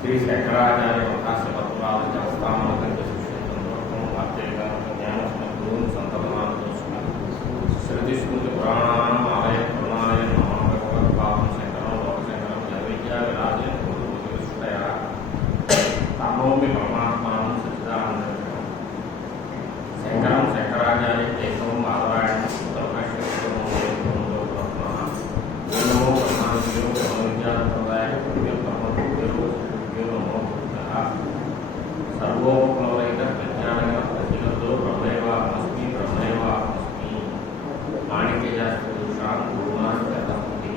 శ్రీ శంకరాచార్య మహాశివత్వాలు జలస్థానకంత శిష్యం జ్ఞానస్మృతులు సంతమానంతో శృతి స్మృతి పురాణానం ఆలయ కరుణాయ నమో భగవత్పాదం శంకరం లోకశంకరం జగవిద్యా విరాజయ గురుదృష్టయ తమోమి పరమాత్మానం సచిదానందం శంకరం శంకరాచార్య కేశవం మాధవాయణ సర్వోపలవైన ప్రజ్ఞానంగా ప్రతిగతో బ్రహ్మైవాస్మి బ్రహ్మైవాస్మి మాణిక్యశాస్త్రదోషాన్ గురునాస్తి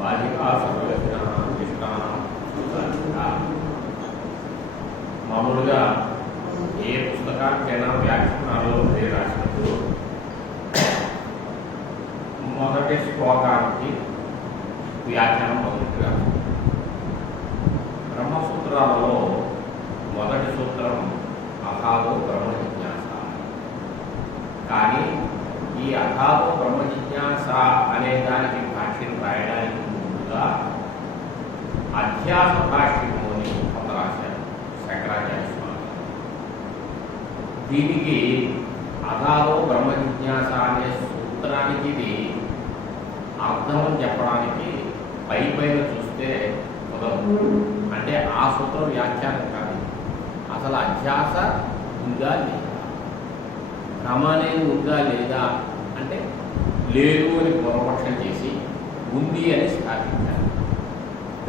బాధికా సర్వవిజ్ఞానాధిష్టానం. మామూలుగా ఏ పుస్తకానికైనా వ్యాఖ్యానాలు రాసినప్పుడు మొదటి శ్లోకానికి వ్యాఖ్యానం మొదటిగా బ్రహ్మసూత్రాలలో మొదటి సూత్రం అథాదో బ్రహ్మ జిజ్ఞాస. కానీ ఈ అథాదో బ్రహ్మ జిజ్ఞాస అనే దానికి భాష్యం రాయడానికి ముందుగా అధ్యాస భాష్యము అని కొంత రాశారు శంకరాచార్య స్వామి. దీనికి అథాదో బ్రహ్మ జిజ్ఞాస అనే సూత్రానికి ఇది అర్థం చెప్పడానికి పైన చూస్తే కుదరదు. అంటే ఆ సూత్రం వ్యాఖ్యానం కాదు, అసలు అధ్యాస ఉందా లేదా, భ్రమ అనేది ఉందా లేదా అంటే లేదు అని పూర్వపక్షం చేసి ఉంది అని స్థాపించారు.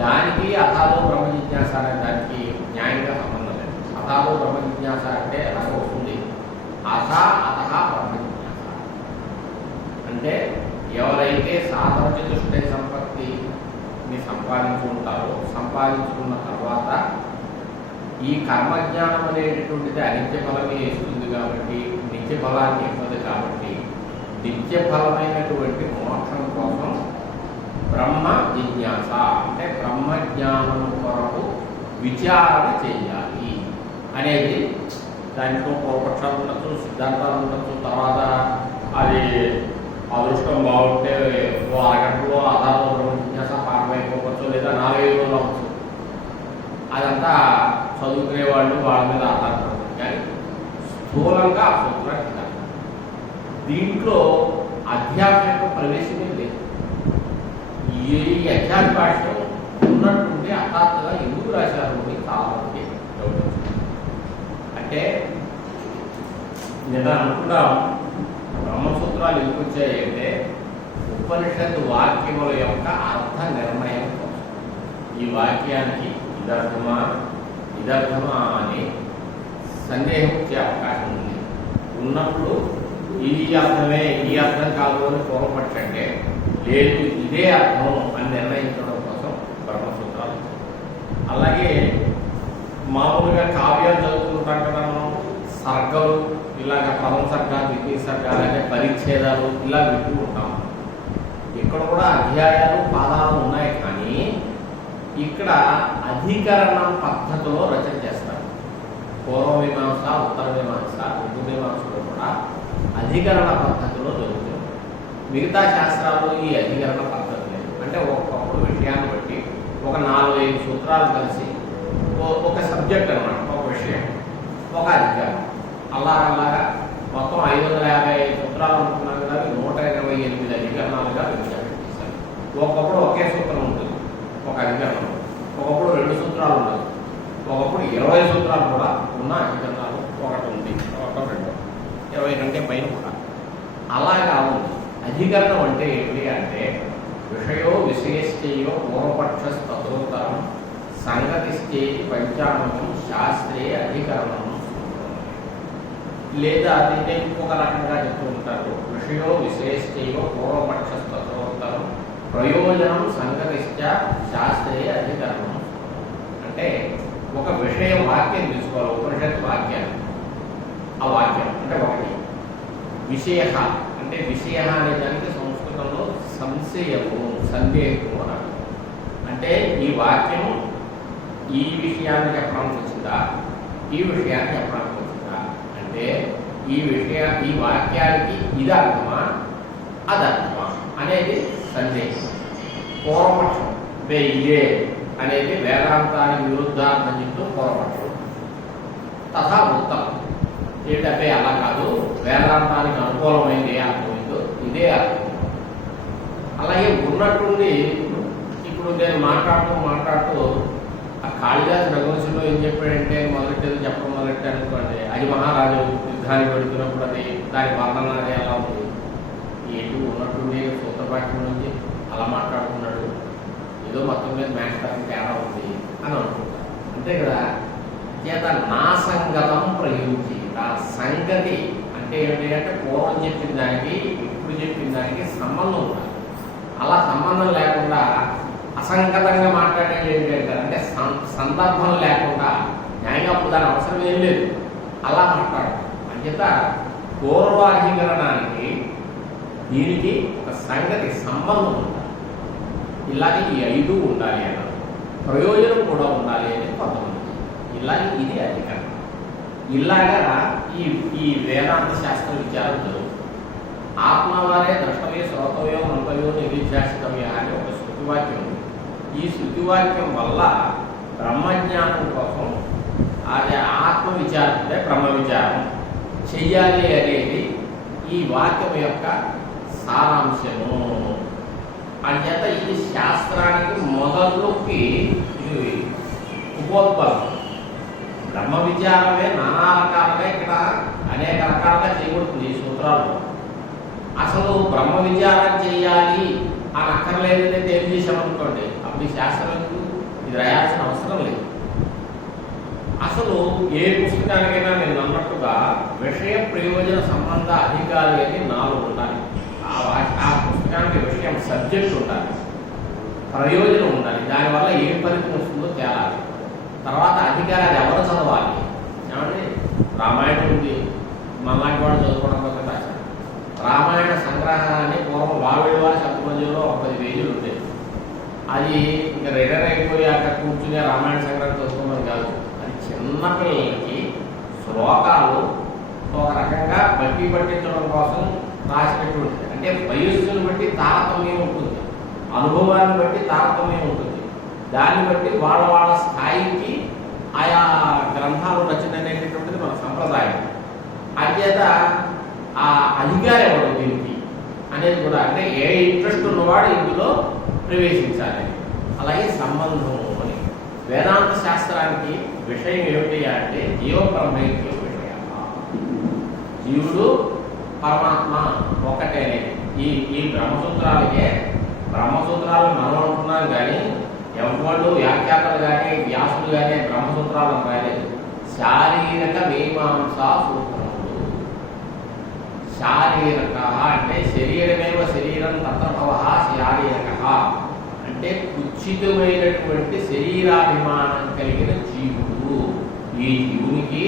దానికి అథాదో బ్రహ్మ జిజ్ఞాస అనే దానికి న్యాయంగా సంబంధం లేదు. అథాదో బ్రహ్మ జిజ్ఞాస అంటే ఎలాగ వస్తుంది, అథ అతహ బ్రహ్మ జిజ్ఞాస అంటే ఎవరైతే సాధన చతుష్టయ సంపత్తిని సంపాదించుకుంటారో సంపాదించుకున్న తర్వాత ఈ కర్మజ్ఞానం అనేటటువంటిది అనిత్య ఫలమే ఇస్తుంది కాబట్టి నిత్య ఫలాన్ని ఇవ్వదు కాబట్టి నిత్య ఫలమైనటువంటి మోక్షం కోసం బ్రహ్మ జిజ్ఞాస అంటే బ్రహ్మజ్ఞానం కొరకు విచారణ చేయాలి అనేది దాంట్లో పూర్వపక్షాలు ఉండొచ్చు, సిద్ధాంతాలు ఉండొచ్చు. తర్వాత అది అదృష్టం బాగుంటే ఓ అరగంటలో ఆధారంలో బ్రహ్మ జిజ్ఞాస పాఠమైపోవచ్చు, లేదా 4 రోజులు అవచ్చు. అదంతా చదువుకునే వాళ్ళు వాళ్ళ మీద ఆధారపడుతుంది. కానీ స్థూలంగా ఆ సూత్రాన్ని దీంట్లో అధ్యాస యొక్క ప్రవేశమే లేదు. ఈ అధ్యాస భాష్యం ఉన్నట్టుండి హఠాత్తుగా ఎందుకు రాశారు అని చాలామంది డౌట్ వచ్చింది. అంటే నేను అనుకున్నాం బ్రహ్మసూత్రాలు ఎందుకు వచ్చాయంటే ఉపనిషత్తు వాక్యముల యొక్క అర్థ నిర్ణయం కోసం. ఈ వాక్యానికి ఇదర్థమా అని సందేహం వచ్చే అవకాశం ఉంది. ఉన్నప్పుడు ఇది అర్థమే ఈ అర్థం కాదు అని పూర్వపక్షం అంటే లేదు ఇదే అర్థం అని నిర్ణయించడం కోసం బ్రహ్మసూత్రాలు. అలాగే మామూలుగా కావ్యాలు చదువుతుంటాం కదా మనం, సర్గలు ఇలాగ పదం సర్గాలు ద్వితీయ సర్గాలు అంటే పరిచ్ఛేదాలు ఇలా వింటూ ఉంటాం. ఇక్కడ కూడా అధ్యాయాలు పాదాలు ఉన్నాయి, కానీ ఇక్కడ అధికరణం పద్ధతిలో రచన చేస్తారు. పూర్వమీమాంస ఉత్తర మీమాంస రెండు మీమాంసలో కూడా అధికరణ పద్ధతిలో జరుగుతుంది. మిగతా శాస్త్రాల్లో ఈ అధికరణ పద్ధతి లేదు. అంటే ఒక్కొక్కడు విషయాన్ని బట్టి ఒక 4-5 సూత్రాలు కలిసి ఒక సబ్జెక్ట్ అనమాట, ఒక విషయం, ఒక అధికారం, అలాగా మొత్తం 555 సూత్రాలు అనుకున్నాం కదా, 128 అధికరణాలుగా విభజన చేశారు. ఒక్కొక్కడు ఒకే సూత్రం ఉంటుంది ఒక అధికరణం, ఒకప్పుడు 2 సూత్రాలు ఉండదు, ఒకప్పుడు 20 సూత్రాలు కూడా ఉన్న అధికరణాలు ఒకటి ఉంది, ఒక 20 కంటే పైన కూడా అలాగా ఉంది. అధికరణం అంటే ఏమిటి అంటే విషయో విశేషయో పూర్వపక్షస్తోత్తరం సంగతిశ్చేతి పంచాంగం శాస్త్రీయ అధికరణం. లేదా దీన్ని ఇంకొక రకంగా చెప్తూ ఉంటారు, విషయో విశేషయో పూర్వపక్షస్తోత్తరం ప్రయోజనం సంగతిశ్చ శాస్త్రీయ అధికరణం. అంటే ఒక విషయ వాక్యం తీసుకోవాలి, ఉపనిషత్ వాక్యాన్ని. ఆ వాక్యం అంటే ఒకటి విషయ అంటే విషయ అనే దానికి సంస్కృతంలో సంశయము సందేహము అని. అంటే ఈ వాక్యం ఈ విషయాన్ని చెప్పడానికి వచ్చిందా, ఈ విషయాన్ని చెప్పడానికి వచ్చిందా అంటే ఈ వాక్యానికి ఇది అర్థమా అదర్థమా అనేది సందేహం. పూర్వపక్షం అంటే ఇదే అనేది వేదాంతానికి విరుద్ధార్థం చెప్తూ పూర్వపక్షం. తథా ఉత్తమం ఏంటంటే అలా కాదు, వేదాంతానికి అనుకూలమైంది ఏ అర్థమైందో ఇదే అర్థం. అలాగే ఉన్నట్టుండి ఇప్పుడు నేను మాట్లాడుతూ ఆ కాళిదాసు రఘువంశంలో ఏం చెప్పాడంటే మొదలెట్టేది చెప్పడం మొదలెట్టే అనుకోండి, అది మహారాజు యుద్ధానికి పెడుతున్నప్పుడు అది దాని వర్ణన అది ఎలా ఉంది, ఏంటి ఉన్నట్టుండి సూత్రపాఠ్యం నుంచి అలా మాట్లాడుతున్నాడు, ఏదో మొత్తం మీద మ్యాథ్స్ తేడా ఉంది అని అనుకుంటారు అంతే కదా. చేత నా సంగతం ప్రయోగించి ఆ సంగతి అంటే ఏంటి అంటే పూర్వం చెప్పిన దానికి ఇప్పుడు చెప్పిన దానికి సంబంధం ఉండాలి. అలా సంబంధం లేకుండా అసంగతంగా మాట్లాడేది ఏంటంటే అంటే సందర్భం లేకుండా న్యాయంగా అప్పుడు దాని అవసరం ఏం లేదు అలా మాట్లాడటం. అంచేత పూర్వాధికరణానికి దీనికి ఒక సంగతి సంబంధం ఉండాలి. ఇలాగే ఈ 5 ఉండాలి అన్నారు. ప్రయోజనం కూడా ఉండాలి అని కొంతమంది. ఇలాగే ఇది అధికరణం. ఇలాగా ఈ వేదాంత శాస్త్ర విచారం జరుగుతుంది. ఆత్మవారే ద్రష్టవే శ్రోతవ్యో మంతవ్యో నిరీక్షాసితవ్య అని ఒక శృతివాక్యం ఉంది. ఈ శృతివాక్యం వల్ల బ్రహ్మజ్ఞానం కోసం అదే ఆత్మ విచారం అంటే బ్రహ్మ విచారం చెయ్యాలి అనేది ఈ వాక్యం యొక్క సారాంశము. అంచేత ఇది శాస్త్రానికి మొదలుకి ఇది ఉపోద్బలం. బ్రహ్మ విచారమే నానా రకాలుగా ఇక్కడ అనేక రకాలుగా చేయబడుతుంది ఈ సూత్రాల్లో. అసలు బ్రహ్మ విచారం చేయాలి అని అక్కర్లేదని ఏం చేసామనుకోండి, అప్పుడు ఈ శాస్త్రం ఇది రాయాల్సిన అవసరం లేదు. అసలు ఏ పుస్తకానికైనా నేను అన్నట్టుగా విషయ ప్రయోజన సంబంధ అధికారి అని 4 ఉండాలి. ఆ పుస్తకానికి విషయం సబ్జెక్ట్ ఉండాలి, ప్రయోజనం ఉండాలి, దానివల్ల ఏం ఫలితం వస్తుందో తేలాలి. తర్వాత అధికారి అది ఎవరు చదవాలి ఏమంటే రామాయణం ఉంది, మనలాంటి వాడు చదువుకోవడం కోసం రాశారు. రామాయణ సంగ్రహాన్ని పూర్వం వావిడివారి శబ్దమంజులో 10 పేజీలు ఉంటాయి. అది ఇంకా రిటైర్ అయిపోయి అక్కడ కూర్చుని రామాయణ సంగ్రహం చదువుకోమని కాదు. అది చిన్నపిల్లలకి శ్లోకాలు ఒక రకంగా బట్టి పట్టించడం కోసం రాసినటువంటిది. అంటే వయస్సును బట్టి తారతమ్యం ఉంటుంది, అనుభవాన్ని బట్టి తారతమ్యం ఉంటుంది. దాన్ని బట్టి వాళ్ళ స్థాయికి ఆయా గ్రంథాలు రచన అనేటటువంటిది మన సంప్రదాయం. అంచేత ఆ అధికారి ఎవరు దీనికి అనేది కూడా అంటే ఏ ఇంట్రెస్ట్ ఉన్నవాడు ఇందులో ప్రవేశించాలి. అలాగే సంబంధం అని వేదాంత శాస్త్రానికి విషయం ఏమిటి అంటే జీవ బ్రహ్మైక్య విషయ. జీవుడు పరమాత్మ ఒకటే అనేది ఈ బ్రహ్మసూత్రాలకే బ్రహ్మసూత్రాలను మనం అంటున్నాం కానీ ఎవరు వ్యాఖ్యాతలు కానీ వ్యాసులు కానీ బ్రహ్మసూత్రాలను రాలేదు. శారీరక మీమాంసా సూత్రములు. శారీరక అంటే శరీరమేవ శరీరం తత్రభవ శారీరక అంటే కుచ్చితమైనటువంటి శరీరాభిమానం కలిగిన జీవుడు. ఈ జీవునికి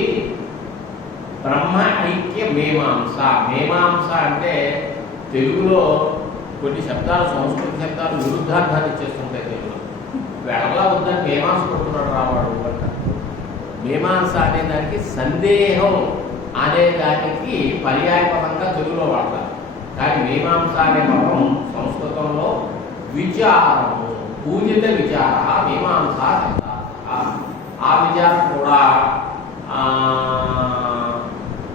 బ్రహ్మ ఐక్య మీమాంస. మీమాంస అంటే తెలుగులో కొన్ని శబ్దాలు సంస్కృత శబ్దాలు విరుద్ధార్థాన్ని ఇచ్చేస్తుంటాయి. తెలుగులో వెళ్ళలా వద్దని మీమాంస కొడుతున్నాడు రావాడు అంట. మీమాంస అనే దానికి సందేహం అనే దానికి పర్యాయపదంగా తెలుగులో వాడతారు. కానీ మీమాంస అనే పదం సంస్కృతంలో విచారము, పూజిత విచార మీమాంస శబ్ద. ఆ విచారం కూడా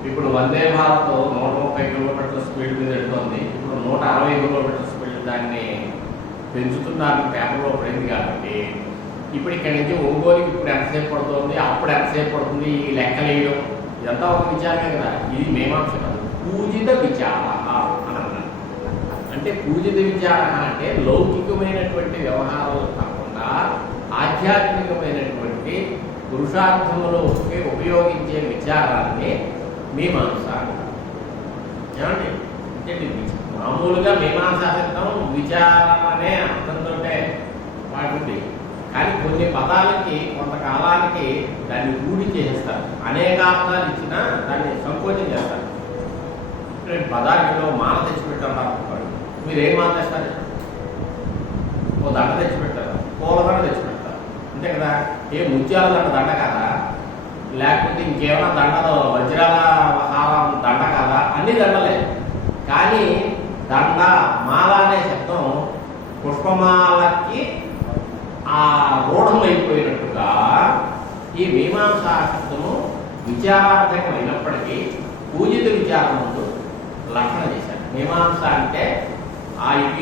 ఇప్పుడు వందే భారత్ 130 కిలోమీటర్ల స్పీడ్ మీద వెళ్తుంది. ఇప్పుడు 160 కిలోమీటర్ల స్పీడ్ దాన్ని పెంచుతున్నారు పేపర్లో పడింది. కాబట్టి ఇప్పుడు ఇక్కడి నుంచి ఒంగోలుకి ఇప్పుడు ఎంతసేపు పడుతుంది, అప్పుడు ఎంతసేపు పడుతుంది, ఈ లెక్కలేయడం ఇదంతా ఒక విచారమే కదా. ఇది మీమాంస కాదు, పూజిత విచార అని అన్నారు. అంటే పూజిత విచార అంటే లౌకికమైనటువంటి వ్యవహారాలు కాకుండా ఆధ్యాత్మికమైనటువంటి పురుషార్థములో ఉపయోగించే విచారాన్ని మీమాంస అంటారు. ఏమండి అంటే మామూలుగా మీమాంసా శబ్దం విచారం అనే అర్థంతో వాడుతుంది. కానీ కొన్ని పదాలకి కొంతకాలానికి దాన్ని రూఢి చేసేస్తారు. అనేక అర్థాలు ఇచ్చినా దాన్ని సంకోచం చేస్తారు. పదార్థంలో మాల తెచ్చిపెట్టారు అనుకోండి, మీరు ఏం మాల తెస్తారు? ఓ దండ తెచ్చిపెట్టారు, పూలదండ తెచ్చిపెడతారు అంతే కదా. ఏ ముత్యాల దండ కదా, లేకపోతే ఇంకేమైనా దండలో వజ్రాల హారం దండ కదా, అన్ని దండలే. కానీ దండ మాల అనే శబ్దం పుష్పమాలకి ఆ రూఢం అయిపోయినట్టుగా ఈ మీమాంసార్థము విచారార్థకం అయినప్పటికీ పూజిత విచారం ముందు లక్షణ చేశారు. మీమాంస అంటే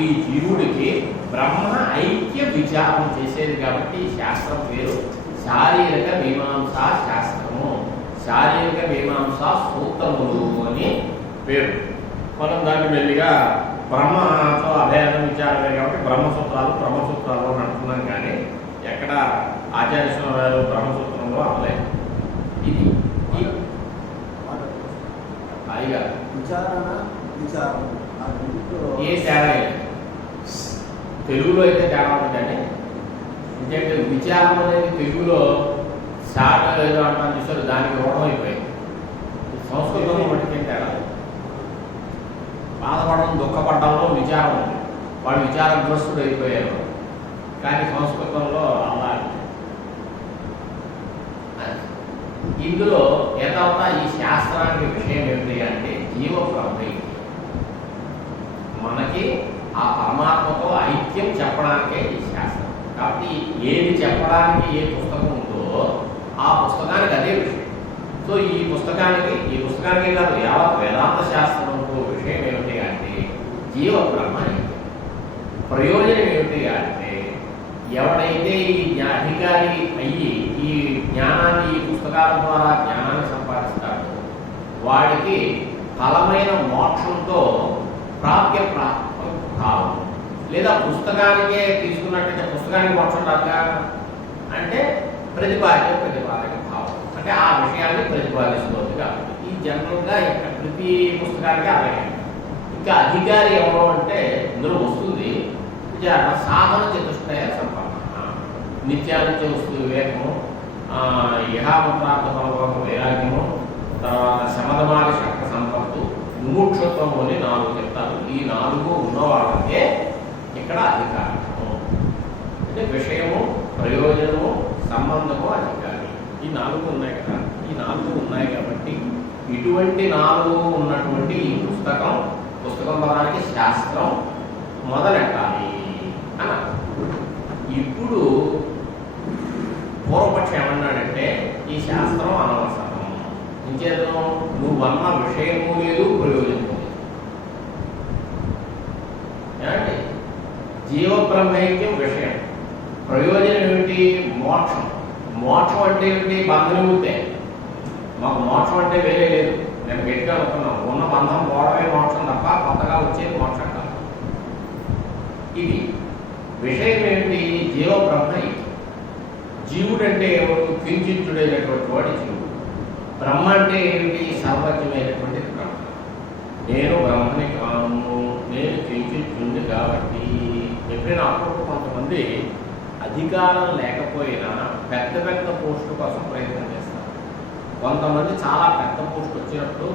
ఈ జీవుడికి బ్రహ్మ ఐక్య విచారం చేసేది కాబట్టి ఈ శాస్త్రం పేరు శారీరక మీమాంసా శాస్త్రము, శారీరక మీమాంసా సూత్రములు అని పేరు. మనం దాన్ని మెల్లిగా బ్రహ్మతో అభేదం విచారమే కాబట్టి బ్రహ్మసూత్రాలు అని అంటున్నాం. కానీ ఎక్కడ ఆచార్య బ్రహ్మసూత్రంలో అవలేదు. ఇది హాయిగా ఏ తేడా తెలుగులో అయితే తేడా ఉంటుందండి. ఎందుకంటే విచారం అనేది తెలుగులో షార్ట్ ఏదో అంటాను చూసారు, దానికి రూఢం అయిపోయింది. సంస్కృతంలో మటుకేం తేడా. బాధపడడం దుఃఖపడడంలో విచారం ఉంది, వాడు విచారగ్రస్తుడు అయిపోయారు. కానీ సంస్కృతంలో అలా ఇందులో ఏదవుతా ఈ శాస్త్రానికి విషయం ఏమిటి అంటే జీవ బ్రహ్మైక్యం. మనకి ఆ పరమాత్మతో ఐక్యం చెప్పడానికే ఈ శాస్త్రం. కాబట్టి ఏది చెప్పడానికి ఏ పుస్తకం ఉందో ఆ పుస్తకానికి అదే విషయం. సో ఈ పుస్తకానికి కాదు యావత్ వేదాంత శాస్త్రంతో విషయం ఏమిటి అంటే జీవ బ్రహ్మ ఐక్యం. ప్రయోజనం ఏమిటి అంటే ఎవడైతే ఈ అధికారి అయ్యి ఈ జ్ఞానాన్ని ఈ పుస్తకాల ద్వారా జ్ఞానాన్ని సంపాదిస్తాడో వాడికి ఫలమైన మోక్షంతో ప్రాప్య భావం. లేదా పుస్తకానికే తీసుకున్నట్టయితే పుస్తకానికి మోక్షం రాక అంటే ప్రతిపాదక భావం అంటే ఆ విషయాన్ని ప్రతిపాదిస్తుంది. కాబట్టి ఈ జనరల్గా ప్రతి పుస్తకానికి అలాగే. ఇంకా అధికారి ఎవరు అంటే ఇందులో వస్తుంది సాధన చతుష్టయ సంపన్న, నిత్యానిత్య వస్తు వివేకము, ఇహామప్రాప్త ఫలభోగ వైరాగ్యము, తర్వాత శమధమాది శక్త సంపత్తు, ముముక్షత్వం అని 4 చెప్తారు. ఈ 4 ఉన్నవాళ్ళకే ఇక్కడ అధికారము అంటే విషయము, ప్రయోజనము, సంబంధము, అధికారి. ఈ 4 ఉన్నాయి కదా. ఈ 4 ఉన్నాయి కాబట్టి ఇటువంటి 4 ఉన్నటువంటి ఈ పుస్తకం పదానికి శాస్త్రం మొదలెట్టాలి అని. ఇప్పుడు పూర్వపక్షం ఏమన్నాడంటే ఈ శాస్త్రం అనవసరం, ఇంకేదో నువ్వు అన్న విషయము లేదు, ప్రయోజనము లేదు. ఏమంటే జీవ బ్రహ్మైక్యం విషయం, ప్రయోజనం ఏమిటి? మోక్షం. మోక్షం అంటే ఏమిటి? బంధనమూర్తే. మాకు మోక్షం అంటే వేరే లేదు. నేను గట్టిగా అనుకున్నాను, ఉన్న బంధం పోవడమే మోక్షం తప్ప కొత్తగా వచ్చేది మోక్షం కాదు. ఇది విషయం ఏమిటి? జీవ బ్రహ్మైక్యం. జీవుడు అంటే ఎవరు? కించిత్తుడైనటువంటి వాడి జీవుడు. బ్రహ్మ అంటే ఏమిటి? సర్వజ్ఞమైనటువంటిది బ్రహ్మ. నేను బ్రహ్మని కాను, నేను కించిత్తుడి కాబట్టి. ఎప్పుడైనా అప్పుడు కొంతమంది అధికారం లేకపోయినా పెద్ద పెద్ద పోస్టుల కోసం ప్రయత్నం చేస్తారు. కొంతమంది చాలా పెద్ద పోస్ట్ వచ్చినప్పుడు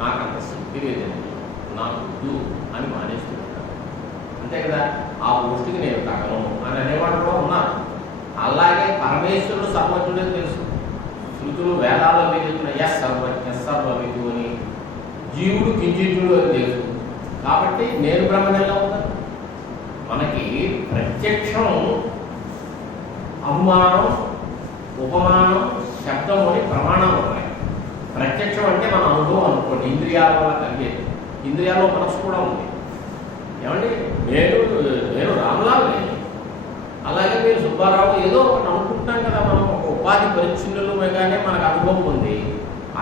నాకు అంత శక్తి లేదండి, నాకు వద్దు అని మానేస్తుంటారు. అంతే కదా, ఆ పోస్టుకి నేను తగను అని అనేవాడు కూడా ఉన్నారు. అలాగే పరమేశ్వరుడు సర్వజ్ఞుడని తెలుసు. శృతులు వేదాల్లో మీద ఎస్ సర్వజ్ఞ సర్వవిధు అని. జీవుడు కించితుడు అని తెలుసు. కాబట్టి నేను బ్రహ్మనెలా అవుతాను? మనకి ప్రత్యక్షం, అనుమానం, ఉపమానం, శబ్దం అని ప్రమాణాలు ఉన్నాయి. ప్రత్యక్షం అంటే మన అనుభవం అనుకోండి, ఇంద్రియాల వల్ల కలిగేది. ఇంద్రియాల్లో మనసు కూడా ఉంది. ఏమండి, నేను రామ్లాల్ లేదు, అలాగే మీరు సుబ్బారావు ఏదో ఒకటి అనుకుంటున్నాం కదా. మనం ఒక ఉపాధి పరిచ్ఛిన్నులు కానీ మనకు అనుభవం ఉంది.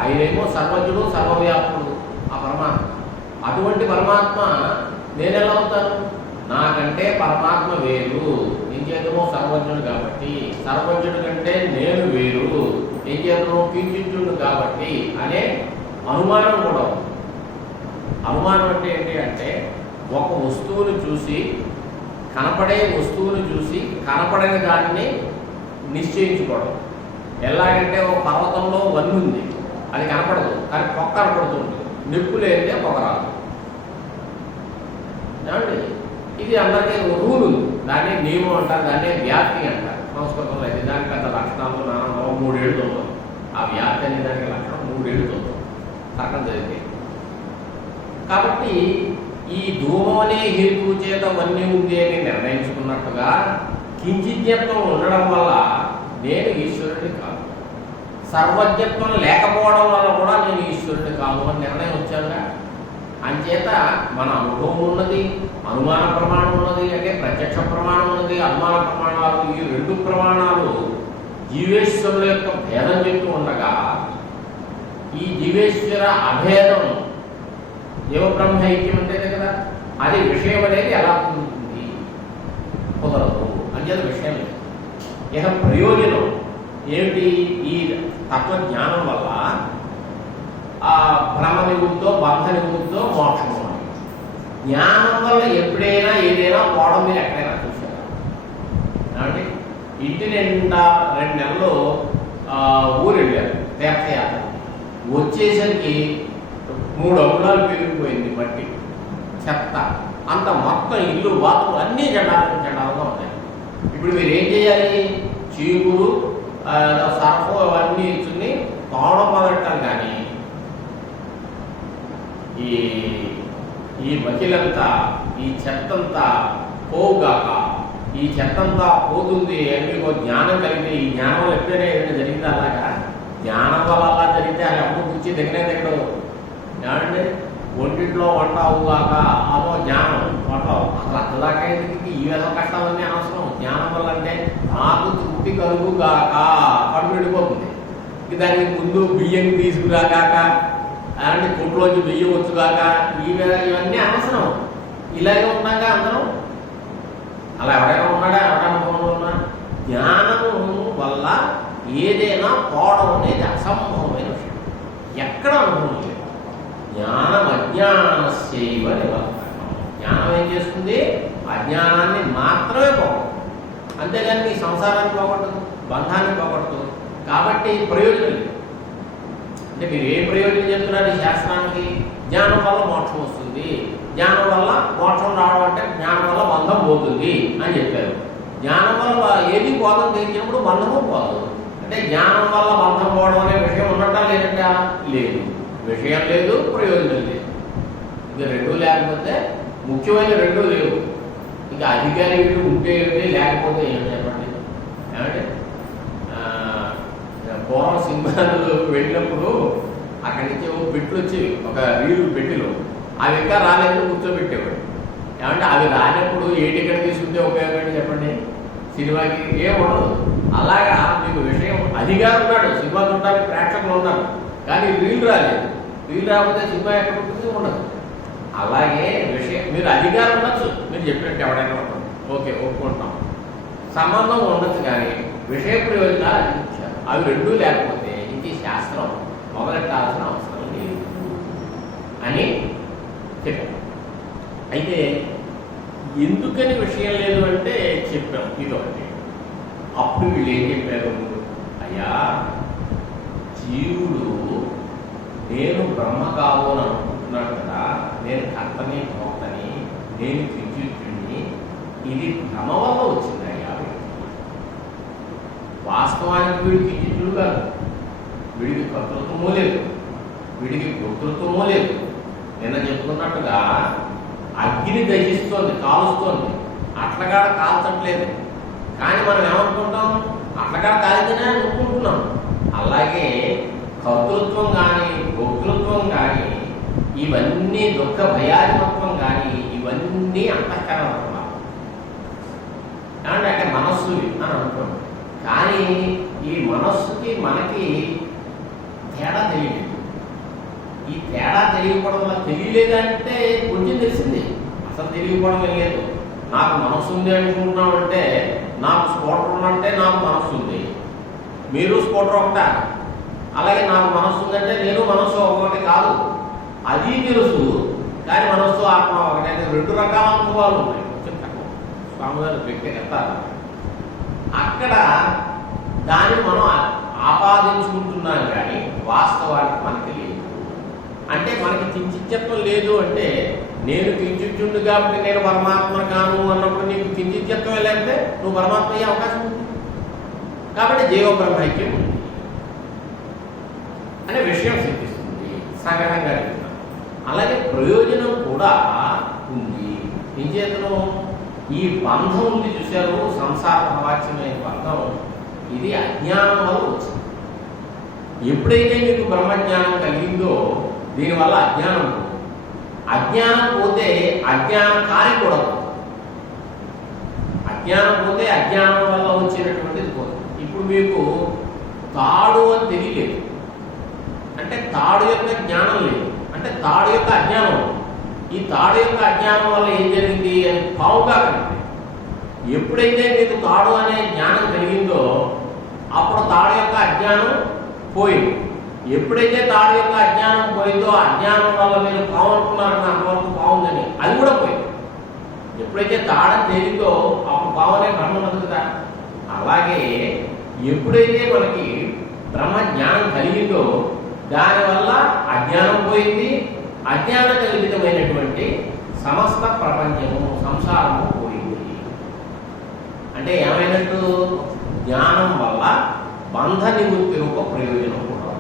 ఆయనేమో సర్వజ్ఞుడు, సర్వవ్యాపుడు ఆ పరమాత్మ. అటువంటి పరమాత్మ నేనెలా అవుతాను? నాకంటే పరమాత్మ వేరు. ఏం చేద్దామో సర్వజ్ఞుడు కాబట్టి, సర్వజ్ఞుడు కంటే నేను వేరు. ఏం చేద్దామో కించిత్తుడు కాబట్టి అనే అనుమానం కూడా ఉంది. అనుమానం అంటే ఏంటి అంటే ఒక వస్తువును చూసి, కనపడే వస్తువును చూసి కనపడని దాన్ని నిశ్చయించుకోవడం. ఎలాగంటే ఒక పర్వతంలో వన్ను ఉంది, అది కనపడదు కానీ పొక్క కనపడుతుంది. నిప్పు లేదే పొగ రాదు. ఏమండి, ఇది అందరికీ రూల్ ఉంది. దాన్ని నియమం అంటారు, దాన్ని వ్యాప్తి అంటారు సంస్కృతంలో. అయితే దానికి పెద్ద లక్షణాలు 3 ఏళ్ళు చదువుతాం. ఆ వ్యాప్తి అనే దానికి లక్షణం 3 ఏళ్ళు చదువుతాం తర్కం చదివితే. కాబట్టి ఈ ధూమం అనే హేతు చేత వన్నీ ఉంది అని నిర్ణయించుకున్నట్టుగా కించిజ్ఞత్వం ఉండడం వల్ల నేను ఈశ్వరుడిని కాదు, సర్వజ్ఞత్వం లేకపోవడం వల్ల కూడా నేను ఈశ్వరుడిని కాదు అని నిర్ణయం వచ్చానుగా. అంచేత మన అనుభవం ఉన్నది, అనుమాన ప్రమాణం ఉన్నది, అంటే ప్రత్యక్ష ప్రమాణం ఉన్నది, అనుమాన ప్రమాణాలు, ఈ రెండు ప్రమాణాలు జీవేశ్వరుల యొక్క భేదం చెప్తూ ఉండగా ఈ జీవేశ్వర అభేదం జీవబ్రహ్మ ఐక్యం అంటేనే కదా, అది విషయం అనేది ఎలా కుదురుతుంది? కుదరదు. అంచేత విషయం లేదు. ఇక ప్రయోజనం ఏమిటి? ఈ తత్వజ్ఞానం వల్ల ఆ భ్రమ నివృత్తో బంధ నివృత్తో మోక్షం. జ్ఞానం వల్ల ఎప్పుడైనా ఏదైనా పోవడం మీరు ఎక్కడైనా చూసారా? అంటే ఇంటి నిండా 2 నెలలు ఊరు వెళ్ళారు తీర్థయాత్ర, వచ్చేసరికి 3 అంగుళాలు పెరిగిపోయింది మట్టి, చెత్త అంత, మొత్తం ఇల్లు బాతులు అన్నీ జెండాలుగా ఉంటాయి. ఇప్పుడు మీరు ఏం చేయాలి? చీపురు సర్ఫ్ అవన్నీ ఇచ్చుని తోవడం మొదలెట్టాలి. కానీ ఈ మకిలంతా, ఈ చెత్తంతా పోవుగాక, ఈ చెత్తంతా పోతుంది అని మీకు జ్ఞానం కలిగితే, ఈ జ్ఞానం వల్ల ఎప్పుడైనా ఏదైనా జరిగింది అలాగా? జ్ఞానం వల్ల అలా జరిగితే అది అప్పుడు కూర్చి దగ్గర ఏమంటే ఒంటింట్లో వంట అవుగాక, అదో జ్ఞానం వంట అసలు అట్లాగా ఈ విధంగా కష్టాలన్నీ అనవసరం. జ్ఞానం వల్ల అంటే నాకు తృప్తి కలుగుగాక, కడుపు వెళ్ళిపోతుంది. దానికి ముందు బియ్యం తీసుకురాగాక, అంటే కొట్లోంచి బియ్యం వచ్చుగాక, ఇవన్నీ అనవసరం. ఇలాగే ఉన్నాగా అందరం. అలా ఎవరైనా ఉన్నాడా? ఎవరైనా అనుభవంలో ఉన్నా? జ్ఞానము వల్ల ఏదైనా పోవడం అనేది అసంభవమైన విషయం. ఎక్కడ అనుభవం లేదు. జ్ఞానం అజ్ఞానస్యైవ నివర్తకం. జ్ఞానం ఏం చేస్తుంది? అజ్ఞానాన్ని మాత్రమే పోగొట్టదు. అంతేగాని నీ సంసారాన్ని పోగొట్టదు, బంధాన్ని పోగొట్టదు. కాబట్టి ప్రయోజనం లేదు. అంటే మీరు ఏ ప్రయోజనం చెప్తున్నారు ఈ శాస్త్రానికి? జ్ఞానం వల్ల మోక్షం వస్తుంది, జ్ఞానం వల్ల మోక్షం రావడం అంటే జ్ఞానం వల్ల బంధం పోతుంది అని చెప్పారు. జ్ఞానం వల్ల ఏది పోతం తెలిసినప్పుడు బంధము పోదు. అంటే జ్ఞానం వల్ల బంధం పోవడం అనే విషయం ఉండటం లేదంటే లేదు. విషయం లేదు, ప్రయోజనం లేదు. ఇక 2 లేకపోతే, ముఖ్యమైన 2 లేవు. ఇక అధికారి ఉంటే ఏమిటి, లేకపోతే ఏమి చెప్పండి. ఏమంటే పూర్వం సినిమాలు వెళ్ళినప్పుడు అక్కడి నుంచి పెట్లు వచ్చేవి, ఒక రీలు పెట్టిలో. అవి ఇంకా రాలేదు, కూర్చోబెట్టేవాడు. ఏమంటే అవి రానప్పుడు ఏ టికెట్ తీసుకుంటే ఉపయోగం చెప్పండి? సినిమాకి ఏం ఉండదు. అలాగా మీకు విషయం అధికారం ఉన్నాడు, సినిమా చూడడానికి ప్రేక్షకులు ఉన్నారు, కానీ రీల్ రాలేదు. రీల్ రాకపోతే సినిమా ఎక్కడ ఉంటుంది? ఉండదు. అలాగే విషయం మీరు అధికారం ఉండొచ్చు, మీరు చెప్పినట్టు ఎవడైనా ఉండదు, ఓకే ఒప్పుకుంటాం, సంబంధం ఉండొచ్చు. కానీ విషయ ప్రయోజనాలు అందించారు. అవి 2 లేకపోతే ఇంక శాస్త్రం మొదలెట్టాల్సిన అవసరం లేదు అని చెప్పారు. అయితే ఎందుకని విషయం లేదు అంటే చెప్పాం ఇదొకటి. అప్పుడు వీళ్ళు ఏం చెప్పారు? అయ్యా, జీవుడు నేను బ్రహ్మ కాదు అని అనుకుంటున్నాడు కదా, నేను కర్తని భోక్తని, నేను త్రిజుత్తుని, ఇది భ్రమ వల్ల వచ్చింది అయ్యా. వాస్తవానికి వీడికి త్రిజుత్తుడు కాదు, వీడికి కర్తృత్వమూ లేదు, వీడికి భోక్తృత్వమూ లేదు. నిన్న చెప్పుకున్నట్టుగా అగ్ని దహిస్తోంది, కాలుస్తోంది, అట్లగాడ కాల్చట్లేదు. కానీ మనం ఏమనుకుంటాం? అట్లగాడ కాలిందనే అనుకుంటున్నాం. అలాగే కర్తృత్వం కానీ, భోక్తృత్వం కానీ, ఇవన్నీ దుఃఖ భయాధిపత్వం కానీ, ఇవన్నీ అంతఃకరణ అంటే మనస్సువి అని అనుకోండి. కానీ ఈ మనస్సుకి మనకి తేడా తెలియలేదు. ఈ తేడా తెలియకపోవడం వల్ల తెలియలేదంటే కొంచెం తెలిసింది, అసలు తెలియకపోవడం లేదు. నాకు మనస్సు ఉంది అనుకుంటున్నాం అంటే, నాకు స్కూటర్ ఉందంటే నాకు మనస్సు ఉంది, మీరు స్కూటర్ ఒకటా? అలాగే నాకు మనస్సు ఉందంటే నేను మనస్సు ఒకటి కాదు, అది తెలుసు. కానీ మనస్సు ఆత్మ ఒకటి అంటే 2 రకాల అనుభవాలు ఉన్నాయి. స్వామిగారు వ్యక్తిగతాలు అక్కడ దాన్ని మనం ఆపాదించుకుంటున్నాం. కానీ వాస్తవానికి మనకి లేదు. అంటే మనకి కించిత్వం లేదు అంటే, నేను కించిత్తుడు కాబట్టి నేను పరమాత్మ కాను అన్నప్పుడు నీకు కించిత్వం లేకపోతే నువ్వు పరమాత్మ అయ్యే అవకాశం ఉంది. కాబట్టి జీవబ్రహ్మైక్యం ఉంది అనే విషయం సిద్ధిస్తుంది. సంగ్రహంగా చెప్తాను. అలాగే ప్రయోజనం కూడా ఏం చేతను ఈ బంధం ఉంది చూశారు, సంసార ప్రవాచ్యమైన బంధం, ఇది అజ్ఞానం వల్ల వచ్చింది. ఎప్పుడైతే మీకు బ్రహ్మజ్ఞానం కలిగిందో దీనివల్ల అజ్ఞానం పోతుంది. అజ్ఞానం పోతే అజ్ఞానం కాని కూడా పోతుంది. అజ్ఞానం పోతే అజ్ఞానం వల్ల వచ్చినటువంటిది పోతుంది. ఇప్పుడు మీకు తాడు అని తెలియలేదు అంటే తాడు యొక్క జ్ఞానం లేదు, అంటే తాడు యొక్క అజ్ఞానం. ఈ తాడు యొక్క అజ్ఞానం వల్ల ఏం జరిగింది అని పావుగా కలిగింది. ఎప్పుడైతే మీకు తాడు అనే జ్ఞానం కలిగిందో అప్పుడు తాడు యొక్క అజ్ఞానం పోయింది. ఎప్పుడైతే తాడు యొక్క అజ్ఞానం పోయిందో అజ్ఞానం వల్ల మీరు పావు అనుకున్నారని అంతవరకు బాగుందని అది కూడా పోయింది. ఎప్పుడైతే తాడని తేలిందో అప్పుడు పావునే భ్రమ ఉండదు కదా. అలాగే ఎప్పుడైతే మనకి బ్రహ్మ జ్ఞానం కలిగిందో దానివల్ల అజ్ఞానం పోయింది, అజ్ఞాన కల్పితమైనటువంటి సమస్త ప్రపంచము సంసారము పోయింది. అంటే ఏమైనట్టు జ్ఞానం వల్ల బంధ నివృత్తి రూప ప్రయోజనం కూడా.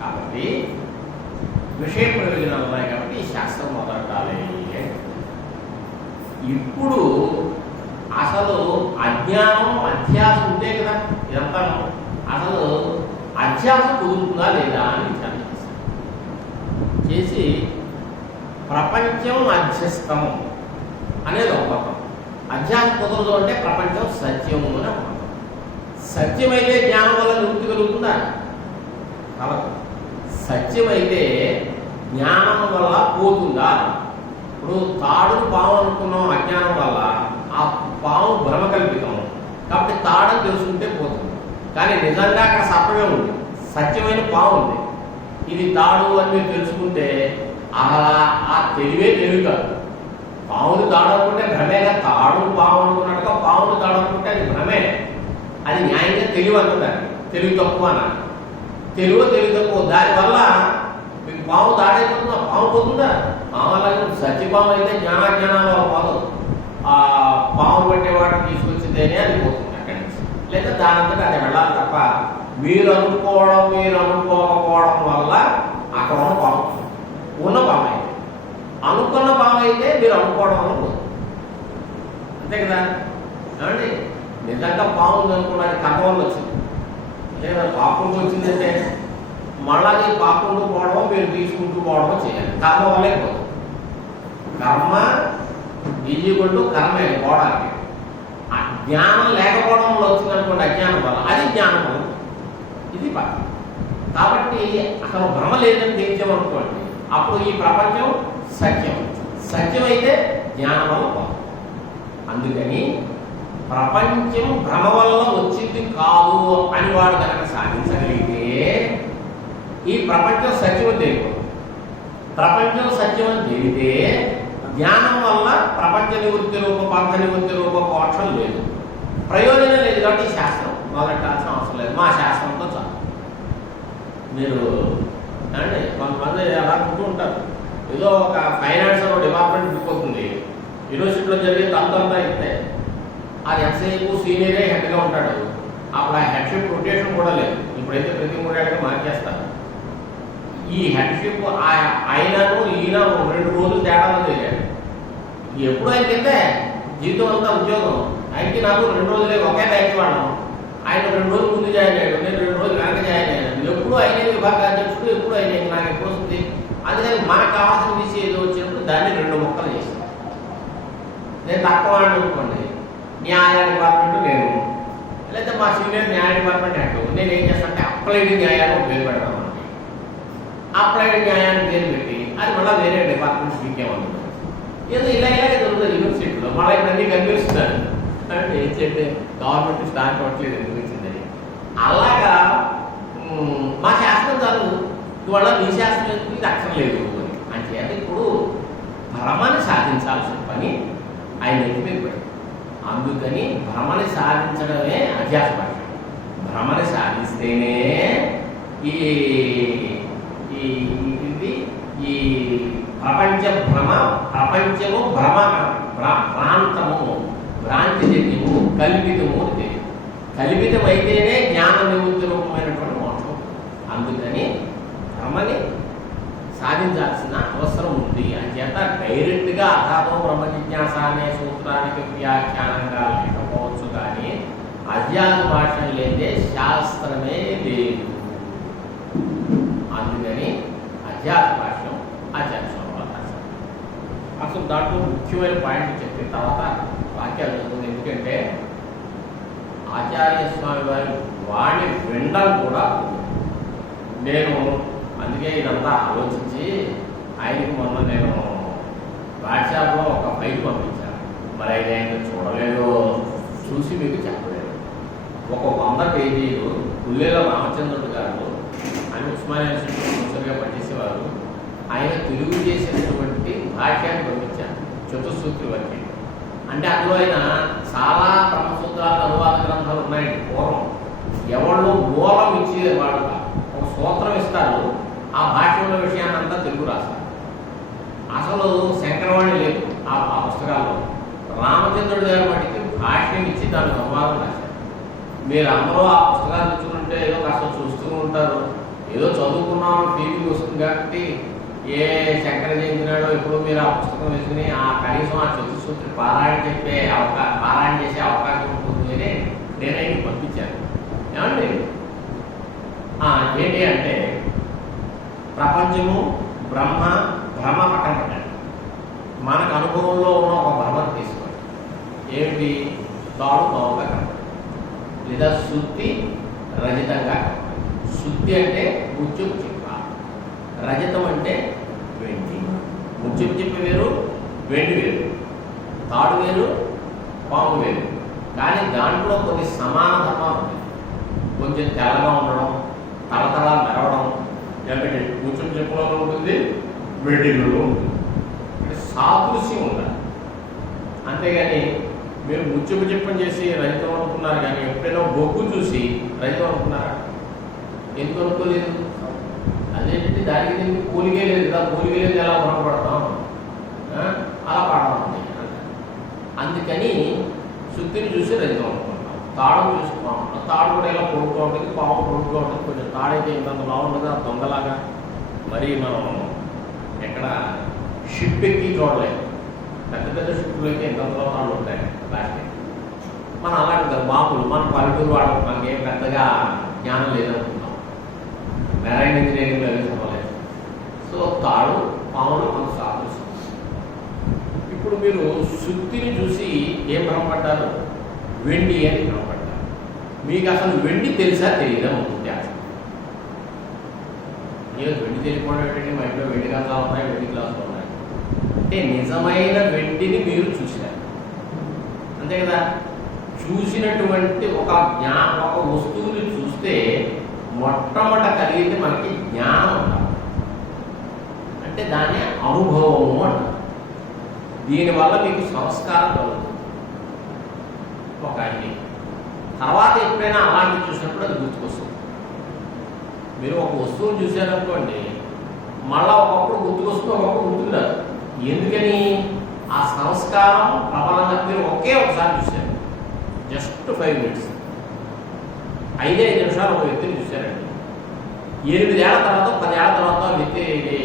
కాబట్టి విషయ ప్రయోజనాలు ఉన్నాయి కాబట్టి ఈ శాస్త్రం మొదలటాలి. ఇప్పుడు అసలు అజ్ఞానం అధ్యాస ఉంటే కదా ఇదంతా, అసలు అధ్యాస కుదురుతుందా లేదా అని విచారణ చేసి ప్రపంచం అధ్యస్థం అనేది ఒక పదం. అధ్యాస కుదరదు అంటే ప్రపంచం సత్యము అని ఒక పదం. సత్యమైతే జ్ఞానం వల్ల నివృత్తి కలుగుతుందా? కలదు. సత్యమైతే జ్ఞానం వల్ల పోతుందా? ఇప్పుడు తాడును పాము అనుకున్నాం అజ్ఞానం వల్ల, ఆ పాము భ్రమ కల్పితం కాబట్టి తాడని తెలుసుకుంటే పోతుంది. కానీ నిజంగా అక్కడ సత్యమే ఉంది, సత్యమైన పాము ఉంది. ఇది తాడు అని మీరు తెలుసుకుంటే అలా ఆ తెలివే తెలివి కాదు. పావును తాడు అనుకుంటే భ్రమేగా, తాడు పాము అనుకున్నట్టుగా పావును తాడు అనుకుంటే అది భ్రమే. అది న్యాయంగా తెలివి అంటుందండి, తెలివి తక్కువ అన్నారు. తెలివి తక్కువ, దానివల్ల మీకు పాము తాడైపోతుందా? పాము పోతుందా? పాము అలాగే సత్యపాము అయితే జ్ఞానాజ్ఞానాల పాదు ఆ పాము పట్టే వాటిని తీసుకొచ్చిందేనే అది పోతుంది అక్కడి నుంచి. లేదా దానంతటా అది వెళ్ళాలి తప్ప మీరు అనుకోకపోవడం వల్ల అక్కడ ఉన్న పాము ఉన్న పాము అయితే, అనుకున్న పాము అయితే మీరు అనుకోవడం వల్ల పోతుంది. అంతే కదా ఏమండి? నిజంగా పాము ఉంది అనుకోవడానికి కర్మ వల్ల వచ్చింది, లేదా పాపంగా వచ్చిందంటే మళ్ళీ పాపంలో పోవడమో మీరు తీసుకుంటూ పోవడమో చేయాలి. కర్మ వల్లే పోతుంది. కర్మ ఈజీగొట్టు కర్మే పోవడానికి. జ్ఞానం లేకపోవడం వల్ల వచ్చింది అనుకోండి, అజ్ఞానం వల్ల, అది జ్ఞానం వల్ల, ఇది పక్క. కాబట్టి అసలు భ్రమ లేదని తెలిసామనుకోండి, అప్పుడు ఈ ప్రపంచం సత్యం. సత్యం అయితే జ్ఞానం వల్ల పోతుంది. అందుకని ప్రపంచం భ్రమ వల్ల వచ్చింది కాదు అని వాడు కనుక సాధించగలిగితే ఈ ప్రపంచం సత్యం అని తెలియదు. ప్రపంచం సత్యం అని తెలిగితే జ్ఞానం వల్ల ప్రపంచ నివృత్తి రూప బంధ నివృత్తి రూప మోక్షం లేదు, ప్రయోజనం లేదు. కాబట్టి ఈ శాస్త్రం మొదలెట్టాల్సిన అవసరం లేదు, మా శాస్త్రంతో చాలు. మీరు అంటే కొంతమంది అలా అనుకుంటూ ఉంటారు, ఏదో ఒక ఫైనాన్స్ డిపార్ట్మెంట్ దిగిపోతుంది, యూనివర్సిటీలో జరిగే తంతంతా ఇస్తే అది ఎంతసేపు సీనియరే హెడ్గా ఉంటాడు. అప్పుడు ఆ హెడ్షిప్ రొటేషన్ కూడా లేదు. ఇప్పుడైతే ప్రతి 3 ఏళ్ళకి మార్చేస్తారు. ఈ హెడ్షిప్ ఆయనను ఈయన 2 రోజులు తేడాలో తెలియాడు. ఎప్పుడు ఆయన కిందే జీవితం అంతా ఉద్యోగం. ఆయనకి నాకు 2 రోజులే ఒకే టైంకి వాడడం. ఆయన 2 రోజులు ముందు జాయిన్ అయ్యాడు, నేను 2 రోజులు వెనక జాయిన్ అయ్యాను. ఎప్పుడు అయినా విభాగాధ్యక్షుడు, ఎప్పుడు అయినా నాకు ఎప్పుడు వస్తుంది. అందుకని మనకు కావాల్సిన విషయం ఏదో వచ్చినప్పుడు దాన్ని 2 ముక్కలు చేస్తాను. నేను తక్కువ అనుకోండి, న్యాయ డిపార్ట్మెంట్ నేను, లేదా మా సీనియర్ న్యాయ డిపార్ట్మెంట్ హెడ్, నేను ఏం చేస్తానంటే అప్లైడ్ న్యాయాన్ని పేరు పెడతాను. అప్లైడ్ న్యాయాన్ని పేరు పెట్టి అది మళ్ళీ వేరే డిపార్ట్మెంట్ పీకేమవుతుంది. ఏదో ఇలాగే దొరుకుతుంది యూనివర్సిటీలో. మళ్ళీ ఇప్పుడు అన్నీ కనిపిస్తున్నాను అంటే ఏం చేయండి, గవర్నమెంట్ స్టార్ట్ అవ్వట్లేదు ఎందుకు వచ్చిందని. అలాగా మా శాస్త్రం చాలు, ఇవాళ మీ శాస్త్రం ఎందుకు, ఇది అక్షరం లేదు అని. అంచేత ఇప్పుడు భ్రమని సాధించాల్సిన పని ఆయన ఎత్తి మీద పడింది. అందుకని భ్రమని సాధించడమే అధ్యాస భాష. భ్రమని సాధిస్తేనే ఈ ఈ ప్రపంచ భ్రమ, ప్రపంచము భ్రమ, భ్రాంతము, భ్రాంతి జన్యము, కల్పితము తెలియదు. కల్పితమైతేనే జ్ఞాన నివృత్తి రూపమైనటువంటి మోక్షం. అందుకని భ్రమని సాధించాల్సిన అవసరం ఉంది. అంచేత డైరెక్ట్గా అథాతో బ్రహ్మ జిజ్ఞాస అనే సూత్రానికి వ్యాఖ్యానంగా లేకపోవచ్చు, కానీ అధ్యాత్మ భాష్యం లేదే శాస్త్రమే లేదు. అందుకని అధ్యాత్మ భాష్యం ఆచార్య స్వామి వారు రాశారు. అసలు దాంట్లో ముఖ్యమైన పాయింట్ చెప్పిన తర్వాత వాక్యాలు చదువుతుంది. ఎందుకంటే ఆచార్య స్వామి వారి వాణి వినడం కూడా నేను అందుకే ఇదంతా ఆలోచించి ఆయనకి మొన్న నేను వాట్సాప్లో ఒక ఫైల్ పంపించాను. మరి ఆయన చూడలేదు, చూసి మీకు చెప్పలేదు. ఒక 100 పేజీలు పుల్లేల రామచంద్రుడు గారు, ఆయన ఉస్మానియా యూనివర్సిటీ ప్రొఫెసర్గా పనిచేసేవారు. ఆయన తెలుగు చేసినటువంటి భాష్యాన్ని పంపించాను, చతుస్సూత్రి వరకు. అంటే అందులో ఆయన చాలా బ్రహ్మసూత్రాల అనువాద గ్రంథాలు ఉన్నాయండి. పూర్వం ఎవళ్ళు మూలం ఇచ్చేవాడు, ఒక సూత్రం ఇస్తారు, ఆ భాష్యంలో విషయాన్ని అంతా తెలుగు రాస్తారు. అసలు శంకరవాణి లేదు ఆ పుస్తకాల్లో. రామచంద్రుడు గారి వాటికి భాష్యం ఇచ్చి దానికి అనువాదం రాశారు. మీరు అందరూ ఆ పుస్తకాలు తెచ్చుకుంటే ఏదో కాస్త చూస్తూ ఉంటారు, ఏదో చదువుకున్నామని ఫీలింగ్ వస్తుంది. కాబట్టి ఏ శంకర జయంతినాడో ఎప్పుడు మీరు ఆ పుస్తకం వేసుకుని ఆ కనీసం ఆ చతుస్సూత్రి పారాయణ చేసే అవకాశం ఉంటుంది అని నేనైతే పంపించాను. ఏమండి ఏంటి అంటే ప్రపంచము బ్రహ్మ భ్రమ పక్కన పెట్టండి. మనకు అనుభవంలో ఉన్న ఒక భ్రమను తీసుకోండి. ఏమిటి? తాడు పావుగా కనపడి, లేదా శుద్ధి రజితంగా కనపడి. శుద్ధి అంటే ముత్యపు చిప్ప, రజతం అంటే వెండి. ముత్యపు చిప్ప వేరు, వెండి వేరు, తాడు వేరు, పాము వేరు. కానీ దాంట్లో కొన్ని సమాన ధర్మాలు ఉన్నాయి. కొంచెం తెల్లగా ఉండడం, తలతల మెరవడం, ఎందుకంటే ముత్యపు చిప్పలో ఉంటుంది, వెండిలో ఉంటుంది. అంటే సాదృశ్యం ఉండాలి. అంతేగాని మీరు ముత్యపు చిప్పం చేసి రజితం అనుకున్నారు, కానీ ఎప్పుడైనా బొగ్గు చూసి రజితం అనుకున్నారా? ఎందుకు అనుకోలేదు? అదేంటి దానికి దీనికి కూలిగే లేదు కదా, కూలిగే లేదు ఎలా కొనపడతాం, అలా పాడడం. అందుకని శుద్ధిని చూసి రజితం అనుకుంటాం. తాడు చూసుకున్నాం, తాడు కూడా ఎలా పొడుగుతూ ఉంటుంది, పాము పొడుగుతూ ఉంటుంది. కొంచెం తాడైతే ఇంతంత బాగుంటుంది, ఆ దొంగలాగా. మరి మనం ఎక్కడ షిప్ ఎక్కి చూడలేదు. పెద్ద పెద్ద షిప్పులు అయితే ఇంతంతలో తాళ్ళు ఉంటాయి ప్లాస్టిక్. మనం అలాంటి మామూలు మన పల్లెటూరు వాడు మనకి ఏం పెద్దగా జ్ఞానం లేదనుకుంటాం. మెరైన్ ఇంజనీరింగ్లో అవి చదవలేదు. సో తాడు పాములు మనకు సాదృశ్యం. ఇప్పుడు మీరు శుద్ధిని చూసి ఏం భ్రమపడ్డారు? వెండి అని భ్రమపడ్డారు. మీకు అసలు వెండి తెలుసా తెలియదా? ఉంటుంది అసలు ఏదో వెండి తెలియకపోవడం ఏంటంటే మా ఇంట్లో వెండి గ్లాసులు ఉన్నాయి, వెండి గ్లాసులు ఉన్నాయి అంటే నిజమైన వెండిని మీరు చూసినారు, అంతే కదా. చూసినటువంటి ఒక వస్తువుని చూస్తే మొట్టమొదట కలిగితే మనకి జ్ఞానం ఉండాలి. అంటే దాన్ని అనుభవము అంటారు. దీనివల్ల మీకు సంస్కారం కలుగుతుంది ఒక అన్ని. తర్వాత ఎప్పుడైనా అలాంటివి చూసినప్పుడు అది గుర్తుకొస్తుంది. మీరు ఒక వస్తువుని చూశారనుకోండి, మళ్ళా ఒకప్పుడు గుర్తుకొస్తుంది, ఒకప్పుడు గుర్తుకురాదు. ఎందుకని? ఆ సంస్కారం ప్రబలంగా మీరు ఒకసారి చూశారు, జస్ట్ 5 minutes, 5 నిమిషాలు ఒక వ్యక్తిని చూశారండి. 8 ఏళ్ల తర్వాత 10 ఏళ్ల తర్వాత వ్యక్తి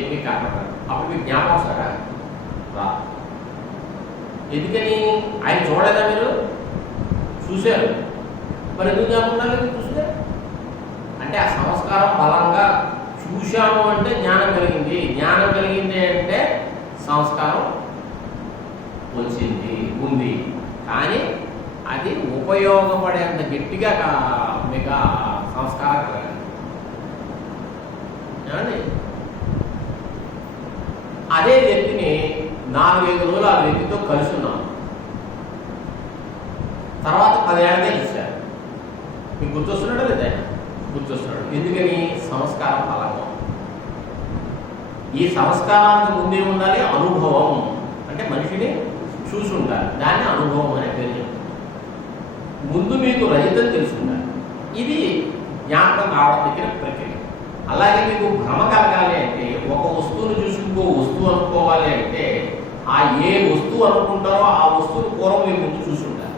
మీకు కనపడతారు. అప్పుడు మీకు జ్ఞాపకం వస్తారా? రా. ఎందుకని? ఆయన చూడలేదా? మీరు చూశారు, మరి ఎందుకు జ్ఞాపకం లేదు? చూస్తే అంటే ఆ సంస్కారం బలంగా చూశాము అంటే జ్ఞానం కలిగింది. జ్ఞానం కలిగింది అంటే సంస్కారం వచ్చింది, ఉంది. కానీ అది ఉపయోగపడేంత గట్టిగా మీకు సంస్కారం కలగాలి. ఏమండి? అదే వ్యక్తిని 4-5 రోజులు ఆ వ్యక్తితో కలిసి ఉన్నాం, తర్వాత 10 ఏళ్ళకే చూశారు. మీకు గుర్తొస్తున్నాడు లేదా? గుర్తొస్తున్నాడు. ఎందుకని? సంస్కారం బలంగా. ఈ సంస్కారానికి ముందే ఉండాలి అనుభవం. అంటే మనిషిని చూసి ఉండాలి, దాన్ని అనుభవం అనే పేరు చెప్తారు. ముందు మీకు రజితం తెలిసి ఉండాలి. ఇది జ్ఞాపకం కావడం దగ్గర ప్రక్రియ. అలాగే మీకు భ్రమ కలగాలి అంటే, ఒక వస్తువును చూసి ఇంకో వస్తువు అనుకోవాలి అంటే, ఆ ఏ వస్తువు అనుకుంటారో ఆ వస్తువును పూర్వం మీరు ముందు చూసి ఉండాలి.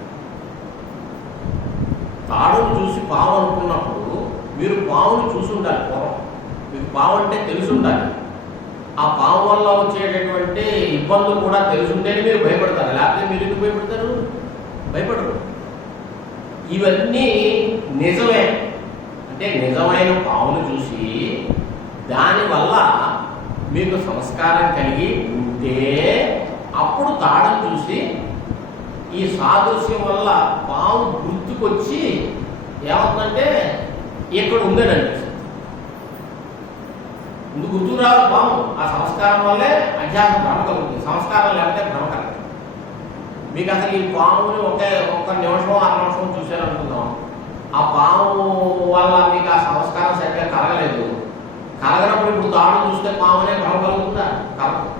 తాడును చూసి పాము అనుకున్నప్పుడు మీరు పావును చూసి ఉండాలి పూర్వం. మీకు పావు అంటే తెలిసి ఉండాలి. ఆ పాము వల్ల వచ్చేటటువంటి ఇబ్బందులు కూడా తెలుసుంటేనే మీరు భయపడతారు, లేకపోతే మీరు ఎందుకు భయపడతారు? భయపడరు. ఇవన్నీ నిజమే. అంటే నిజమైన పామును చూసి దానివల్ల మీకు సంస్కారం కలిగి ఉంటే అప్పుడు తాడును చూసి ఈ సాదృశ్యం వల్ల పాము గుర్తుకొచ్చి ఏమవుతుందంటే ఇక్కడ ఉందని అనిపిస్తుంది. ముందు గుర్తుకు రాదు పాము. ఆ సంస్కారం వల్లే అధ్యాత్మ భ్రమ కలుగుతుంది. సంస్కారం లేకపోతే భ్రమ కలుగుతుంది. మీకు అసలు ఈ పాముని ఒక నిమిషం అర నిమిషం చూశారనుకుందాం, ఆ పాము వల్ల మీకు ఆ సంస్కారం సరిగ్గా కలగలేదు. కలగనప్పుడు ఇప్పుడు తాడు చూస్తే పాము అనే భ్రమ కలుగుతుందా? కలగదు.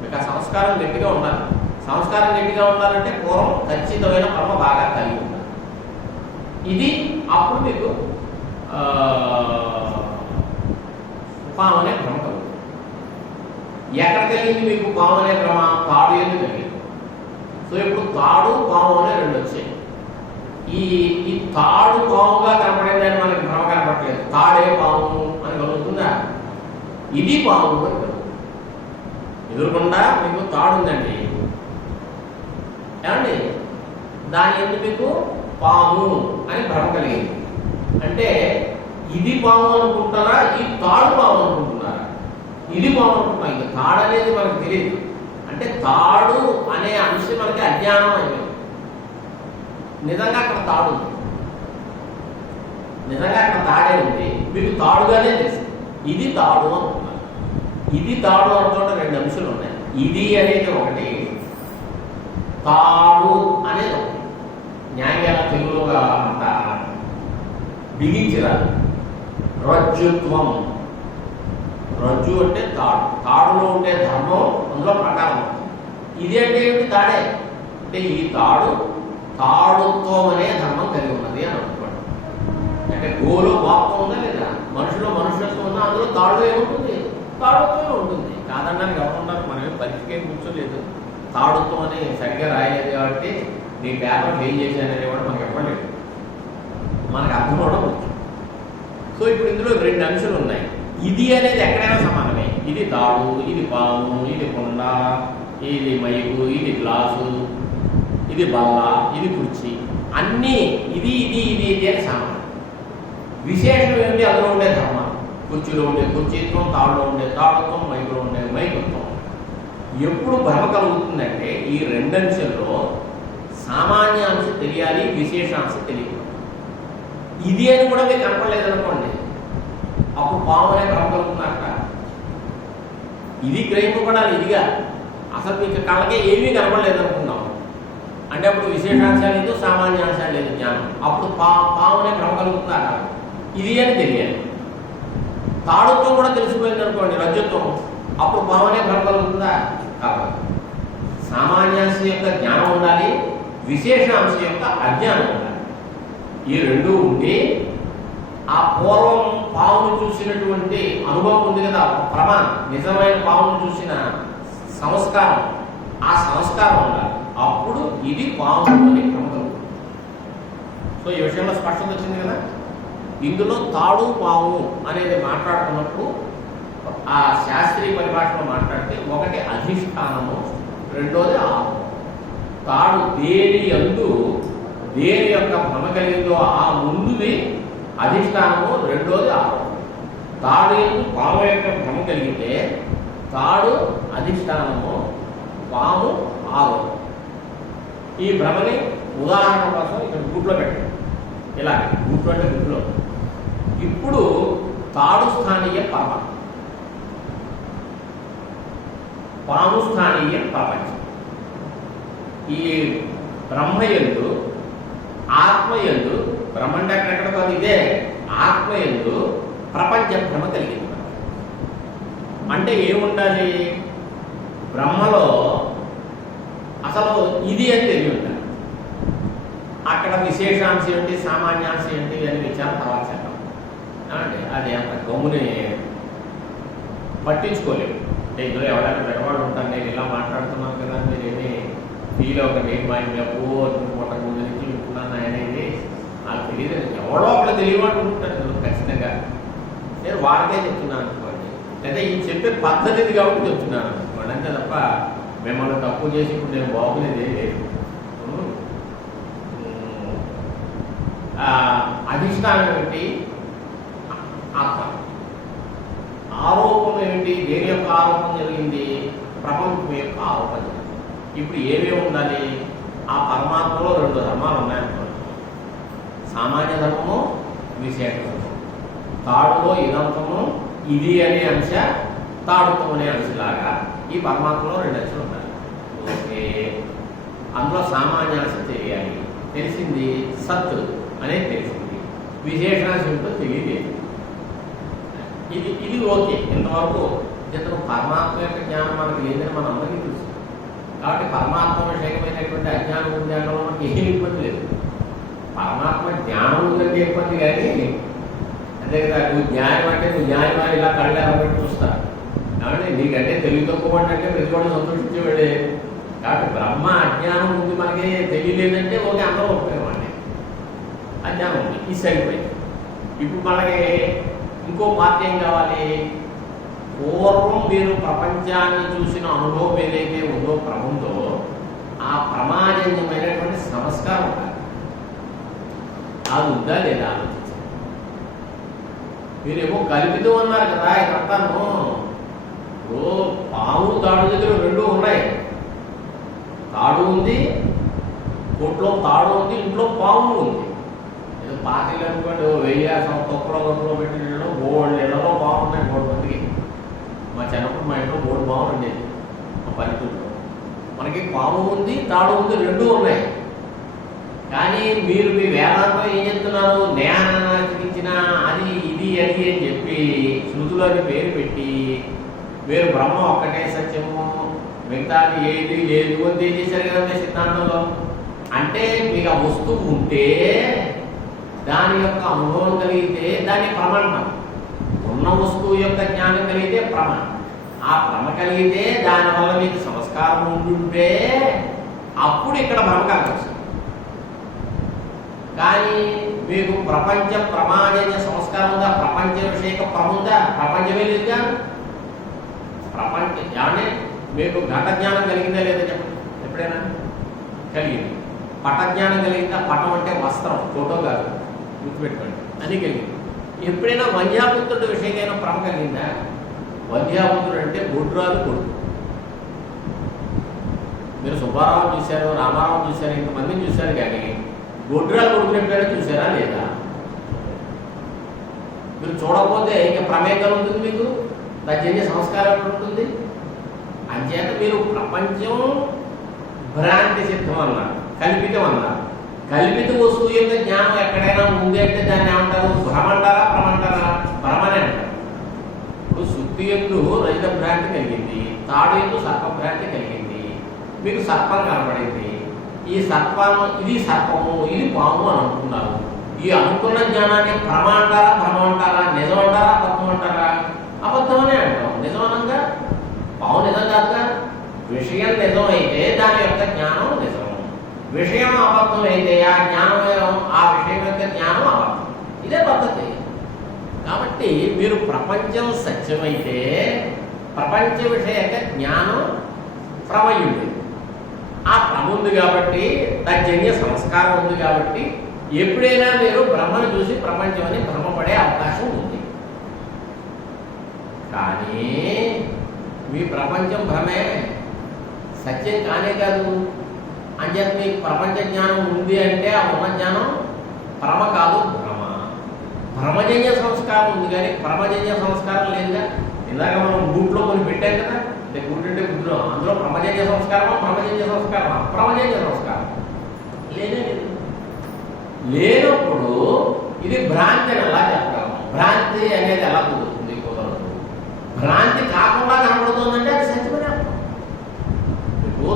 మీకు ఆ సంస్కారం గట్టిగా ఉండాలి. సంస్కారం గట్టిగా ఉండాలంటే పూర్వం ఖచ్చితమైన భ్రమ బాగా కలిగి ఉండాలి. ఇది అప్పుడు మీకు పాము అనే భ్రమ కలుగుతుంది. ఎక్కడ కలిగింది మీకు పాము అనే భ్రమ? తాడు ఎందుకు కలిగింది. సో ఇప్పుడు తాడు పాము అనే రెండు వచ్చాయి. ఈ తాడు పాముగా కనపడేదని మనకి భ్రమ కనపడలేదు. తాడే పాము అని కలుగుతుందా? ఇది పాము అని కలుగుతుంది. ఎదురుకుండా మీకు తాడు ఉందండి ఏమండి, దాని ఎందుకు మీకు పాము అని భ్రమ కలిగింది. అంటే ఇది పాము అనుకుంటారా, ఈ తాడు పాము అనుకుంటున్నారా? ఇది పాము అనుకుంటున్నా. ఇక తాడు అనేది మనకు తెలియదు. అంటే తాడు అనే అంశం మనకి అజ్ఞానం అయిపోయింది. నిజంగా అక్కడ తాడు ఉంది, నిజంగా అక్కడ తాడే ఉంది, మీకు తాడుగానే తెలుసు. ఇది తాడు అనుకున్నారు. ఇది తాడు అనుకుంటే రెండు అంశాలు ఉన్నాయి. ఇది అనేది ఒకటి, తాడు అనేది ఒకటి. న్యాయంగా తెలుగులోగా అంట బిగించిరాదు. రజ్జుత్వం. రజ్జు అంటే తాడు, తాడులో ఉండే ధర్మం అందులో ప్రకారం. ఇది అంటే ఏమిటి? తాడే. అంటే ఈ తాడు తాడుత్వం అనే ధర్మం కలిగి ఉన్నది అని అనుకోండి. అంటే గోలో గోత్వం ఉందా లేదా, మనుషులో మనుషులత్వం ఉందా, అందులో తాడు ఏముంటుంది? తాడుత్వమే ఉంటుంది. కాదన్నానికి ఎవరున్నారు? మనమే పరీక్షకే కూర్చోలేదు. తాడుత్వం అని సరిగ్గా రాయలేదు కాబట్టి నీ పేపర్ ఫెయిల్ చేశాననే కూడా మనకు చెప్పలేదు. మనకు అర్థం కూడా వచ్చు. సో ఇప్పుడు ఇందులో రెండు అంశాలు ఉన్నాయి. ఇది అనేది ఎక్కడైనా సమానమే. ఇది తాడు, ఇది పాము, ఇది కొండ, ఇది మైకు, ఇది గ్లాసు, ఇది బల్ల, ఇది కుర్చీ, అన్నీ ఇది ఇది ఇది ఇది అని సమానం. విశేషం ఏంటి? అందులో ఉండే ధర్మం. కుర్చీలో ఉండే కుర్చీత్వం, తాడులో ఉండే తాడుత్వం, మైకులో ఉండే మైకుత్వం. ఎప్పుడు భ్రమ కలుగుతుందంటే ఈ రెండంశాల్లో సామాన్యాంశ తెలియాలి, విశేషాంశ తెలియదు. ఇది అని కూడా మీకు కనపడలేదనుకోండి, అప్పుడు పాము అనే భ్రమ కలుగుతున్నట్ట. ఇది గ్రహింపబడాలి. ఇదిగా అసలు మీకు కళ్ళకే ఏమీ కనపడలేదు అనుకున్నాం అంటే అప్పుడు విశేషాంశాలు లేదు, సామాన్యాంశాలు లేదు జ్ఞానం. అప్పుడు పాము అనే భ్రమ కలుగుతుందా? ఇది అని తెలియాలి. తాడుత్వం కూడా తెలిసిపోయింది అనుకోండి, రజ్జత్వం, అప్పుడు పాము అనే భ్రమ కలుగుతుందా? కాబట్టి సామాన్యాంశ యొక్క జ్ఞానం ఉండాలి, విశేషాంశ యొక్క అజ్ఞానం ఉండాలి. ఈ రెండు ఉండి ఆ పూర్వం పావును చూసినటువంటి అనుభవం ఉంది కదా, ప్రమాణం, నిజమైన పావును చూసిన సంస్కారం, ఆ సంస్కారం ఉండాలి. అప్పుడు ఇది పాము అని క్రమం. సో ఈ విషయంలో స్పష్టత వచ్చింది కదా. ఇందులో తాడు పాము అనేది మాట్లాడుతున్నప్పుడు ఆ శాస్త్రీయ పరిభాషలో మాట్లాడితే ఒకటి అధిష్టానము, రెండోది ఆత్మ. తాడు దేని యందు దేని యొక్క భ్రమ కలిగిందో ఆ ముందుది అధిష్టానము, రెండోది ఆత్మ. తాడు యందు పాము యొక్క భ్రమ కలిగితే తాడు అధిష్టానము, పాము ఆరు. ఈ భ్రమని ఉదాహరణ కోసం ఇక్కడ గుట్లో పెట్టండి. ఇలా గుట్లో అంటే గుట్లో. ఇప్పుడు తాడు స్థానీయ పరమ, పాము స్థానీయ ప్రపంచం. ఈ బ్రహ్మయందు ఆత్మయందు, బ్రహ్మ అంటే అక్కడెక్కడ కాదు, ఇదే ఆత్మయందు ప్రపంచ భ్రమ కలిగింది. అంటే ఏముండాలి? బ్రహ్మలో అసలు ఇది అని తెలియ ఉంటారు. అక్కడ విశేషాంశం ఏంటి, సామాన్యాంశం ఏంటి అని విచారం తర్వాత చేద్దాం. అంటే అది అంత గమ్ముని పట్టించుకోలేము. అంటే ఇందులో ఎవరైనా పెద్దవాళ్ళు ఉంటారు, నేను ఇలా మాట్లాడుతున్నాను కదా, మీరు ఏమి ఫీల్ అవ్వకండి, మా పొట్టక ముందు నుంచి వింటున్నాను అనేది నాకు తెలియదు. ఎవడో అక్కడ తెలియవాడు ఉంటారు ఖచ్చితంగా. నేను వాడికే చెప్తున్నాను అనుకోండి. లేదా ఈ చెప్పే పద్ధతిది కాబట్టి చెప్తున్నాను వాడు అంతే తప్ప మిమ్మల్ని తక్కువ చేసి ఇప్పుడు నేను బాగులేదు లేదు. అధిష్టానం ఏమిటి? ఆత్మ. ఆరోపణ ఏమిటి? దేని యొక్క ఆరోపణ జరిగింది? ప్రపంచం యొక్క ఆరోపణ జరిగింది. ఇప్పుడు ఏమేమి ఉండాలి? ఆ పరమాత్మలో 2 ధర్మాలు ఉన్నాయనుకోండి. సామాన్య ధర్మము, విశేష ధర్మము. తాడులో ఇదంతము, ఇది అనే అంశ, తాడుతం అనే అంశలాగా ఈ పరమాత్మలో 2 అంశాలు ఉండాలి. ఓకే, అందులో సామాన్యాంశ తెలియాలి. తెలిసింది సత్ అనేది తెలిసింది. విశేషాంశం ఏంటో తెలియలేదు. ఇది ఓకే. ఇంతవరకు ఇతను పరమాత్మ యొక్క జ్ఞానం మనకు లేదని మన అందరికీ తెలుసు. కాబట్టి పరమాత్మ విషయమైనటువంటి అజ్ఞానం ఉంది అనడంలో మనకి ఏం ఇబ్బంది లేదు. పరమాత్మ జ్ఞానం ఉందంటే ఇబ్బంది కానీ అంతే కదా. నువ్వు జ్ఞానం అంటే నువ్వు జ్ఞానం ఇలా కళ్ళు ఎలా చూస్తా కాబట్టి నీకంటే తెలివి తక్కువ అంటే ప్రతి కూడా సంతోషించేవాడే. కాబట్టి బ్రహ్మ అజ్ఞానం ఉంది మనకి తెలియలేదంటే ఓకే అందరూ ఒప్పుకోమండి. అజ్ఞానం ఉంది, ఈ సరిపోయింది. ఇప్పుడు మనకి ఇంకో పార్టీ ఏం కావాలి? పూర్వం మీరు ప్రపంచాన్ని చూసిన అనుభవం ఏదైతే ఉందో ప్రముందో ఆ ప్రమాజన్యమైనటువంటి సంస్కారం ఉండాలి. అది ఉందా లేదా ఆలోచించాలి. మీరేమో కల్పితం అన్నారు కదా. ఇదంతాను పాము తాడు దగ్గర 2 ఉన్నాయి. తాడు ఉంది, కోట్లో తాడు ఉంది, ఇంట్లో పాము ఉంది. ఏదో పార్టీలు అనుకోండి 1000 తొక్కలో పెట్టిన బోర్డు ఇళ్లలో బాగున్నాయి. 3 మందికి మా చిన్నప్పుడు మా ఇంట్లో 3 పాములు ఉండేది మా పల్లెటూరులో. మనకి పాము ఉంది, తాడు ఉంది, 2 ఉన్నాయి. కానీ మీరు మీ వేదాంతం ఏం చెప్తున్నారు? జ్ఞానాచికించిన అది ఇది అది అని చెప్పి శృతులని పేరు పెట్టి మీరు బ్రహ్మ ఒక్కటే సత్యము, మిగతాది ఏది లేదు అని ఏం చేశారు కదండి సిద్ధాంతంలో. అంటే మీకు ఆ వస్తువు ఉంటే దాని యొక్క అనుభవం కలిగితే దాన్ని ప్రమాణం. ఉన్న వస్తువు యొక్క జ్ఞానం కలిగితే ప్రమ. ఆ భ్రమ కలిగితే దానివల్ల మీకు సంస్కారం ఉండుంటే అప్పుడు ఇక్కడ భ్రమ కలగచ్చు. కానీ మీకు ప్రపంచ ప్రమాజన్య సంస్కారం ఉందా? ప్రపంచ విషయక భ్రమ ఉందా? ప్రపంచమే లేదుగా. ప్రపంచ జ్ఞానే మీకు ఘట జ్ఞానం కలిగిందా లేదా చెప్పండి. ఎప్పుడైనా కలిగింది. పట జ్ఞానం కలిగిందా? పటం అంటే వస్త్రం, ఫోటో కాదు, గుర్తుపెట్టుకోండి. అది కలిగింది. ఎప్పుడైనా వంధ్యాపుత్రుడి విషయమైనా భ్రమ కలిగిందా? వంధ్యాపుత్రుడు అంటే గొడ్రాలు కొడుకు. మీరు సుబ్బారావు చూశారు, రామారావు చూశారు, ఇంతమందిని చూశారు. కానీ గొడ్రాలు కొడుకుని ఎప్పుడైనా చూసారా లేదా? మీరు చూడకపోతే ఇంకా ప్రమేయం ఉంటుంది. మీకు దాని సంస్కారం ఉంటుంది. అంచేత మీరు ప్రపంచం భ్రాంతి సిద్ధం అన్నారు, కల్పితం అన్నారు. కల్పిత వస్తువు యొక్క జ్ఞానం ఎక్కడైనా ఉంది అంటే దాన్ని ఏమంటారు? భ్రమంటారా, భ్రమంటారా? భ్రమనే అంటారు. ఇప్పుడు శుద్ధి ఎందు రహిత భ్రాంతి కలిగింది, తాడు ఎందు సర్పభ్రాంతి కలిగింది. మీకు సర్పం కనబడింది. ఈ సర్పము ఇది సర్పము, ఇది పాము అని అనుకున్నారు. ఈ అనుకున్న జ్ఞానాన్ని భ్రమ అంటారా, భ్రమ అంటారా? నిజం అంటారా, అబద్ధం అంటారా? అబద్ధం అనే అంటాం. నిజం అనంగా పాము నిజం కాదుగా. విషయం నిజం అయితే దాని యొక్క జ్ఞానం నిజం. విషయం అబద్ధం అయితే ఆ జ్ఞానం, ఆ విషయం యొక్క జ్ఞానం అబద్ధం. ఇదే పద్ధతి. కాబట్టి మీరు ప్రపంచం సత్యమైతే ప్రపంచ విషయక జ్ఞానం ప్రమయుడు. ఆ భ్రమ ఉంది కాబట్టి తజ్జన్య సంస్కారం ఉంది కాబట్టి ఎప్పుడైనా మీరు బ్రహ్మను చూసి ప్రపంచం అని భ్రమపడే అవకాశం ఉంది. కానీ మీ ప్రపంచం భ్రమే, సత్యం కానే కాదు. అంచేత మీకు ప్రపంచ జ్ఞానం ఉంది అంటే ఆ ఉన్న జ్ఞానం భ్రమ కాదు, భ్రమ. భ్రమజన్య సంస్కారం ఉంది కానీ ప్రమజన్య సంస్కారం లేదుగా. ఇందాక మనం గూట్లో కొన్ని పెట్టాం కదా, అంటే గుడ్ అంటే గుడ్లో, అందులో ప్రమజన్య సంస్కారమా, ప్రమజన్య సంస్కారమా? ప్రమజన్య సంస్కారం లేనే లేదు. లేనప్పుడు ఇది భ్రాంతి అని ఎలా చెప్పగలం? భ్రాంతి అనేది ఎలా కుదురుతుంది? కుదరదు. భ్రాంతి కాకుండా కనబడుతుందంటే అది సత్యమనే అర్థం. ఇప్పుడు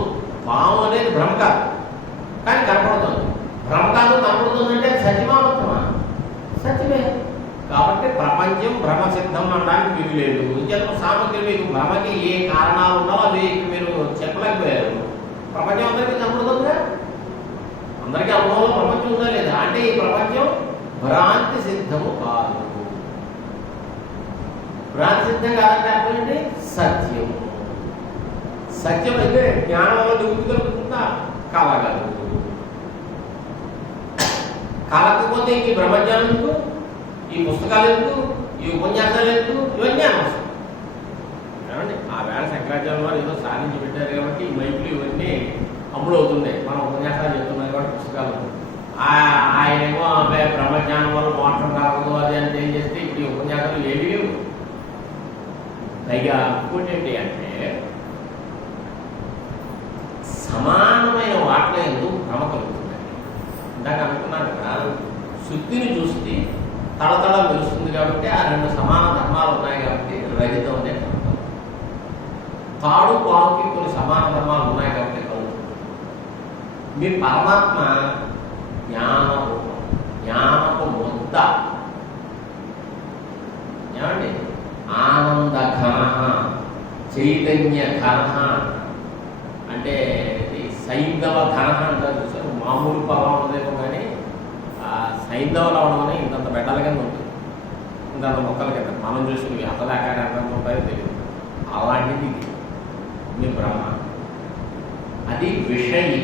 పాము అనేది భ్రమ కాదు కానీ కనపడుతుంది. భ్రమ కాదు కనపడుతుందంటే అది సత్యమా, అబద్ధమా? సత్యమే. కాబట్టి ప్రపంచం భ్రమ సిద్ధం అనడానికి వీలు లేదు. ఇంకెంత సామగ్రి మీకు భ్రమకి ఏ కారణాలు ఉన్నావో అవి మీరు చెప్పలేకపోయారు. ప్రపంచం అందరికీ కనపడుతుందిగా. అందరికీ అనుభవంలో ప్రపంచం ఉందా లేదా? అంటే ఈ ప్రపంచం భ్రాంతి సిద్ధము కాదు. భ్రాంతి సిద్ధం కాదంటే అర్థం ఏంటి? సత్యం. సత్యం అయితే జ్ఞానం వల్ల దిగుతూ కలుగుతుందా? కలగదు. కలగకపోతే ఇంక బ్రహ్మజ్ఞానం ఎందుకు? ఈ పుస్తకాలు ఎందుకు? ఈ ఉపన్యాసాలు ఎందుకు? ఇవన్నీ అనవసరం. ఏమండి ఆ వేళ శంకరాచార్య వారు ఏదో సాధించి పెట్టారు కాబట్టి ఈ మైకులు ఇవన్నీ అమ్ముడు అవుతున్నాయి. మనం ఉపన్యాసాలు చెప్తున్నాం కాబట్టి పుస్తకాలు. ఆయనేమో అబ్బాయి బ్రహ్మజ్ఞానం వల్ల మోక్షం కాకూడదు అది అని ఏం చేస్తే ఇప్పుడు ఈ ఉపన్యాసాలు ఏవి లేవు. పైగా ఇంకోటి ఏంటి అంటే సమానమైన వాటిలో ఎందుకు భ్రమ కలుగుతుందండి. ఇందాక అనుకున్నాను కదా, శుద్ధిని చూస్తే తడతడ మెరుస్తుంది కాబట్టి ఆ రెండు సమాన ధర్మాలు ఉన్నాయి కాబట్టి రహితం అనే కలుగుతుంది. తాడు పావుకి కొన్ని సమాన ధర్మాలు ఉన్నాయి కాబట్టి కలుగుతుంది. మీ పరమాత్మ జ్ఞానరూపం, జ్ఞానపు ముద్ద. ఏమండి ఆనంద ఘన, చైతన్య ఘన అంటే సైంధవ ఘన అంటారు చూసారు. మామూలు పదం ఉందేమో కానీ సైంధవలో ఉండమని ఇంతంత బెడ్డల కింద ఉంటుంది, ఇంతంత మొక్కల కింద మనం చూసి అతలాక ఎంత ఉంటాయో తెలియదు. అలాంటిది మీ బ్రహ్మ. అది విషయి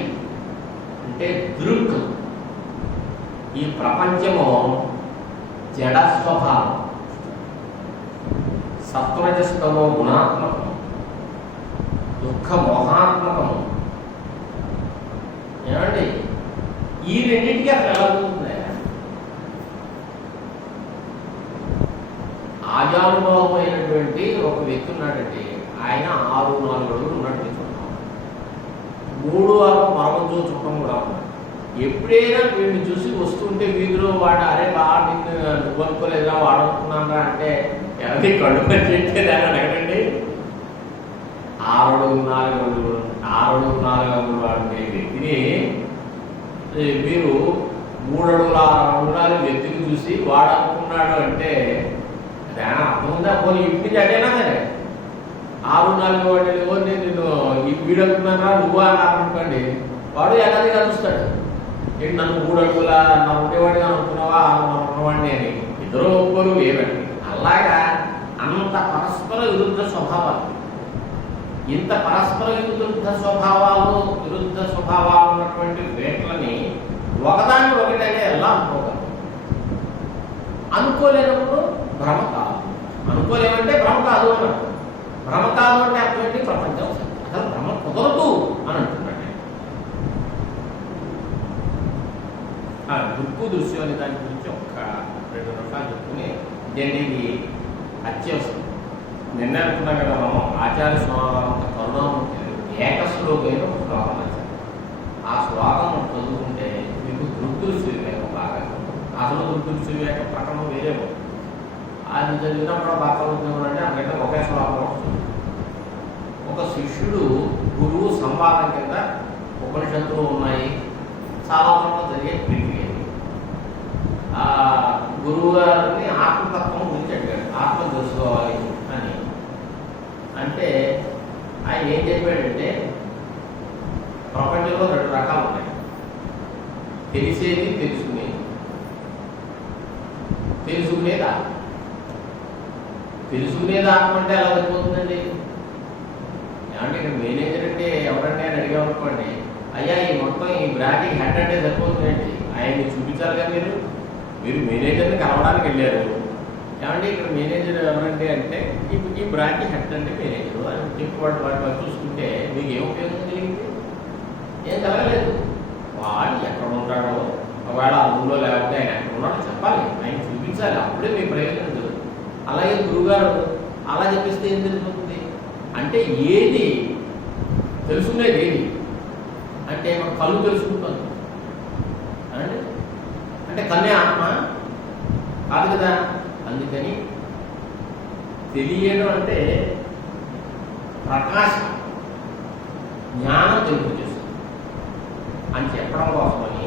అంటే దృక్. ఈ ప్రపంచము జడ స్వభావం, సత్వరజస్తమో గుణాత్మకం, దుఃఖ మోహాత్మకం. ఏమండి ఈ రెండింటికి అసలు ఎలా అవుతుంది? ఆజానుభావమైనటువంటి ఒక వ్యక్తి ఉన్నాడంటే ఆయన 6-4 అడుగులు ఉన్నట్టు చూడటం, 3 మరొక చూడటం కూడా ఉన్నాడు. ఎప్పుడైనా వీడిని చూసి వస్తుంటే వీధిలో వాడు అరే బాగా నిన్ను నువ్వు అనుకోలేదురా వాడుతున్నారా అంటే ఎవరి కళ్ళు పనిచేస్తే దాన్ని అడగండి. 6 అడుగులు 4 అడుగులు 6 అడుగులు 4 అడుగులు వాడే వ్యక్తిని మీరు 3 అడుగుల 6 అడుగుల వ్యక్తిని చూసి వాడు అనుకున్నాడు అంటే దాని అర్థం ఉందా? పోనీ ఇంటి అటైనా సరే 6-4 వాడు నేను వీడు అనుకున్నారా నువ్వు అన్నారు అనుకోండి, వాడు ఎలాగే కలుస్తాడు. ఏంటి నన్ను 3 అడుగుల నా ఉండేవాడిగా అనుకున్నావా ఉన్నవాడిని అని ఇద్దరు ఒక్కరు ఏమండి. అలాగా అంత పరస్పర విరుద్ధ స్వభావాలు, ఇంత పరస్పర విరుద్ధ స్వభావాలు ఉన్నటువంటి వేట్లని ఒకదాన్ని ఒకటనే ఎలా అనుకోగలరు? అనుకోలేనప్పుడు భ్రమ కాదు. అనుకోలేమంటే భ్రమ కాదు అన్నాడు. భ్రమ కాదు అంటే అర్థం ఏంటి? ప్రపంచం అసలు భ్రమ కుదరదు అని అంటున్నాడు. దుక్కు దృశ్యం అనే దాని గురించి ఒక 2 నిమిషాలు చెప్పుకుని ఇదేంటి ఇది అత్యవసరం. నిన్న అనుకున్నా కదా మనం ఆచార్య స్వామి కరుణామూర్తి ఏకశ్లోకైన ఒక శ్లోకం రాశారు. ఆ శ్లోకం చదువుకుంటే మీకు దృక్దృశ్య వివేకం బాగా, అసలు దృక్దృశ్య వివేక ప్రకటన వేరే అది చదివినప్పుడు బాగా అంటే అందుకంటే ఒకే శ్లోకం వస్తుంది. ఒక శిష్యుడు గురువు సంవాదం కింద ఉపనిషత్తులు ఉన్నాయి, చాలా మంది జరిగే ప్రక్రియ. గురువు గారిని ఆత్మతత్వం గురించి అడిగాడు, ఆత్మ తెలుసుకోవాలి అని. అంటే ఆయన ఏం చెప్పాడంటే ప్రపంచంలో 2 రకాలు ఉన్నాయి, తెలిసేది తెలుసుకునేది. తెలుసుకునేది ఆత్మ అంటే ఎలా సరిపోతుందండి? ఏమంటే ఇక్కడ మేనేజర్ అంటే ఎవరంటే అని అడిగామనుకోండి, అయ్యా ఈ మొత్తం ఈ బ్రాండ్కి హెడ్ అంటే సరిపోతుందండి, ఆయన్ని చూపించాలి కదా. మీరు మేనేజర్ని కలవడానికి వెళ్ళారు, ఏమంటే ఇక్కడ మేనేజర్ ఎవరంటే అంటే ఈ బ్రాండ్కి హెడ్ అంటే మేనేజర్ అని చెప్పి వాటి చూసుకుంటే మీకు ఏం ఉపయోగం కలిగింది? ఏం కలగలేదు. వాడు ఎక్కడ ఉంటాడో, ఒకవేళ అందులో లేకపోతే ఆయన ఎక్కడ ఉన్నాడో చెప్పాలి, ఆయన చూపించాలి, అప్పుడే మీ ప్రయోజనం జరుగుతుంది. అలాగే గురువుగారు అలా చెప్పిస్తే ఏం తెలిసిపోతుంది అంటే ఏది తెలుసుకునేది ఏది అంటే మన కళ్ళు తెలుసుకుంటాను అంటే కన్నే ఆత్మ కాదు కదా. అందుకని తెలియడం అంటే ప్రకాశం, జ్ఞానం తెలుపు చేస్తుంది అని చెప్పడం కోసమని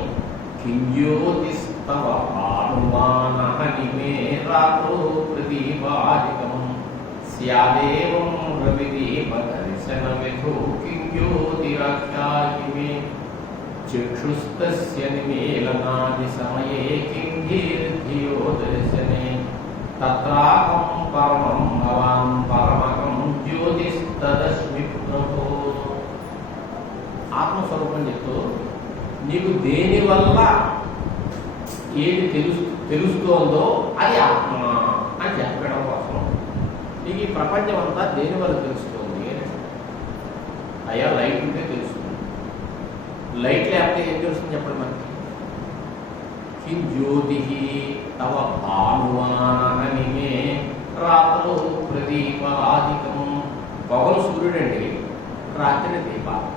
కింజ్యోతిస్తవ ఆనుమానహనిమే రాత్రో ప్రదీపాదికం స్యాదేవం రవిదీప దర్శన విధో కింజ్యోతిరాఖ్యాయిమే చక్షుస్తస్య నిమేలనాది సమయే కింజీర్ధియో దర్శనే తత్రాహం పరమం భవాం పరమకం జ్యోతిస్తదస్మి ప్రభో. ఆత్మస్వరూపం చెప్తూ నీకు దేని వల్ల ఏది తెలుస్తోందో అది ఆత్మ అని చెప్పడం కోసం నీకు ఈ ప్రపంచం అంతా దేని వల్ల తెలుస్తుంది అని. అయ్యా లైట్ ఉంటే తెలుస్తుంది, లైట్ లేకపోతే ఏం తెలుస్తుంది చెప్పండి మనకి. కిం జ్యోతి తవ భానువాననిమే రాత్రులు ప్రదీపాధికం. పగలు సూర్యుడండి, రాత్రి దీపాలు.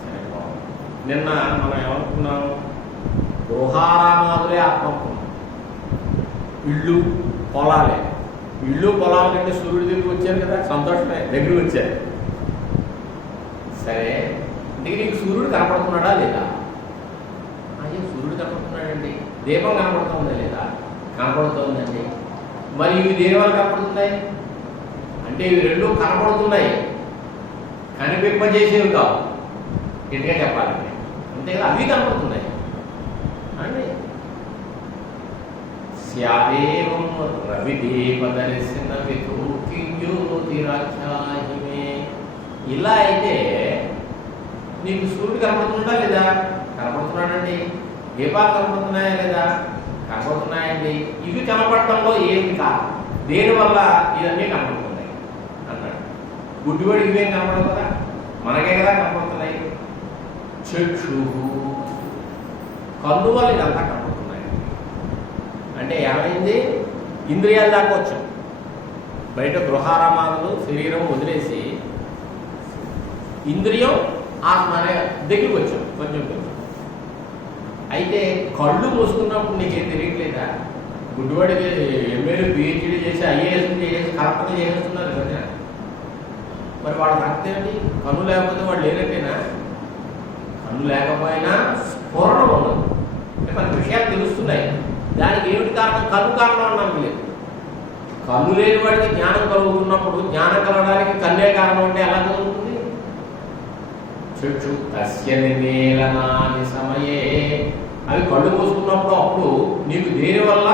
సరే బాగుంది. నిన్న మనం ఏమనుకున్నాం, గృహారామాదులే ఆత్మకున్నాం. ఇళ్ళు పొలాలే, ఇళ్ళు పొలాల కంటే సూర్యుడి దగ్గరికి వచ్చారు కదా, సంతోషమే, దగ్గరికి వచ్చారు. సరే, ఇంటికి నీకు సూర్యుడు కనపడుతున్నాడా లేదా? అయ్యో సూర్యుడు కనపడుతున్నాడండి. దీపం కనపడుతుందా లేదా? కనపడుతుందండి. మరి ఇవి దేని వల్ల కనపడుతున్నాయి అంటే ఇవి రెండు కనపడుతున్నాయి, కనిపింపజేసేవి కావు. గట్టిగా చెప్పాలి అంతే కదా, అవి కనపడుతున్నాయి అండి. స్యాదేవం రవిదేవ దర్శన విజ్యోతిరాజ్యాహిమే. ఇలా అయితే నీకు సూర్యుడు కనపడుతుందా లేదా? కనపడుతున్నాడండి. దీపాలు కనపడుతున్నాయా లేదా? కనపడుతున్నాయండి. ఇవి కనపడటంలో ఏమి కాదు, దేనివల్ల ఇవన్నీ కనపడుతున్నాయి అన్నాడు. గుడ్డివాడు ఇవేం కనపడదు కదా, మనకే కదా కనపడుతున్నాయి. చక్షు, కన్ను వల్ల ఇదంతా కనపడుతున్నాయి. అంటే ఏమైంది, ఇంద్రియాలు దాకా వచ్చాం. బయట గృహారామాదులు శరీరం వదిలేసి ఇంద్రియం ఆత్మ అనే దగ్గరికి వచ్చాం కొంచెం కొంచెం. అయితే కళ్ళు మూసుకున్నప్పుడు నీకేం తెలియట్లేదా? గుడ్డివాడి ఎంఏలు పిహెచ్డీ చేసి ఐఏఎస్ చేసి కరెక్ట్గా చేసేస్తున్నారు కదా, మరి వాళ్ళకి అర్థమేంటి? కన్ను లేకపోతే వాళ్ళు లేనట్టేనా? కన్ను లేకపోయినా స్ఫురణ ఉండదు, అంటే మనకి విషయాలు తెలుస్తున్నాయి. దానికి ఏమిటి కారణం? కన్ను కారణం అన్నాను లేదు. కన్ను లేని వాడికి జ్ఞానం కలుగుతున్నప్పుడు జ్ఞానం కలగడానికి కన్నే కారణం అంటే ఎలా కలుగుతుంది? చక్షు తస్య నిమేళనాది సమయే. అవి కళ్ళు మూసుకున్నప్పుడు అప్పుడు నీకు దేని వల్ల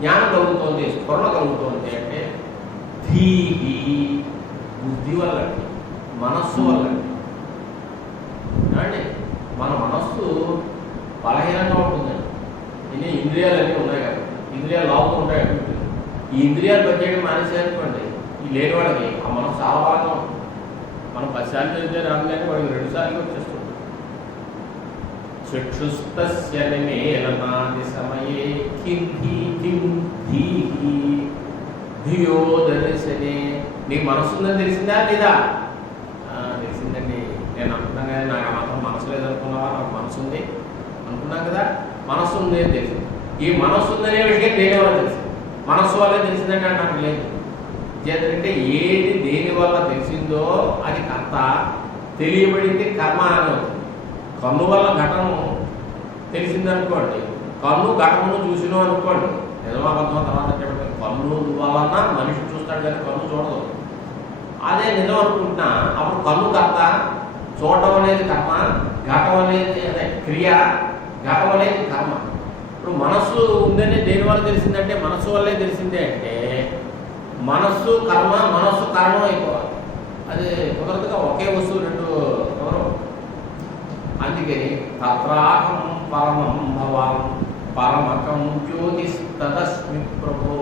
జ్ఞానం కలుగుతోంది, స్ఫురణ కలుగుతోంది అంటే ధీహి, బుద్ధి వల్ల, మనస్సు వల్ల. అంటే మన మనస్సు బలహీనంగా ఉంటుందండి. ఇన్ని ఇంద్రియాలన్నీ ఉన్నాయి కదా, ఇంద్రియాలు లావుతూ ఉంటాయి. ఈ ఇంద్రియాలు పనిచేయడం మానేసేసుకోండి, ఈ లేని వాడికి ఆ మనసు చాలా బాగా ఉంటుంది. మనం 10 సార్లు చదివితే రాదు కానీ వాడికి 2 సార్లు వచ్చేస్తుంది. చక్షుస్తస్య నిమేళనాది సమయే కింధి కిం ధీహి ధియో దర్శనే. నీకు మనసు ఉందని తెలిసిందా లేదా? తెలిసిందండి. నేను అనుకున్నాను కదా, నాకు మాత్రం మనసు లేదనుకున్నావా? నాకు మనసు ఉంది అనుకున్నాను కదా. మనస్సు ఉంది అని తెలిసింది. ఈ మనస్సు ఉందనే విషయం దేని వల్ల తెలిసింది? మనస్సు వల్లే తెలిసిందంటే నాకు లేదు. చేతంటే ఏది దేని వల్ల తెలిసిందో అది కర్త, తెలియబడింది కర్మ అని అవుతుంది. కన్ను వల్ల ఘటన తెలిసిందనుకోండి, కన్ను ఘటనను చూసినో అనుకోండి, నిజమా అబద్ధం తర్వాత చెప్పండి. కన్ను వలన మనిషి చూస్తాడు కానీ కన్ను చూడదు. అదే నిజం అనుకుంటున్నా, అప్పుడు కన్ను కర్త, చూడటం అనేది కర్మ, ఘటం అనేది అదే క్రియ, ఘటం అనేది కర్మ. ఇప్పుడు మనస్సు ఉందని దేని వల్ల తెలిసిందంటే మనస్సు వల్లే తెలిసిందే అంటే మనస్సు కర్మ, మనస్సు కారణం అయిపోవాలి. అది కుదరదుగా, ఒకే వస్తువు రెండు కుదరవు. అందుకని తత్రాహం పరమం భవాం పరమకం జ్యోతిస్తదస్మి ప్రభో.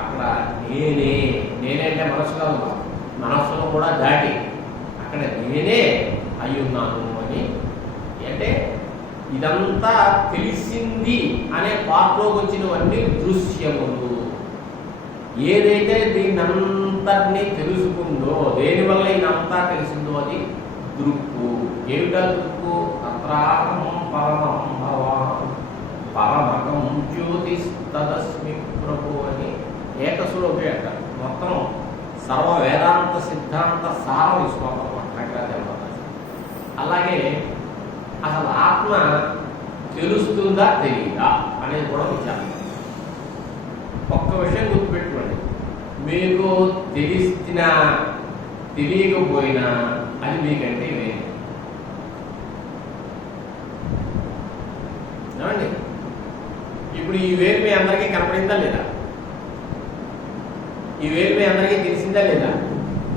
అక్కడ నేనే, నేనంటే మనస్సు కాదు, మనస్సును కూడా దాటి అక్కడ నేనే అయ్యున్నాను అని. అంటే ఇదంతా తెలిసింది అనే పార్ట్లోకి వచ్చినవన్నీ దృశ్యములు. ఏదైతే దీన్నంతటినీ తెలుసుకుందో, దేనివల్ల ఇదంతా తెలిసిందో అది దృక్కు. ఏమిటా దృక్కు? తత్రాహం పరమం భవాం పరమకం జ్యోతిస్తదస్మి ప్రభు అని ఏకశ్లోకి అంటారు. మొత్తం సర్వ వేదాంత సిద్ధాంత సార విశ్వాసం అలాగే అసలు ఆత్మ తెలుస్తుందా తెలియదా అనేది కూడా విచారం. ఒక్క విషయం గుర్తుపెట్టుకోండి, మీకు తెలిసినా తెలియకపోయినా అది మీకంటే వేరు. ఏమండి? ఇప్పుడు ఈ వేరు మీ అందరికీ కనపడిందా లేదా? ఈ వేలు మీ అందరికీ తెలిసిందా లేదా?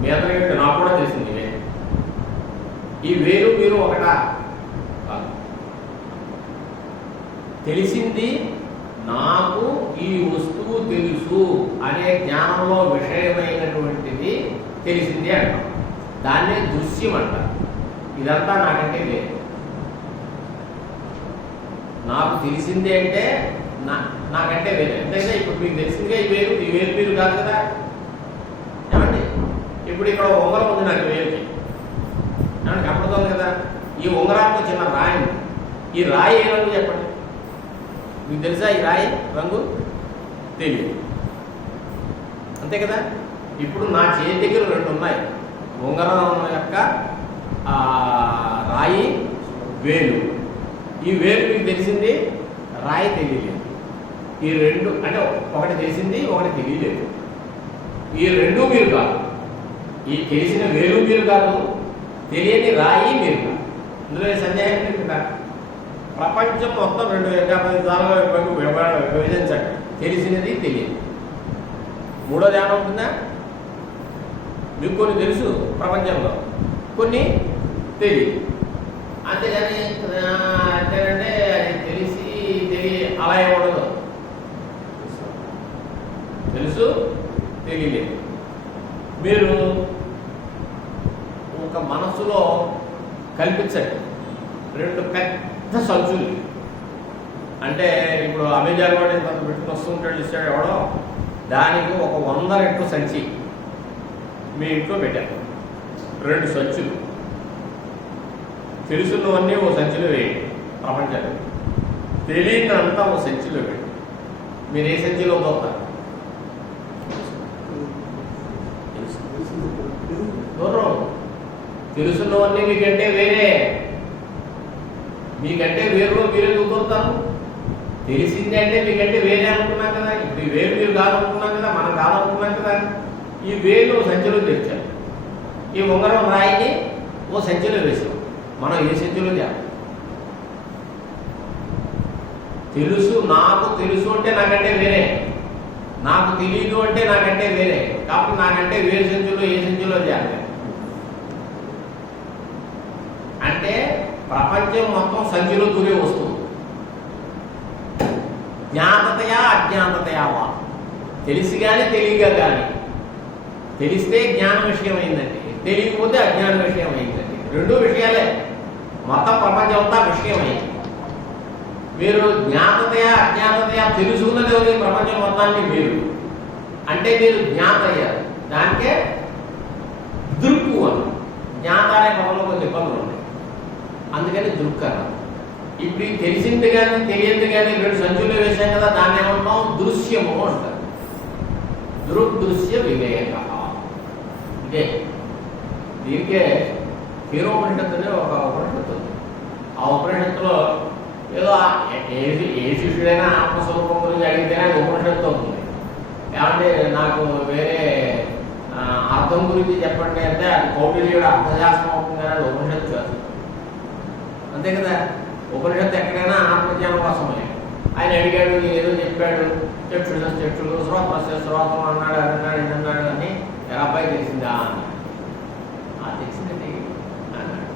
మీ అందరికీ నాకు కూడా తెలిసింది ఈ వేలు. ఈ వేలు మీరు ఒకటా? తెలిసింది నాకు ఈ వస్తువు తెలుసు అనే జ్ఞానంలో విషయమైనటువంటిది తెలిసింది అంటాం. దాన్నే దృశ్యం అంటారు. ఇదంతా నాకంటే లేదు. నాకు తెలిసింది అంటే నాకంటే వేరే. అంతేగా ఇప్పుడు మీకు తెలిసిందిగా ఈ వేలు మీరు కాదు కదా. ఏమండి ఇప్పుడు ఇక్కడ ఉంగరం ఉంది నాకు వేలుకి, ఏమంటే కనపడుతుంది కదా. ఈ ఉంగరానికి చిన్న రాయి ఉంది. ఈ రాయి ఏ రంగు చెప్పండి? మీకు తెలుసా ఈ రాయి రంగు? తెలియదు. అంతే కదా. ఇప్పుడు నా చేతి దగ్గర రెండు ఉన్నాయి, ఉంగరం యొక్క రాయి, వేలు. ఈ వేలు మీకు తెలిసింది, రాయి తెలియలేదు. ఈ రెండు అంటే ఒకటి తెలిసింది, ఒకటి తెలియలేదు. ఈ రెండు మీరు కాదు. ఈ తెలిసిన వేలు మీరు కాదు, తెలియని రాయి మీరు కాదు. ఇందులో సందేహం లేదు. ప్రపంచం మొత్తం 2 విధాలుగా విభజించండి. తెలిసినది, తెలియదు. మూడోది ఏమైనా ఉంటుందా? మీకు కొన్ని తెలుసు ప్రపంచంలో, కొన్ని తెలియదు. అంతేగాని అంతేనంటే అది తెలియ అలా ఏమఉండదు. తెలుసు, తెలియలేదు. మీరు ఒక మనస్సులో కల్పించండి 2 పెద్ద సంచులు. అంటే ఇప్పుడు అమెజాన్ వాడు ఇంత పెట్టుకుని వస్తుంటాడు ఇస్తాడు ఎవడో, దానికి ఒక 100 రెట్లు సంచి మీ ఇంట్లో పెట్టారు. 2 సంచులు. తెలుసున్నవన్నీ ఓ సంచిలో వేయండి ప్రపంచాన్ని. తెలియనంతా ఓ సంచిలో వేయండి. మీరు ఏ సంచిలో పోతారు? దూరం. తెలుసున్నవన్నీ మీకంటే వేరే. మీకంటే వేరులో మీరే చూద్దారు. తెలిసింది అంటే మీకంటే వేరే అనుకున్నాం కదా. ఇప్పుడు ఈ వేరు మీరు కాదనుకున్నాం కదా, మనం కాదనుకున్నాం కదా. ఈ వేలు సంచిలో తెచ్చారు. ఈ ఉంగరం రాయిని ఓ సంచిలో వేసాం. మనం ఏ సంచిలో చేయాలి? తెలుసు, నాకు తెలుసు అంటే నాకంటే వేరే, నాకు తెలియదు అంటే నాకంటే వేరే. కాబట్టి నాకంటే వేరే సంచులో ఏ సంచులో చేయాలి అంటే ప్రపంచం మొత్తం సంచిలో దూరే వస్తువు. జ్ఞాతతయా అజ్ఞాతతయా వా. తెలిసి కానీ తెలియగా కానీ. తెలిస్తే జ్ఞాన విషయం అయిందండి, తెలియకపోతే అజ్ఞాన విషయం అయిందండి. 2 విషయాలే. మొత్తం ప్రపంచం అంతా విషయం అయింది. మీరు జ్ఞాతతయా అజ్ఞాతతయా తెలుసుకున్నది ప్రపంచం మొత్తాన్ని మీరు అంటే మీరు జ్ఞాత అయ్యారు. దానికే దృక్కు అని. జ్ఞాత అనే పదంలో కొన్ని ఇబ్బందులు ఉన్నాయి, అందుకని దృక్ అన్నారు. ఇప్పుడు తెలిసింది కానీ తెలియదు కానీ 2 సంచులు వేసాం కదా, దాన్ని ఏమంటాం? దృశ్యము అంటారు. దృగ్దృశ్య వివేక. ఇదే దీనికే హీరోపనిషత్తు అనే ఒక ఉపనిషత్తు ఉంది. ఆ ఉపనిషత్తులో ఏదో ఏ శిష్యుడైనా ఆత్మస్వరూపం గురించి అడిగితేనే అది ఉపనిషత్తు అవుతుంది. ఏమంటే నాకు వేరే అర్థం గురించి చెప్పండి అంటే అది కౌటిల్యుడు అర్థశాస్త్రం అవుతుంది కానీ అది ఉపనిషత్తు కాదు. అంతే కదా. ఉపనిషత్తు ఎక్కడైనా ఆత్మజ్ఞానం కోసమే. ఆయన అడిగాడు, ఏదో చెప్పాడు, చక్షుడు శ్రోతం అన్నాడు, అది అన్నాడు, ఇది అన్నాడు అని ఎలా అబ్బాయి తెలిసిందా అని. తెలిసిందండి అన్నాడు.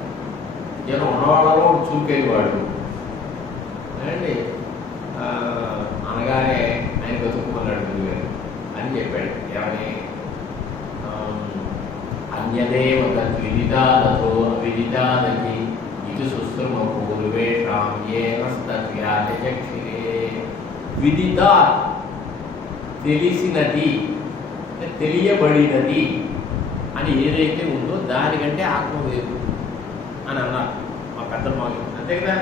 జనం ఉన్నవాళ్ళలో చూకెళ్ళేవాడు అండి. అనగానే ఆయన బతుకుమన్నాడు గురుగారు అని చెప్పాడు. ఏమని? అన్యదేవ తద్విదిదాదతో అవిదిదాదకి ఇది సుశ్రుమ పూర్వేషాం ఏనస్తత్వ్యాచక్షిరే. విదిత తెలిసినది, తెలియబడినది అని ఏదైతే ఉందో దానికంటే ఆత్మ వేరు అని అన్నారు మా పెద్దలు మాకు. అంతే కదా.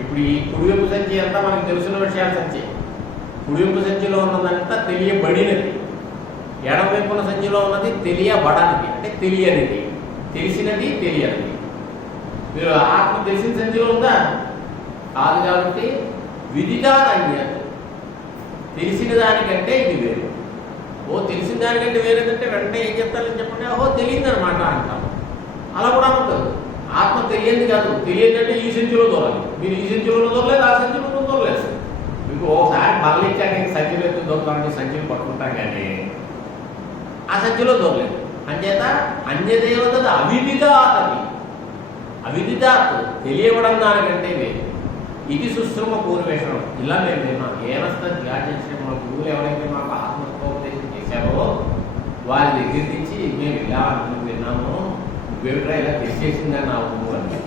ఇప్పుడు ఈ కుడివైపు సంచి అంతా మనకు తెలిసిన విషయాల సంచి. కుడివైపు సంచిలో ఉన్నదంతా తెలియబడినది, ఎడమవైపున సంచిలో ఉన్నది తెలియబడనిది, అంటే తెలియనిది. తెలిసినది, తెలియనిది. మీరు ఆత్మ తెలిసిన సంచిలో ఉందా? కాదు. కాబట్టి విదిదాన్యత. తెలిసిన దానికంటే ఇది వేరు. ఓ తెలిసిన దానికంటే వేరేదంటే వెంటనే ఏం చెప్తారని చెప్పండి, ఓహో తెలియదనమాట అంటాం. అలా కూడా ఉంటుంది. ఆత్మ తెలియదు కాదు. తెలియదంటే ఈ సంచిలో దూరాలి. మీరు ఈ సంచిలో దూరలేదు, ఆ సంచిలో దూరలేదు. మీకు ఒకసారి బల్ల ఇచ్చాక సంచిలో ఎందుకు దొరుకుతామంటే సంచిని పట్టుకుంటాం కానీ ఆ సంచిలో దూరలేదు. అంచేత అన్యదేవత అవిదితాతని, అవిదితాత్ తెలియవడం దానికంటే వేరు. ఇది సుశ్రమ పూర్వేషణం. ఇలా మేము విన్నాం. ఏనస్త ధ్యానించిన మా గురువులు ఎవరైతే మాకు ఆత్మతత్వోపదేశం చేశారో వారి దగ్గర నుంచి మేము ఇలా విన్నాము, నువ్వేమిట్రా ఇలా తెచ్చేసిందని నా ఊరు అని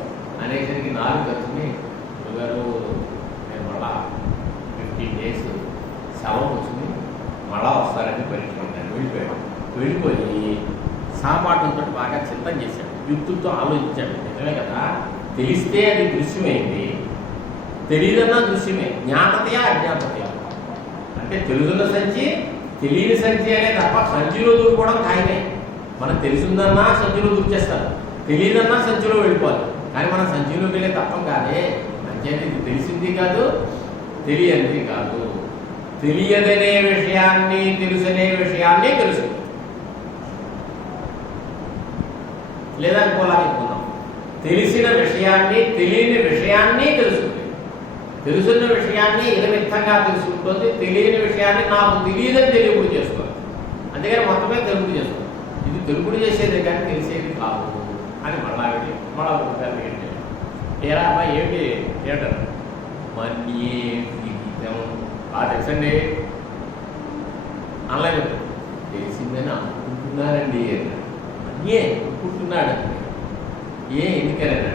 అనేసరికి 4 ఖర్చుని గారు మేము మళ్ళా 15 days సెలవు వచ్చింది, మళ్ళా వస్తారని పరీక్షకుంటాను. వెళ్ళిపోయి సాపాటుతో బాగా చింతన చేశాడు, యుక్తులతో ఆలోచించాడు. నిజమే కదా, తెలిస్తే అది దృశ్యమైంది, తెలియదన్నా దృశ్యమే. జ్ఞాతతయా అజ్ఞాతతయా అంటే తెలుసున్న సంచి తెలియని సంచి అనే తప్ప సంచిలో దూరుకోవడం ఖాయమే. మనం తెలుసుందన్నా సంచిలో దూర్చేస్తారు, తెలియదన్నా సంచిలో వెళ్ళిపోవాలి. కానీ మనం సంచిలోకి వెళ్ళే తప్పం కాదే. అంటే ఇది తెలిసింది కాదు, తెలియనిది కాదు. తెలియదనే విషయాన్ని తెలుసనే విషయాన్ని తెలుసు. లేదా అనుకోలేకపోతున్నాం. తెలిసిన విషయాన్ని తెలియని విషయాన్ని తెలుసుకుంది. తెలుసున్న విషయాన్ని ఇదమిత్తంగా తెలుసుకుంటుంది, తెలియని విషయాన్ని నాకు తెలియదని తెలుగుడు చేసుకోవాలి. అందుకని మొత్తమే తెలుగుడు చేసుకోవాలి. ఇది తెలుగుడు చేసేది కానీ తెలిసేది కాదు అని మళ్ళా ఏంటి ఏరా అమ్మాయి ఏంటి ఏంటారు మన్యే విదితం తెలుసండి అనలేదు, తెలిసిందని అనుకుంటున్నారండి. మన్యే అనుకుంటున్నాడు. ఎందుకన్నాడు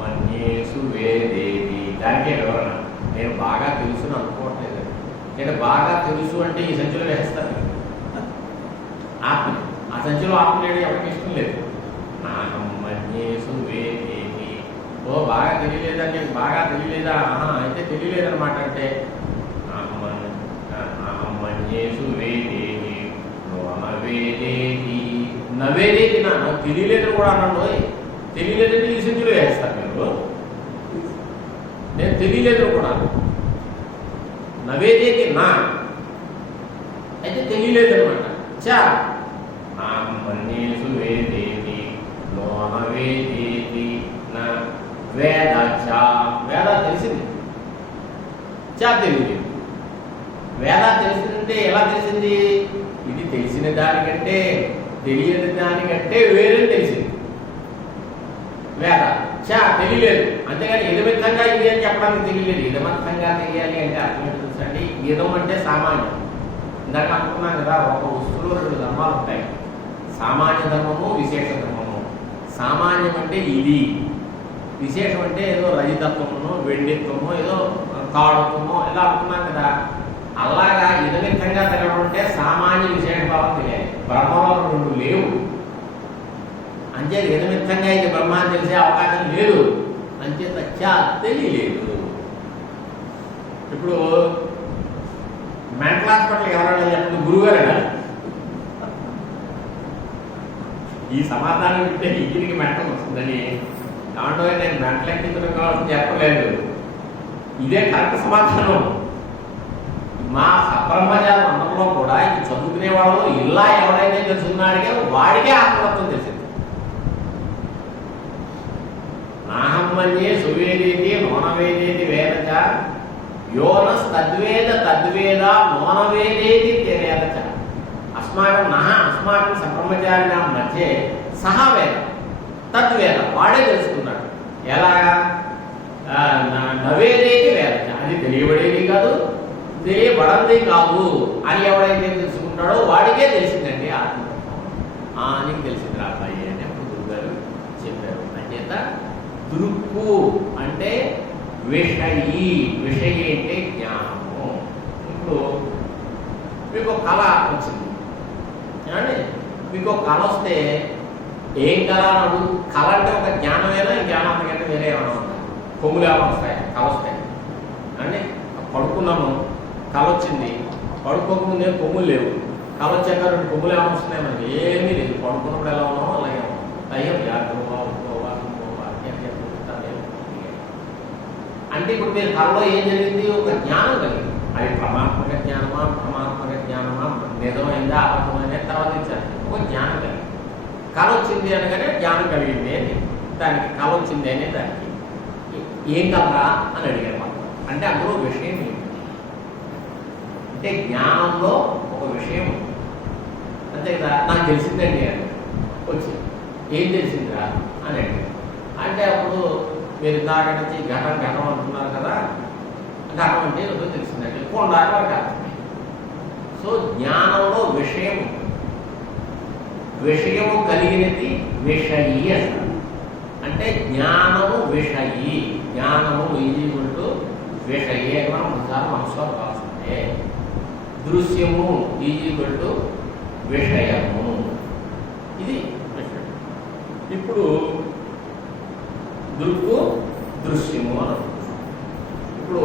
మన్యేసు వేదేవి, దానికే వివరణ. నేను బాగా తెలుసుని అనుకోవట్లేదు. నేను బాగా తెలుసు అంటే ఈ సంచిలో వేస్తాను ఆత్మ. ఆ సంచిలో ఆత్మ లేడు, ఎవరికి ఇష్టం లేదు. మన్యేసు వేదేవి, ఓ బాగా తెలియలేదండి, బాగా తెలియలేదా, అయితే తెలియలేదన్నమాట. అంటే మన్యేసు వేదేవి నవేదేవి, నవేదేవి నాకు తెలియలేదని కూడా అన్నాడు. తెలియలేదంటే ఈ సంచిలో వేస్తాను. మీరు నేను తెలియలేదు కూడా, నవేదేది నా అయితే తెలియలేదు అనమాట. చా మన్యేసు వేదేది నవేదేది నా వేద చా, వేద తెలిసింది, చా తెలియలేదు. వేద తెలిసిందంటే ఎలా తెలిసింది? ఇది తెలిసిన దానికంటే తెలియని దానికంటే వేరే తెలిసింది. వేద చా తెలియలేదు, అంతేగాని ఇదమిత్తంగా ఇది అని చెప్పడానికి తెలియలేదు. ఇదమర్థంగా తెలియాలి అంటే అర్థం ఏంటి తెలుసండి? ఇదం అంటే సామాన్యం. ఇందాక అనుకున్నాం కదా, ఒక వస్తువులో 2 ధర్మాలు ఉంటాయి, సామాన్య ధర్మము, విశేష ధర్మము. సామాన్యం అంటే ఇది, విశేషం అంటే ఏదో రజితత్వము, వెండిత్వము, ఏదో తాడుత్వము, ఇలా అనుకున్నాం కదా. అలాగా ఇదమిత్తంగా తెలియడం అంటే సామాన్య విశేష భావం తెలియాలి. బ్రహ్మలో 2 లేవు. అంచేది ఇదమిత్తంగా ఇది బ్రహ్మ అని తెలిసే అవకాశం లేదు. అంచేత చా తెలియలేదు. ఇప్పుడు మెంటల్ హాస్పిటల్ ఎవరైనా చెప్పండి, గురువుగారేనా? ఈ సమాధానం వింటే ఇంటికి మెంటల్ వస్తుందని దాంట్లో నేను మెంటల్ ఎక్కించడం కావాల్సింది చెప్పలేదు. ఇదే కరెక్ట్ సమాధానం. మా సబ్రహ్మచారి మండలంలో కూడా ఇది చదువుకునే వాళ్ళు ఇలా ఎవరైతే తెలుసుకున్నాడికే వాడికే ఆత్మతత్వం తెలిసింది. నాహమ్మన్యే సువేదేది నోనవేదేది వేదచ యోనస్ తద్వేద తద్వేద నోనవేదేది వేదచ అస్మాకం అస్మాకం సబ్రహ్మచారిణ మధ్య సహా వేద తద్వేద, వాడే తెలుసుకున్నాడు. ఎలాగా? నవేదేది వేదచ, అది తెలియబడేది కాదు, తెలియబడంది కాదు అని ఎవడైతే తెలుసుకుంటాడో వాడికే తెలిసిందండి ఆత్మతత్వం. నీకు తెలిసింది రా అబ్బాయి అని అప్పుడు గురుగారు చెప్పారు. అంచేత దృక్కు అంటే విషయి, విషయి అంటే జ్ఞానము. ఇప్పుడు మీకు కళ వచ్చింది ఏమండి, మీకు కళ వస్తే ఏం కళ అన్నాడు? కళ అంటే ఒక జ్ఞానమేనా? ఈ జ్ఞానం అంతకంటే వేరే ఏమైనా ఉంటాయి? కొమ్ములు ఏమైనా వస్తాయి? కళ వస్తాయి అంటే పడుకున్నాము, కళ వచ్చింది. పడుకోకముందే కొమ్ములు లేవు, కళ వచ్చాక 2 కొమ్ములు ఏమైనా వస్తున్నాయి? మనకి ఏమీ లేదు. పడుకున్నప్పుడు ఎలా ఉన్నామో అలాగే అయ్యో అంటే ఇప్పుడు మీరు కళలో ఏం జరిగింది? ఒక జ్ఞానం కలిగింది. అది పరమాత్మక జ్ఞానమా, పరమాత్మక జ్ఞానమా, నిజమైందా అబద్ధమైందా తర్వాత ఇచ్చారు. ఒక జ్ఞానం కలిగింది. కళ వచ్చింది అనగానే జ్ఞానం కలిగింది అని దానికి, కళ వచ్చింది అనే దానికి ఏం కలరా అని అడిగారు మాకు. అంటే అందులో విషయం ఏంటి అంటే జ్ఞానంలో ఒక విషయం. అంతే కదా, నాకు తెలిసిందండి అని వచ్చి ఏం తెలిసిందిరా అని అంటే అప్పుడు మీరు ఇందాక నుంచి ఘటం ఘటం అంటున్నారు కదా, ఘటం అంటే ఏదో తెలిసిందండి కొండాక వాడికి అర్థమే. సో జ్ఞానంలో విషయము కలిగినది విషయి అంటారు. అంటే జ్ఞానము విషయి, జ్ఞానము ఈజీగుంటూ విషయి అని మనం ఒకసారి మనసులో రాస్తుంటే, దృశ్యము ఈజీగుంటూ విషయము, ఇది విషయం. ఇప్పుడు దృక్కు దృశ్యము అని అనుకుంటున్నాం. ఇప్పుడు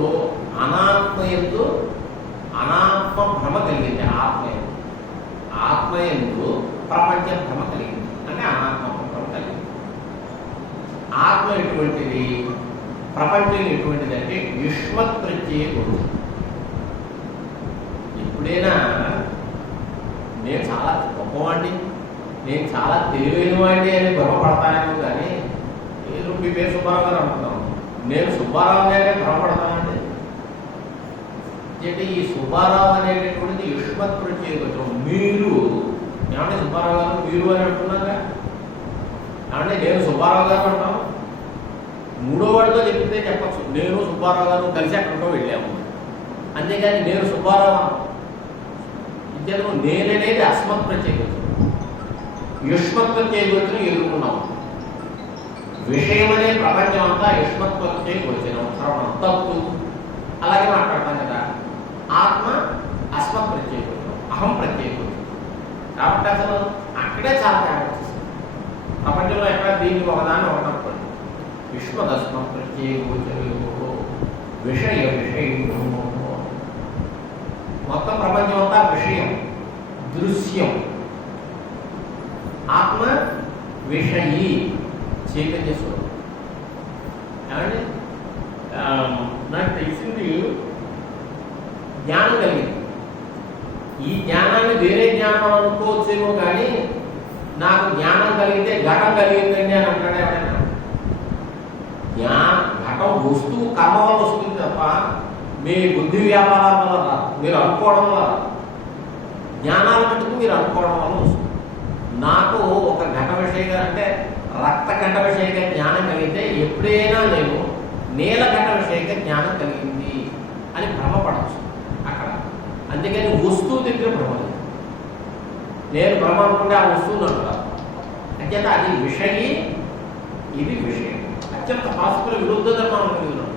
అనాత్మయందు అనాత్మ భ్రమ కలిగింది, ఆత్మయందు ప్రపంచ భ్రమ కలిగింది, అంటే అనాత్మ భ్రమ కలిగింది. ఆత్మ ఎటువంటిది, ప్రపంచం ఎటువంటిది అంటే యుష్మత్ ప్రత్యేకం. ఎప్పుడైనా నేను చాలా గొప్పవాడిని, నేను చాలా తెలివైన వాడిని అని భ్రమపడతానేమో కానీ, మీ పేరు సుబ్బారావు గారు అనుకున్నాం, నేను సుబ్బారావు గారే భ్రమపడతానండి. అంటే ఈ సుబ్బారావు అనేటటువంటిది యుష్మత్ ప్రత్యేకం. మీరు ఏమంటే సుబ్బారావు గారు మీరు అని అంటున్నాగా, అంటే నేను సుబ్బారావు గారు అంటాను. మూడో వాడితో చెప్తే చెప్పచ్చు, నేను సుబ్బారావు గారు కలిసి ఎక్కడికో వెళ్ళాము, అంతేగాని నేను సుబ్బారావు ఇద్దరు నేననేది అస్మత్ ప్రత్యేకం, యుష్మత్ ప్రత్యేకం ఎదుర్కొన్నాము. విషయం అనే ప్రపంచం అంతా యుష్మత్ ప్రత్యేకం శ్రవణం తప్పు, అలాగే మాట్లాడతాం కదా. ఆత్మ అస్మత్ ప్రత్యేకం, అహం ప్రత్యేకం. కాబట్టి అసలు అక్కడే చాలా తేడా వచ్చేసింది. ప్రపంచంలో ఎక్కడ దీనికి ఒకదాన్ని ఒకటప్పుడు విశ్వదస్మత్ ప్రత్యేకో విషయ మొత్తం ప్రపంచం అంతా విషయం, దృశ్యం. ఆత్మ విషయి, చైతన్య స్వరూపం. ఏమండి నాకు తెలిసింది జ్ఞానం కలిగింది. ఈ జ్ఞానాన్ని వేరే జ్ఞానం అనుకోవచ్చేమో కానీ, నాకు జ్ఞానం కలిగితే ఘటం కలిగిందండి అని అంటాడు ఎవరైనా? ఘటం వస్తువు కర్మ వల్ల వస్తుంది తప్ప మీ బుద్ధి వ్యాపారాల వల్ల రాదు, మీరు అనుకోవడం వల్ల రాదు. జ్ఞానాల మటుకు మీరు అనుకోవడం వల్ల వస్తుంది. నాకు ఒక ఘట విషయంగా అంటే రక్త ఘట విషయంగా జ్ఞానం కలిగితే ఎప్పుడైనా నేను నీల ఘట విషయంగా జ్ఞానం కలిగింది అని భ్రమపడవచ్చు అక్కడ. అందుకని వస్తువు దగ్గర భ్రమ లేదు. నేను భ్రమ అనుకుంటే ఆ వస్తువుని అంటారు. అంచేత అది విషయి, ఇది విషయం. అత్యంత పరస్పర విరుద్ధ ధర్మం కలిగి ఉన్నాడు.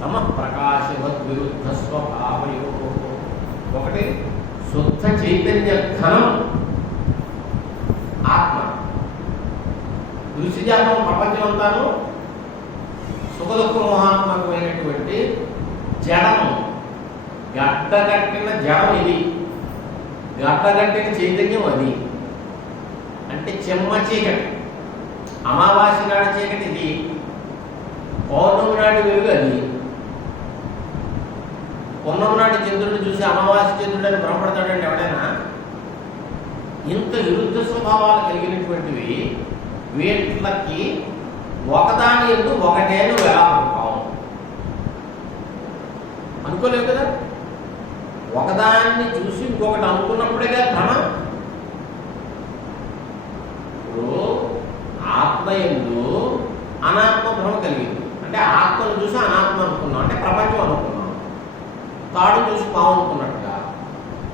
తమ ప్రకాశవద్ విరుద్ధ స్వభావయో. ఒకటి శుద్ధ చైతన్య ఘనం ఆత్మ, దృశ్యజాతం ప్రపంచం అంతాను సుఖదుఖ మోహాత్మకమైనటువంటి జడము, గడ్డగట్టిన జడం ఇది, గడ్డగట్టిన చైతన్యం అది. అంటే చెమ్మ చీకటి, అమావాస్య నాటి చీకటి ఇది, పౌర్ణమి నాటి వెలుగు అది. పౌర్ణమి నాటి చంద్రుడిని చూసి అమావాస్య చంద్రుడు అని భ్రమపడతాడండి ఎవడైనా? ఇంత విరుద్ధ స్వభావాలు కలిగినటువంటివి వీటికి ఒకదాని ఎందు ఒకటే నువ్వు ఎలా అనుకోవు? అనుకోలేవు కదా. ఒకదాన్ని చూసి ఇంకొకటి అనుకున్నప్పుడేగా భ్రమ. ఇప్పుడు ఆత్మ ఎందు అనాత్మ భ్రమ కలిగింది అంటే ఆత్మను చూసి అనాత్మ అనుకున్నాం, అంటే ప్రపంచం అనుకున్నాం. తాడు చూసి పాము అనుకున్నట్టుగా.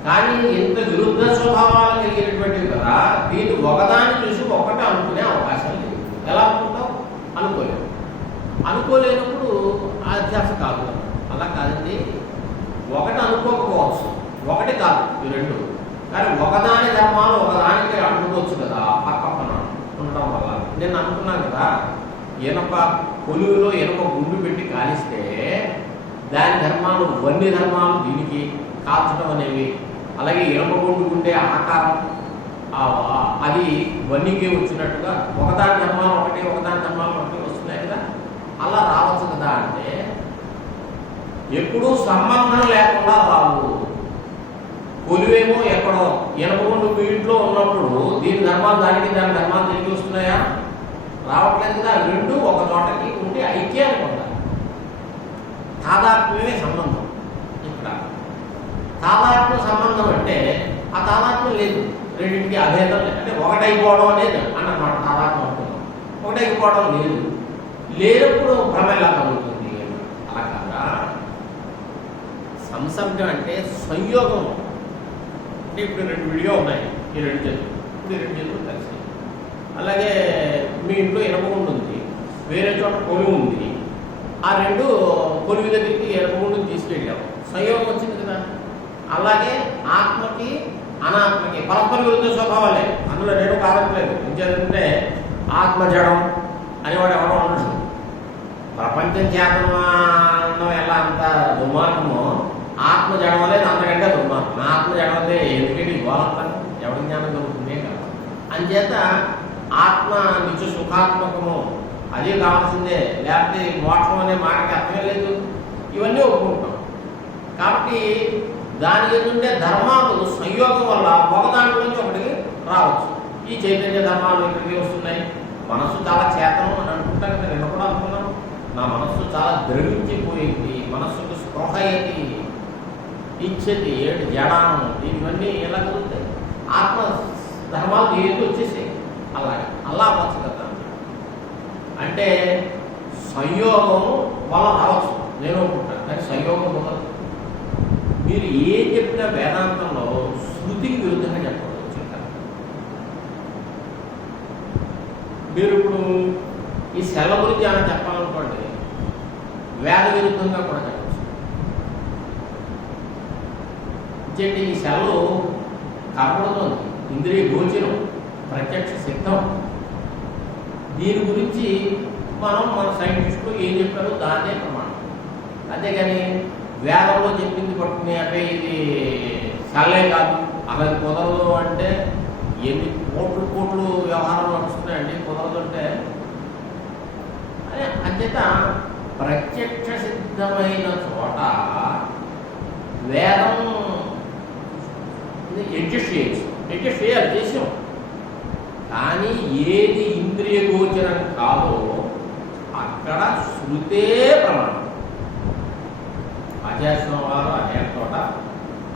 కానీ ఇంత విరుద్ధ స్వభావాలు కలిగినటువంటివి కదా, దీన్ని ఒకదాన్ని చూసి ఒకటి అనుకునే అవకాశం లేదు. ఎలా అనుకుంటావు? అనుకోలేవు. అనుకోలేనప్పుడు అధ్యాస కాదు. అలా కాదండి, ఒకటి అనుకోకపోవచ్చు, ఒకటి కాదు, ఈ రెండు. కానీ ఒకదాని ధర్మాలు ఒకదానికి అనుకోవచ్చు కదా పక్కన ఉండడం వల్ల. నేను అనుకున్నాను కదా, ఇనప కొలువులో ఇనప గుండు పెట్టి కాలిస్తే దాని ధర్మాలు వన్య ధర్మాలు దీనికి కాల్చడం అనేవి, అలాగే ఇనప గుండు ఉండే ఆకారం అది వన్యకే వచ్చినట్టుగా ఒకదాని ధర్మాలు ఒకటి, ఒకదాని ధర్మాలు ఒకటి వస్తున్నాయి కదా. అలా రావచ్చు కదా అంటే ఎప్పుడూ సంబంధం లేకుండా రావు. కొలువేమో ఎక్కడో ఇనపగుండు మీ ఇంట్లో ఉన్నప్పుడు దీని ధర్మాలు దానికి, దాని ధర్మాలు తిరిగి వస్తున్నాయా? రావట్లేదు కదా. రెండు ఒక చోటకి ఉండి ఐక్యాన్ని పొందాలి. తాదాత్మ్యమే సంబంధం. ఇక్కడ తాదాత్మ్య సంబంధం అంటే ఆ తాదాత్మ్యం లేదు. రెండింటికి అభేదం లేదు. అంటే ఒకటైపోవడం అనేది అన్నమాట తాదాత్మ్యం అనుకున్నాం. ఒకటైపోవడం లేదు. లేనప్పుడు భ్రమ ఎలా కలుగుతుంది? అలా కాదా. సంసర్గం అంటే సంయోగం. అంటే ఇప్పుడు 2 విడిగా ఉన్నాయి, ఈ 2 చేతులు, ఇప్పుడు ఈ 2 చేతులు కలిసి. అలాగే మీ ఇంట్లో ఇనపగుండు ఉంది, వేరే చోట కొలువు ఉంది. ఆ 2 కొలువు దగ్గరికి ఇనపగుండుని తీసుకెళ్ళాము, సంయోగం వచ్చింది కదా. అలాగే ఆత్మకి అనాత్మకి పరస్పర విరుద్ధ స్వభావాలే. అందులో 2 కావట్లేదు. ఎందుకంటే ఆత్మ జడం అని వాడు ఎవరో అనడు. ప్రపంచం చేతనం ఎలా అంత దుర్మార్గమో ఆత్మ జడం అనేది అంతకంటే దుర్మార్గం. ఆత్మ జడం అంటే ఎందుకంటే ఇవ్వాలంటాను, ఎవరి జ్ఞానం కలుగుతుందే కదా. అంచేత ఆత్మ నిత్య సుఖాత్మకము, అదే కావాల్సిందే, లేకపోతే మోక్షం అనే మాటకి అర్థమే లేదు. ఇవన్నీ ఒప్పుకుంటాం. కాబట్టి దాని ఎందుంటే ధర్మాలు సంయోగం వల్ల ఒకదాంట్లో నుంచి ఒకటికి రావచ్చు. ఈ చైతన్య ధర్మాలు ఇక్కడికి వస్తున్నాయి. మనస్సు చాలా చేతనం అని అనుకుంటాం కదా. నేను కూడా అనుకున్నాను, నా మనస్సు చాలా ద్రవించిపోయింది, మనస్సుకు స్పృహయతి ఇచ్చతి ఏడు జడానం, ఇవన్నీ ఎలా కుదురుతాయి? ఆత్మ ధర్మాలు ఏది వచ్చేసాయి. అలాగే అలా అవ్వచ్చు కదా. అంటే సంయోగం వల్ల రావచ్చు, నేను అనుకుంటాను. కానీ సంయోగం కుదరదు. మీరు ఏం చెప్పినా వేదాంతంలో శృతికి విరుద్ధంగా చెప్పవచ్చు. మీరు ఇప్పుడు ఈ సెల గురించి ఏమైనా చెప్పాలనుకోండి, వేద విరుద్ధంగా కూడా చెప్పచ్చు. ఇంకేంటి, ఈ సెలవు కనబడుతుంది, ఇంద్రియ గోచరం, ప్రత్యక్ష సిద్ధం. దీని గురించి మన సైంటిస్టులు ఏం చెప్పారో దాన్నే ప్రమాణం. అంతేగాని వేదంలో చెప్పింది పట్టుకుని అంటే ఇది సెలే కాదు, అలా కుదరదు అంటే ఎన్ని కోట్లు వ్యవహారాలు నడుస్తున్నాయండి. కుదరదు అంటే అంచేత ప్రత్యక్ష సిద్ధమైన చోట వేదం అడ్జస్ట్ చేయొచ్చు, అడ్జస్ట్ చేయాలి, చేసాం. కానీ ఏది ఇంద్రియ గోచరం కాదో అక్కడ శృతే ప్రమాణం. ఆచార్య వారు అనేక చోట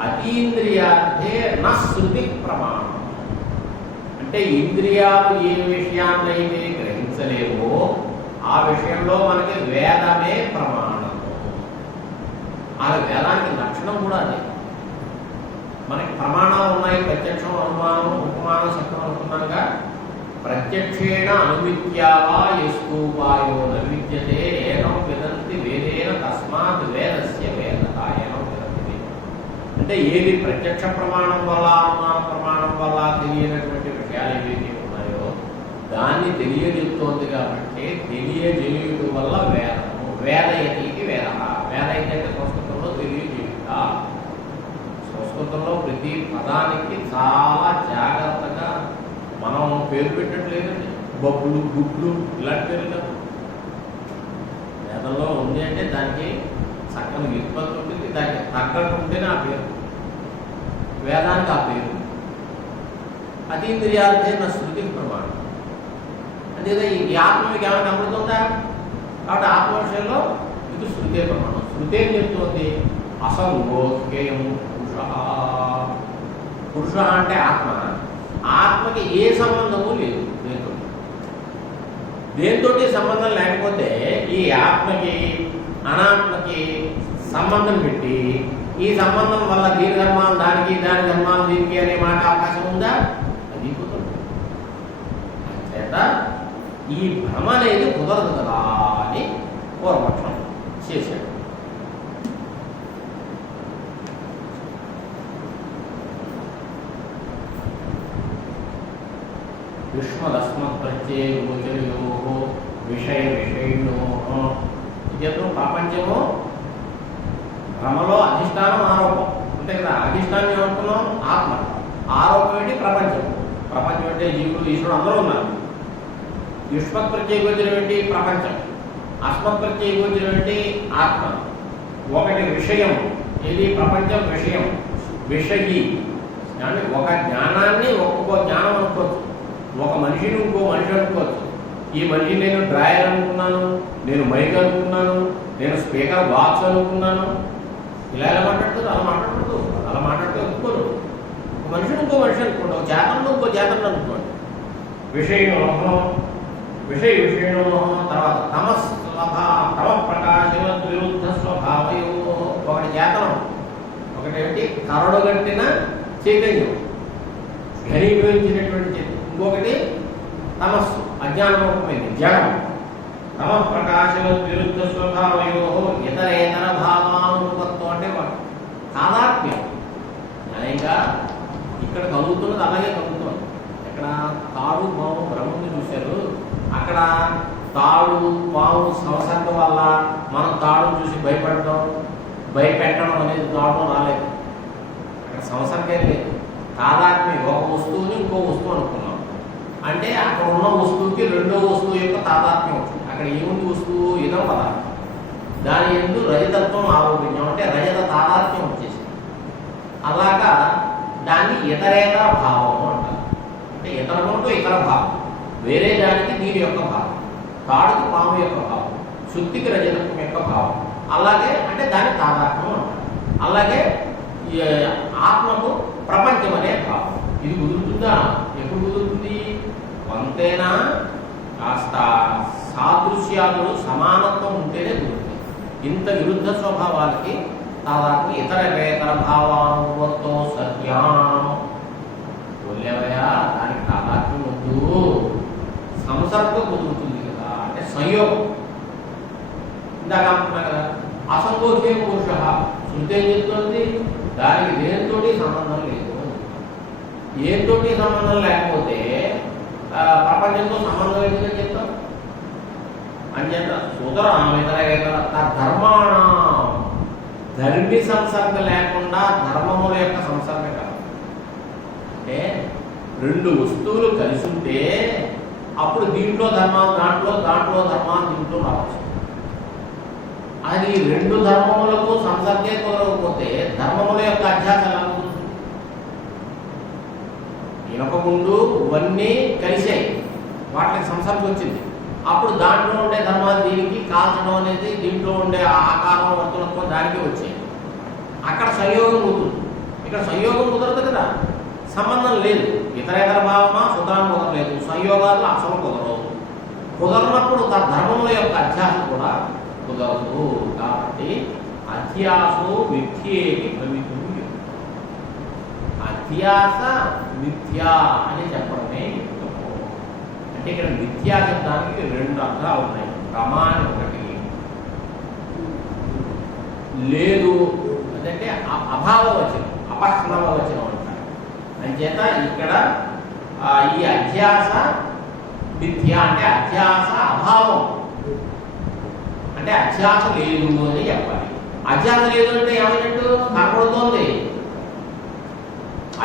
అతీంద్రియార్థే నా శృతి ప్రమాణం. అంటే ఇంద్రియాలు ఏ విషయాన్నైతే గ్రహించలేవో ఆ విషయంలో మనకి వేదమే ప్రమాణం. ఆ వేదానికి లక్షణం కూడా అదే. మనకి ప్రమాణాలు ఉన్నాయి, ప్రత్యక్షం, అనుమానం, ఉపమానం, శబ్దం అనుకున్నాగా. ప్రత్యక్షేణ అనువిద్యావా యస్తూపాయో నవిద్యతే ఏనం విదంతి వేదేన తస్మాత్ వేదస్య వేదత ఏనం విదంతి. అంటే ఏది ప్రత్యక్ష ప్రమాణం వల్ల, అనుమాన ప్రమాణం వల్ల తెలియనటువంటి విషయాలు ఏవైతే ఉన్నాయో దాన్ని తెలియజెప్తోంది. కాబట్టి తెలియజేయుట వల్ల వేదము. వేదయతికి వేద. వేదయతి అంటే సంస్కృతంలో తెలియజేయుట. సంస్కృతంలో ప్రతి పదానికి చాలా జాగ్రత్తగా మనం పేరు పెట్టట్లేదండి. బొబ్బులు, గుడ్లు ఇలాంటి పేర్లు కాదు. వేదంలో ఉంది అంటే దానికి చక్కని వ్యుత్పత్తి ఉంటుంది, దానికి తగ్గట్టు ఉంటేనే ఆ పేరు. వేదానికి ఆ పేరు. అతీంద్రియాలే నా శృతికి ప్రమాణం. అంతేగా ఈ ఆత్మకి ఏమైనా కనబడుతుందా? కాబట్టి ఆత్మ విషయంలో ఇది శృతే ప్రమాణం. శృతి ఏం చెప్తుంది? అసంగో కేయం పురుష. పురుష అంటే ఆత్మ. ఆత్మకి ఏ సంబంధము లేదు దేంతో సంబంధం లేకపోతే ఈ ఆత్మకి అనాత్మకి సంబంధం పెట్టి ఈ సంబంధం వల్ల దీని ధర్మాలు దానికి, దాని ధర్మాలు దీనికి అనే మాట అవకాశం ఉందా? అది కుదరదు. చేత ఈ భ్రమ అనేది కుదరదు కదా అని పూర్వపక్షం చేశాడు. యుష్మదస్మత్ ప్రత్యయ గోచరయో విషయ విషయిణో. ఇదేదో ప్రపంచము భ్రమలో అధిష్టానం, ఆరోపం అంతే కదా. అధిష్టానం ఏమంటున్నాం? ఆత్మ. ఆరోపం ఏంటి? ప్రపంచం. ప్రపంచం అంటే జీవులు, ఈశ్వరుడు అందరూ ఉన్నారు. యుష్మత్ ప్రత్యయ గోచరం ఏంటి? ప్రపంచం. అస్మత్ ప్రత్యయ గోచరం ఏంటి? ఆత్మ. ఒకటి విషయం, ఇది ప్రపంచం విషయం, విషయి. అంటే ఒక జ్ఞానాన్ని ఒక్కొక్క జ్ఞానం అనుకోవచ్చు, ఒక మనిషిని ఇంకో మనిషి అనుకోవచ్చు. ఈ మనిషి నేను డ్రాయర్ అనుకున్నాను, నేను మైక్ అనుకున్నాను, నేను స్పీకర్ బాక్స్ అనుకున్నాను. ఇలా ఎలా మాట్లాడుతుంది? అలా మాట్లాడకూడదు. అలా మాట్లాడితే ఒప్పుకోరు. ఒక మనిషిని ఇంకో మనిషి అనుకోండి, ఒక జాతరలో ఇంకో జాతరలు అనుకోండి. విషయమోహం, విషయమోహం, తర్వాత తమ ప్రకాశం విరుద్ధ స్వభావయో. ఒకటి చేతనం, ఒకటేమిటి కరడుగట్టిన చైతన్యం, ఘనీభవించినటువంటి చైతన్యం. ఇంకొకటి తమస్సు, అజ్ఞానరూపమైంది జడం. తమ ప్రకాశం విరుద్ధ స్వభావయో ఇతరేతర భావానుపత్వం అంటే తాదాత్మ్యం. న్యాయంగా ఇక్కడ కలుగుతున్నది అలాగే కలుగుతుంది. ఇక్కడ తాడు పాము బ్రహ్మని చూశారు, అక్కడ తాడు పాము సంసర్గం వల్ల మనం తాడును చూసి భయపెట్టడం అనేది తాడు రాలేదు. అక్కడ సంసర్గం లేదు, తాదాత్మ్యం. ఒక వస్తువుని ఇంకో వస్తువు అనుకున్నాం అంటే అక్కడ ఉన్న వస్తువుకి రెండో వస్తువు యొక్క తాదాత్మ్యం వచ్చింది. అక్కడ ఏముంది వస్తువు? ఇదం పదార్థం. దాని ఎందు రజతత్వం ఆరోపించాం అంటే రజత తాదాత్మ్యం వచ్చేసింది. అలాగా దాన్ని ఇతరేతర భావము అంటారు. అంటే ఇతరముతో ఇతర భావం, వేరే దానికి దీని యొక్క భావం, తాడుకి పాము యొక్క భావం, శుద్ధికి రజతత్వం యొక్క భావం. అలాగే అంటే దాని తాదాత్మ్యం అంటారు. అలాగే ఆత్మకు ప్రపంచం అనే భావం. ఇది కుదురుతుందా? ఎప్పుడు కుదురుతుంది? కొంతైనా కాస్త సాదృశ్యాదులు సమానత్వం ఉంటేనే కుదురుతుంది. ఇంత విరుద్ధ స్వభావాలకి తాదాత్మ్యం ఇతర భావానుభవంతో సత్యం కొల్లేవయా. దానికి తాదాత్మ్యం వద్దు, సంసర్గం కుదురుతుంది కదా, అంటే సంయోగం. ఇందాక అంటున్నా కదా, అసంగోహ్యం పురుష. శృతి ఏం చెప్తుంది? దానికి దేనితోటి సంబంధం లేదు. ఏతోటి సంబంధం లేకపోతే ప్రపంచంతో సంబంధం ఏంటని చెప్తాం. అంచేత సుతరామితర ధర్మాణ, ధర్మి సంసర్గ లేకుండా ధర్మముల యొక్క సంసర్గ కాదు. అంటే రెండు వస్తువులు కలిసి ఉంటే అప్పుడు దీంట్లో ధర్మాలు దాంట్లో ధర్మాలు దీంట్లో రావచ్చు. అది రెండు ధర్మములకు సంసర్గే కోరకపోతే ధర్మముల యొక్క అధ్యాస ఎలా ఉంటుంది? ఇనక ముందు ఇవన్నీ కలిసాయి, వాటికి సంసర్గం వచ్చింది. అప్పుడు దాంట్లో ఉండే ధర్మాలు దీనికి కాల్చడం అనేది, దీంట్లో ఉండే ఆకారం వర్తనత్వం దానికి వచ్చాయి. అక్కడ సంయోగం కుదురుతుంది, ఇక్కడ సంయోగం కుదరదు కదా, సంబంధం లేదు. ఇతరేతర భావమా సుతరాం కుదరలేదు, సంయోగాలు అసలు కుదరవు. కుదరనప్పుడు ధర్మముల యొక్క అధ్యాస కూడా కుదరదు. కాబట్టి అధ్యాసో మిథ్యేకి భవితుం. అధ్యాస మిథ్యా అని చెప్పడమే యుక్తము. అంటే ఇక్కడ మిథ్యా శబ్దానికి రెండు అర్థాలు ఉన్నాయి. ప్రమాణం ఒకటి, లేదు అంటే అభావవచనం, అపహ్నవచనం అంటారు. అంచేత ఇక్కడ ఈ అధ్యాస మిథ్య అంటే అధ్యాస అభావం, అంటే అధ్యాస లేదు అని చెప్పాలి. అధ్యాస లేదు అంటే ఏమైనట్టు కనపడుతోంది.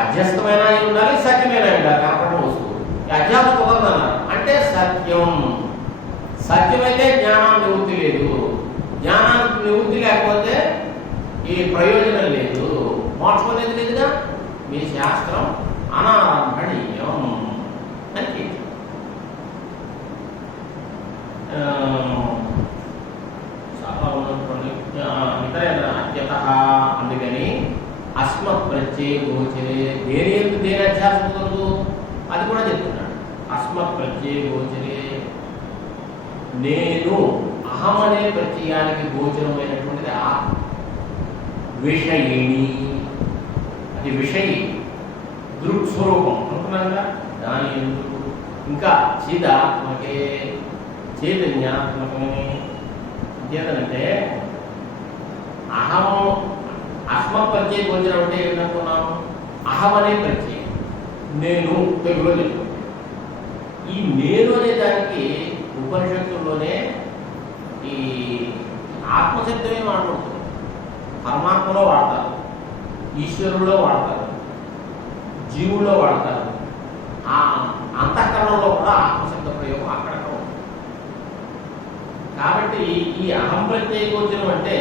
అధ్యస్థమైన ఉండాలి, సత్యమైన ఉండాలి కనపడడం వస్తువు. ఈ అధ్యాస కుదరదన్నారు అంటే సత్యం. సత్యమైతే జ్ఞానానికి నివృత్తి లేదు, జ్ఞానానికి నివృత్తి లేకపోతే ఈ ప్రయోజనం లేదు, మోక్షం అనేది లేదుగా. మీ శాస్త్రం అనారంభణీయం అని చాలా ఉన్నటువంటి అత్యత. అందుకని అస్మత్ ప్రత్యయ గోచరే, దేని అధ్యాసం కుదరదు అది కూడా చెప్తున్నాడు. అస్మత్ ప్రత్యయ గోచరే, నేను అహం అనే ప్రత్యయానికి గోచరమైనటువంటిది ఆత్మ. విషయిణి, అది విషయి, దృక్స్వరూపం అనుకున్నాగా. దాని ఎందుకు ఇంకా చిదాత్మకే, చైతన్యాత్మకమే. చేతనంటే అహం అస్మత్ ప్రత్యయ గోచరం అంటే ఏమనుకున్నాము? అహం అనే ప్రత్యయం, నేను తెలుగులో చెప్తాను. ఈ నేను అనే దానికి ఉపనిషత్తుల్లోనే ఈ ఆత్మశబ్దమే మాట్లాడుతుంది. పరమాత్మలో వాడతారు, ఈశ్వరుల్లో వాడతారు, జీవుల్లో వాడతారు. ఆ అంతఃకరణలో కూడా ఆత్మశబ్ద ప్రయోగం అక్కడక్కడ ఉంటుంది. కాబట్టి ఈ అహం ప్రత్యయ గోచరం అంటే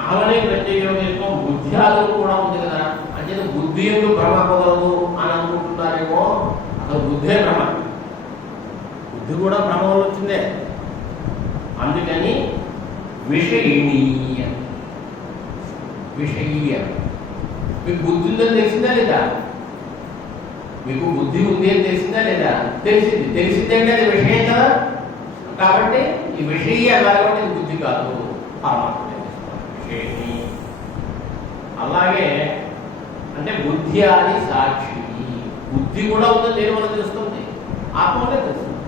అహమనే ప్రత్యేకం బుద్ధ్యాదులు కూడా ఉంది కదా. అంటే బుద్ధి ఎందుకు భ్రమ కుదరదు అని అనుకుంటున్నారేమో. అసలు బుద్ధే భ్రమ, బుద్ధి కూడా భ్రమ వల్ల వచ్చిందే. అందుకని విషయీయ, మీకు బుద్ధి ఉందని తెలిసిందా లేదా? మీకు బుద్ధి ఉంది అని తెలిసిందా లేదా? తెలిసింది. తెలిసిందంటే అది విషయం కదా. కాబట్టి ఈ విషయ కాబట్టి ఇది బుద్ధి కాదు, పరమాత్మ విషయని. అలాగే అంటే బుద్ధి అని సాక్షి. బుద్ధి కూడా ఉందని నేను మనకు తెలుస్తుంది, ఆత్మనే తెలుస్తుంది.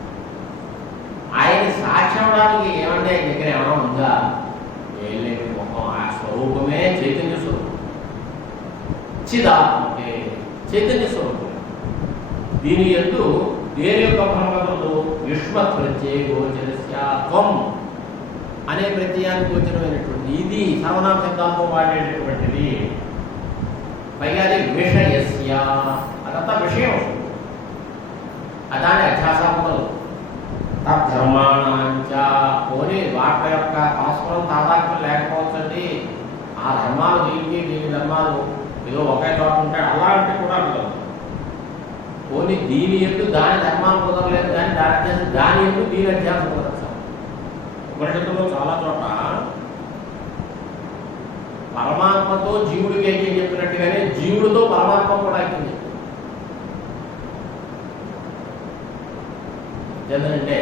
ఆయన సాక్షి అవడానికి ఏమంటే ఆయన దగ్గర ఏమైనా ఉందా? ఏం లేదు. మొత్తం ఆ స్వరూపమే చైతన్య స్వరూపం, చిదాత్మకే చైతన్య స్వరూపం. దీని యందు దేని యొక్క భ్రమలు యుష్మత్ ప్రత్యయ గోచరస్యాత్వం అనే ప్రత్యయానికి గోచరమైనటువంటి ఇది సర్వనామ శబ్దాంతో వాడేటటువంటిది. పైగా అది విషయస్య, అదంతా విషయం. అదాని అధ్యాసములు తద్ధర్మాణాంచ, పోనీ వాటి యొక్క పరస్పరం తాదాత్మ్యం లేకపోవచ్చండి. ఆ ధర్మాలు దీని ధర్మాలు ఏదో ఒకే చోట ఉంటాయి, అలాంటి కూడా ఉండదు. పోనీ దీని ఎందు దాని ధర్మాలు కుదరలేదు, కానీ దాని అధ్యాసం దాని ఎందు దీని అధ్యాసం కుదరచ్చు. ఉపనిషత్తులో చాలా చోట పరమాత్మతో జీవుడికి ఐక్యం చెప్పినట్టుగానే జీవుడితో పరమాత్మ కూడా ఐక్యం చెప్పారు. ఎందుకంటే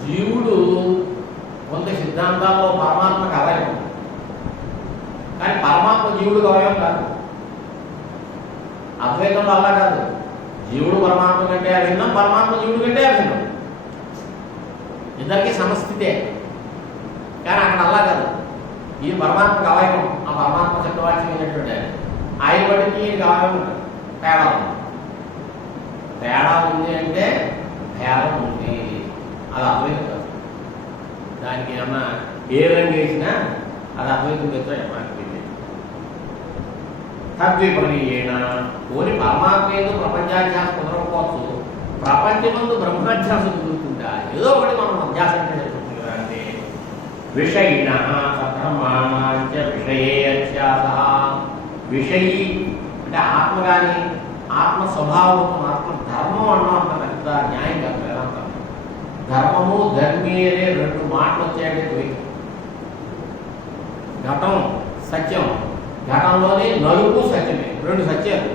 జీవుడు కొంత సిద్ధాంతాల్లో పరమాత్మకు అవయవం, కానీ పరమాత్మ జీవుడికి అవయవం కాదు. అద్వైతంలో అలా కాదు. జీవుడు పరమాత్మ కంటే అభిన్నం, పరమాత్మ జీవుడు కంటే అభిన్నం. ఇద్దరికి సమస్థితే. కానీ అక్కడ అలా కాదు. ఈ పరమాత్మకు అవయవం, ఆ పరమాత్మ చక్రవాచ్యమైనటువంటి ఆయన బట్టికి ఈయనకి అవయవం ఉంటుంది. తేడా ఉంది. తేడా ఉంది అంటే భేదం ఉంది. అది అద్వైతం కాదు. దానికి ఏమన్నా ఏ రంగు వేసినా అది అద్వైతం చేస్తే ఏమన్నా తద్విపరీయేణ. పోని పరమాత్మ ఏదో ప్రపంచాధ్యాసం కుదరకపోవచ్చు, ప్రపంచమందు బ్రహ్మాధ్యాసం కుదురుతుందా? ఏదో ఒకటి మనం అధ్యాసం చేసుకుంటుంది కదా. అంటే విషయిణ సధర్మాణాంచ విషయే అధ్యాస. విషయి అంటే ఆత్మ కానీ ఆత్మ స్వభావం, ఆత్మ ధర్మం అన్నాం. అంత పెద్ద న్యాయం కాదు వేదాంతం. ధర్మము ధర్మి అనే రెండు మాటలు వచ్చాయంటే ద్వైతం. ఘటం సత్యం, ఘటంలోనే నలుపు సత్యమే, రెండు సత్యాలు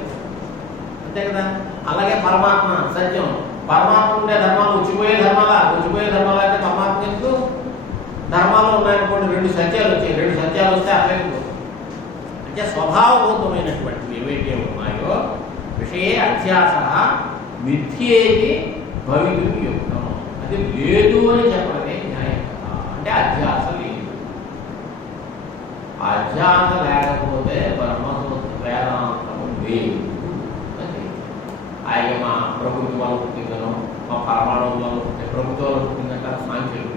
అంతే కదా. అలాగే పరమాత్మ సత్యం. పరమాత్మ ఉండే ధర్మాలు వచ్చిపోయే ధర్మాలా? వచ్చిపోయే ధర్మాలు అంటే పరమాత్మ ఎందుకు? ధర్మాలు ఉన్నాయనుకోండి, రెండు సత్యాలు వచ్చాయి. రెండు సత్యాలు వస్తే అట్లేదు. అంటే స్వభావభూతమైనటువంటివి ఏవైతే ఉన్నాయో విషయే అధ్యాస మిథ్యేది భవితుం యుక్తం. అది లేదు అని చెప్పడమే న్యాయం కదా. అంటే అధ్యాస లేదు. అధ్యాస లేకపోతే బ్రహ్మసూత్ర వేదాంతము లేదు. ఆయన మా ప్రకృతి వల్ల పుట్టిందనో, మా పరమాణువులో పుట్టే ప్రకృతి వల్ల పుట్టిందంట సాంఖ్యులు,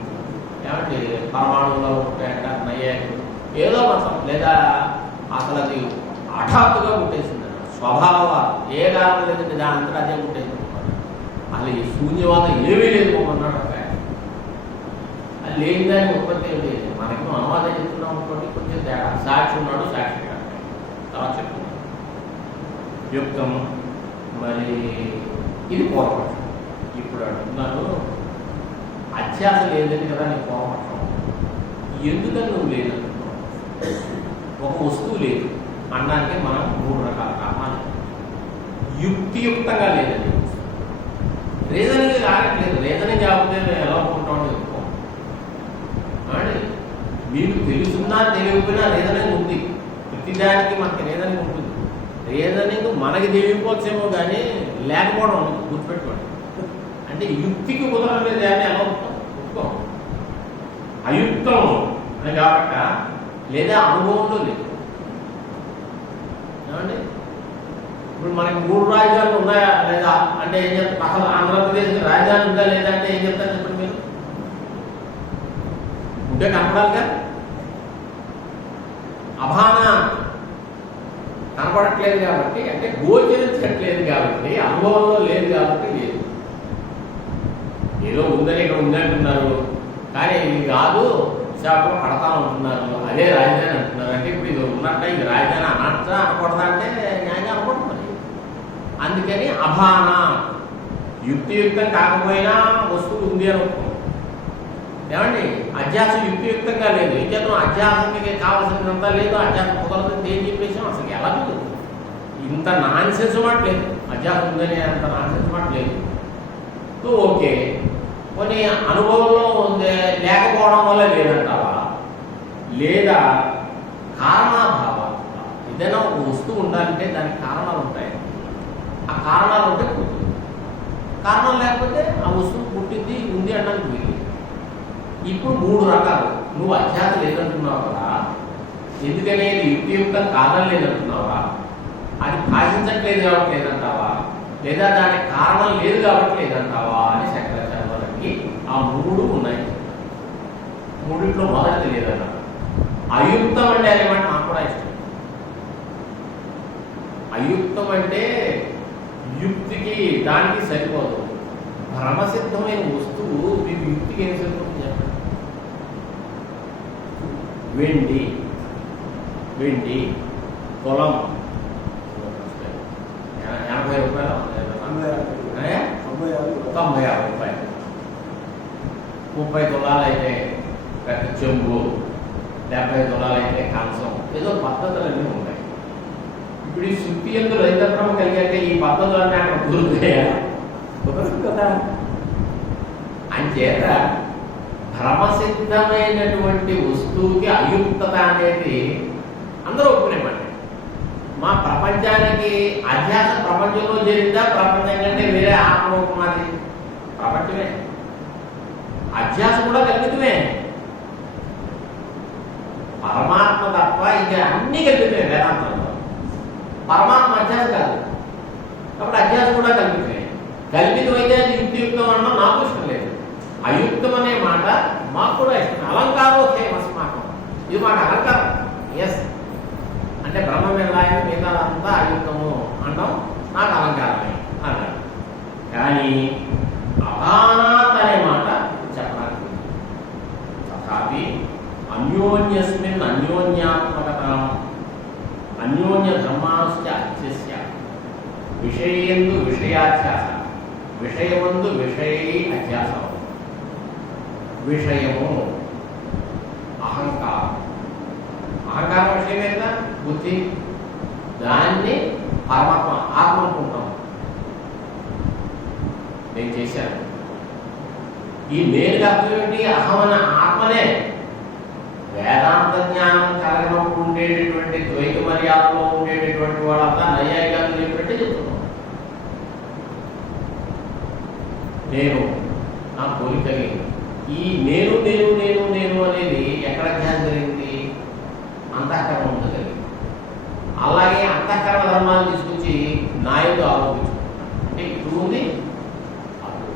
ఏమంటే పరమాణువులో పుట్టాయంట నయ్యాకులు, ఏదో మతం. లేదా అసలు అది హఠాత్తుగా పుట్టేసిందట. స్వభావ ఏ కారణం లేదంటే దాని అంతా అదే పుట్టేసింది. అసలు ఈ శూన్యవాదం ఏమీ లేదు పోమన్నాడు. అది లేని దాని ఉత్పత్తి ఏమి లేదు. మనకి అనువాదం చెప్తున్నాం అనుకోండి, కొంచెం తేడా. సాక్షి ఉన్నాడు, సాక్షి కాదు. తర్వాత చెప్తున్నాం యుక్తం. మరి ఇది పూర్వపక్షం. ఇప్పుడు అంటున్నాను అధ్యాస లేదని కదా నీ పూర్వపక్షం. ఎందుకని నువ్వు లేదంటున్నావు? ఒక వస్తువు లేదు అనడానికి మనం మూడు రకాల కారణాలు. యుక్తియుక్తంగా లేదండి. రీజనింగ్ రాగట్లేదు. రీజనింగ్ కాకపోతే ఎలా ఒప్పుకుంటామో చెప్పుకో. మీకు తెలుసున్నా తెలియకపోయినా రీజనింగ్ ఉంది. ప్రతిదానికి మనకి రీజనింగ్ ఉంటుంది. రీజనింగ్ మనకి తెలియకపోవచ్చేమో కానీ లేకపోవడం ఉంది. గుర్తుపెట్టుకోండి. అంటే యుక్తికి కుదరలేదు అని ఎలా ఒప్పుకోం. అయుక్తం అని కాబట్టి లేదా అనుభవంలో లేదు. ఏమండి ఇప్పుడు మనకి మూడు రాజధానులు ఉన్నాయా లేదా అంటే ఏం చెప్తారు? అసలు ఆంధ్రప్రదేశ్కి రాజధాని ఉందా లేదా అంటే ఏం చెప్తారు చెప్పండి మీరు? ఉంటే కనపడాలిగా. అభాన కనపడట్లేదు కాబట్టి, అంటే గోచరించట్లేదు కాబట్టి, అనుభవంలో లేదు కాబట్టి లేదు. ఏదో ఉందని ఇక్కడ ఉందంటున్నారు, కానీ ఇది కాదు విశాఖలో కడతాను అంటున్నారు, అదే రాజధాని అంటున్నారు. అంటే ఇప్పుడు ఇది ఉన్నట్ట ఇది రాజధాని అనట్ట అనకూడదా అంటే న్యాయంగా అనకూడదు. అందుకని అభాన యుక్తియుక్తం కాకపోయినా వస్తువు ఉంది అని ఒప్పుకోం. ఏమండి అధ్యాసం యుక్తియుక్తంగా లేదు. ఏం చేద్దాం? అధ్యాసానికి కావాల్సినంతా లేదు, అధ్యాసం కుదరదు ఏం చెప్పేసాం. అసలు ఎలా ఇంత నాన్సెన్స్ మాట లేదు. అధ్యాసం ఉందనే అంత నాశించమాట లేదు. సో ఓకే, కొన్ని అనుభవంలో ఉందే లేకపోవడం వల్ల లేదంటావా, లేదా కారణాభావ? ఏదైనా ఒక వస్తువు ఉండాలంటే దానికి కారణాలు ఉంటాయి. ఆ కారణాలు ఉంటే పుట్టింది, కారణం లేకపోతే ఆ వస్తువు పుట్టింది ఉంది అనడానికి వీలు. ఇప్పుడు 3 రకాలు. నువ్వు అధ్యాస లేదంటున్నావు కదా, ఎందుకనేది యుక్తియుక్తం కారణం లేదంటున్నావా, అది భాషించట్లేదు కాబట్టి లేదంటావా, లేదా దానికి కారణం లేదు కాబట్టి లేదంటావా అని శంకరాచార్యులకి ఆ 3 ఉన్నాయి. 3లో మొదటిది లేదన్నా. అయుక్తం అంటే అనేమాట నాకు కూడా ఇష్టం. అయుక్తం అంటే యుక్తికి దానికి సరిపోదు. భ్రమసిద్ధమైన వస్తువు మీకు యుక్తికి ఏం సరిపోతుంది చెప్పండి? వెండి పొలం 80 రూపాయలు, 96 రూపాయలు. 30 తులాలు అయితే పెద్ద చెంబు, 70 తులాలు అయితే కంచం, ఏదో పద్ధతులన్నీ ఉంటాయి. ఇప్పుడు ఈ శుద్ధి ఎందుకు రైతభ్రమ కలిగాక ఈ పద్ధతులన్నీ అక్కడ కుదురుతాయా? కుదరదు కదా. అంచేత భ్రమసిద్ధమైనటువంటి వస్తువుకి అయుక్తత అనేది అందరూ ఒప్పుకునేమాట. మా ప్రపంచానికి అధ్యాస ప్రపంచంలో జరిగిందా, ప్రపంచం కంటే వేరే ఆత్మరూపమాది? ప్రపంచమే. అధ్యాస కూడా కల్పితమే. పరమాత్మ తప్ప ఇక అన్ని కల్పితమే వేదాంతంలో. పరమాత్మ అధ్యాస కాదు కాబట్టి అధ్యాస కూడా కల్పితమే. కల్పితమైతే అది యుక్తియుక్తం అన్నా నాకు ఇష్టం లేదు. అయుక్తం అనే మాట మాకు కూడా ఇష్టం. అలంకారో ఫేమస్మాకం, ఇది మాట అలంకారం. ఎస్ అంటే బ్రహ్మ మీద మిగతా అంతా అయుక్తము అనడం నాకు అలంకారమే అన్నాడు. కానీ అభానాత్ అనే మాట చెప్పడానికి తథాపి అన్యోన్యస్మిన్ అన్యోన్యాత్మకత అన్యోన్య ధర్మాంశ అధ్యస్య విషయేందు విషయాధ్యాస విషయమందు విషయీ అధ్యాసం. విషయము అహంకారం. అహంకారం విషయం ఏంటా? బుద్ధి. దాన్ని పరమాత్మ ఆత్మ అనుకుంటాం. నేను చేశాను. ఈ నేను అర్థం ఏంటి? అహం అన్న ఆత్మనే. వేదాంత జ్ఞానం కలగనప్పుడు ఉండేటటువంటి ద్వైత మర్యాదలో ఉండేటటువంటి వాళ్ళంతా నైయాయికాలు చెప్పినట్టే చెప్తున్నాం. నేను నా కోరిక కలిగింది. ఈ నేను నేను నేను నేను అనేది ఎక్కడ ధ్యానం జరిగింది? అంతఃకరణ ఉంది కలిగింది. అలాగే అంతఃకరణ ధర్మాలు తీసుకొచ్చి నాయుడు ఆరోపించుకుంటున్నాను. అంటే ఇటు ఉంది అప్పుడు.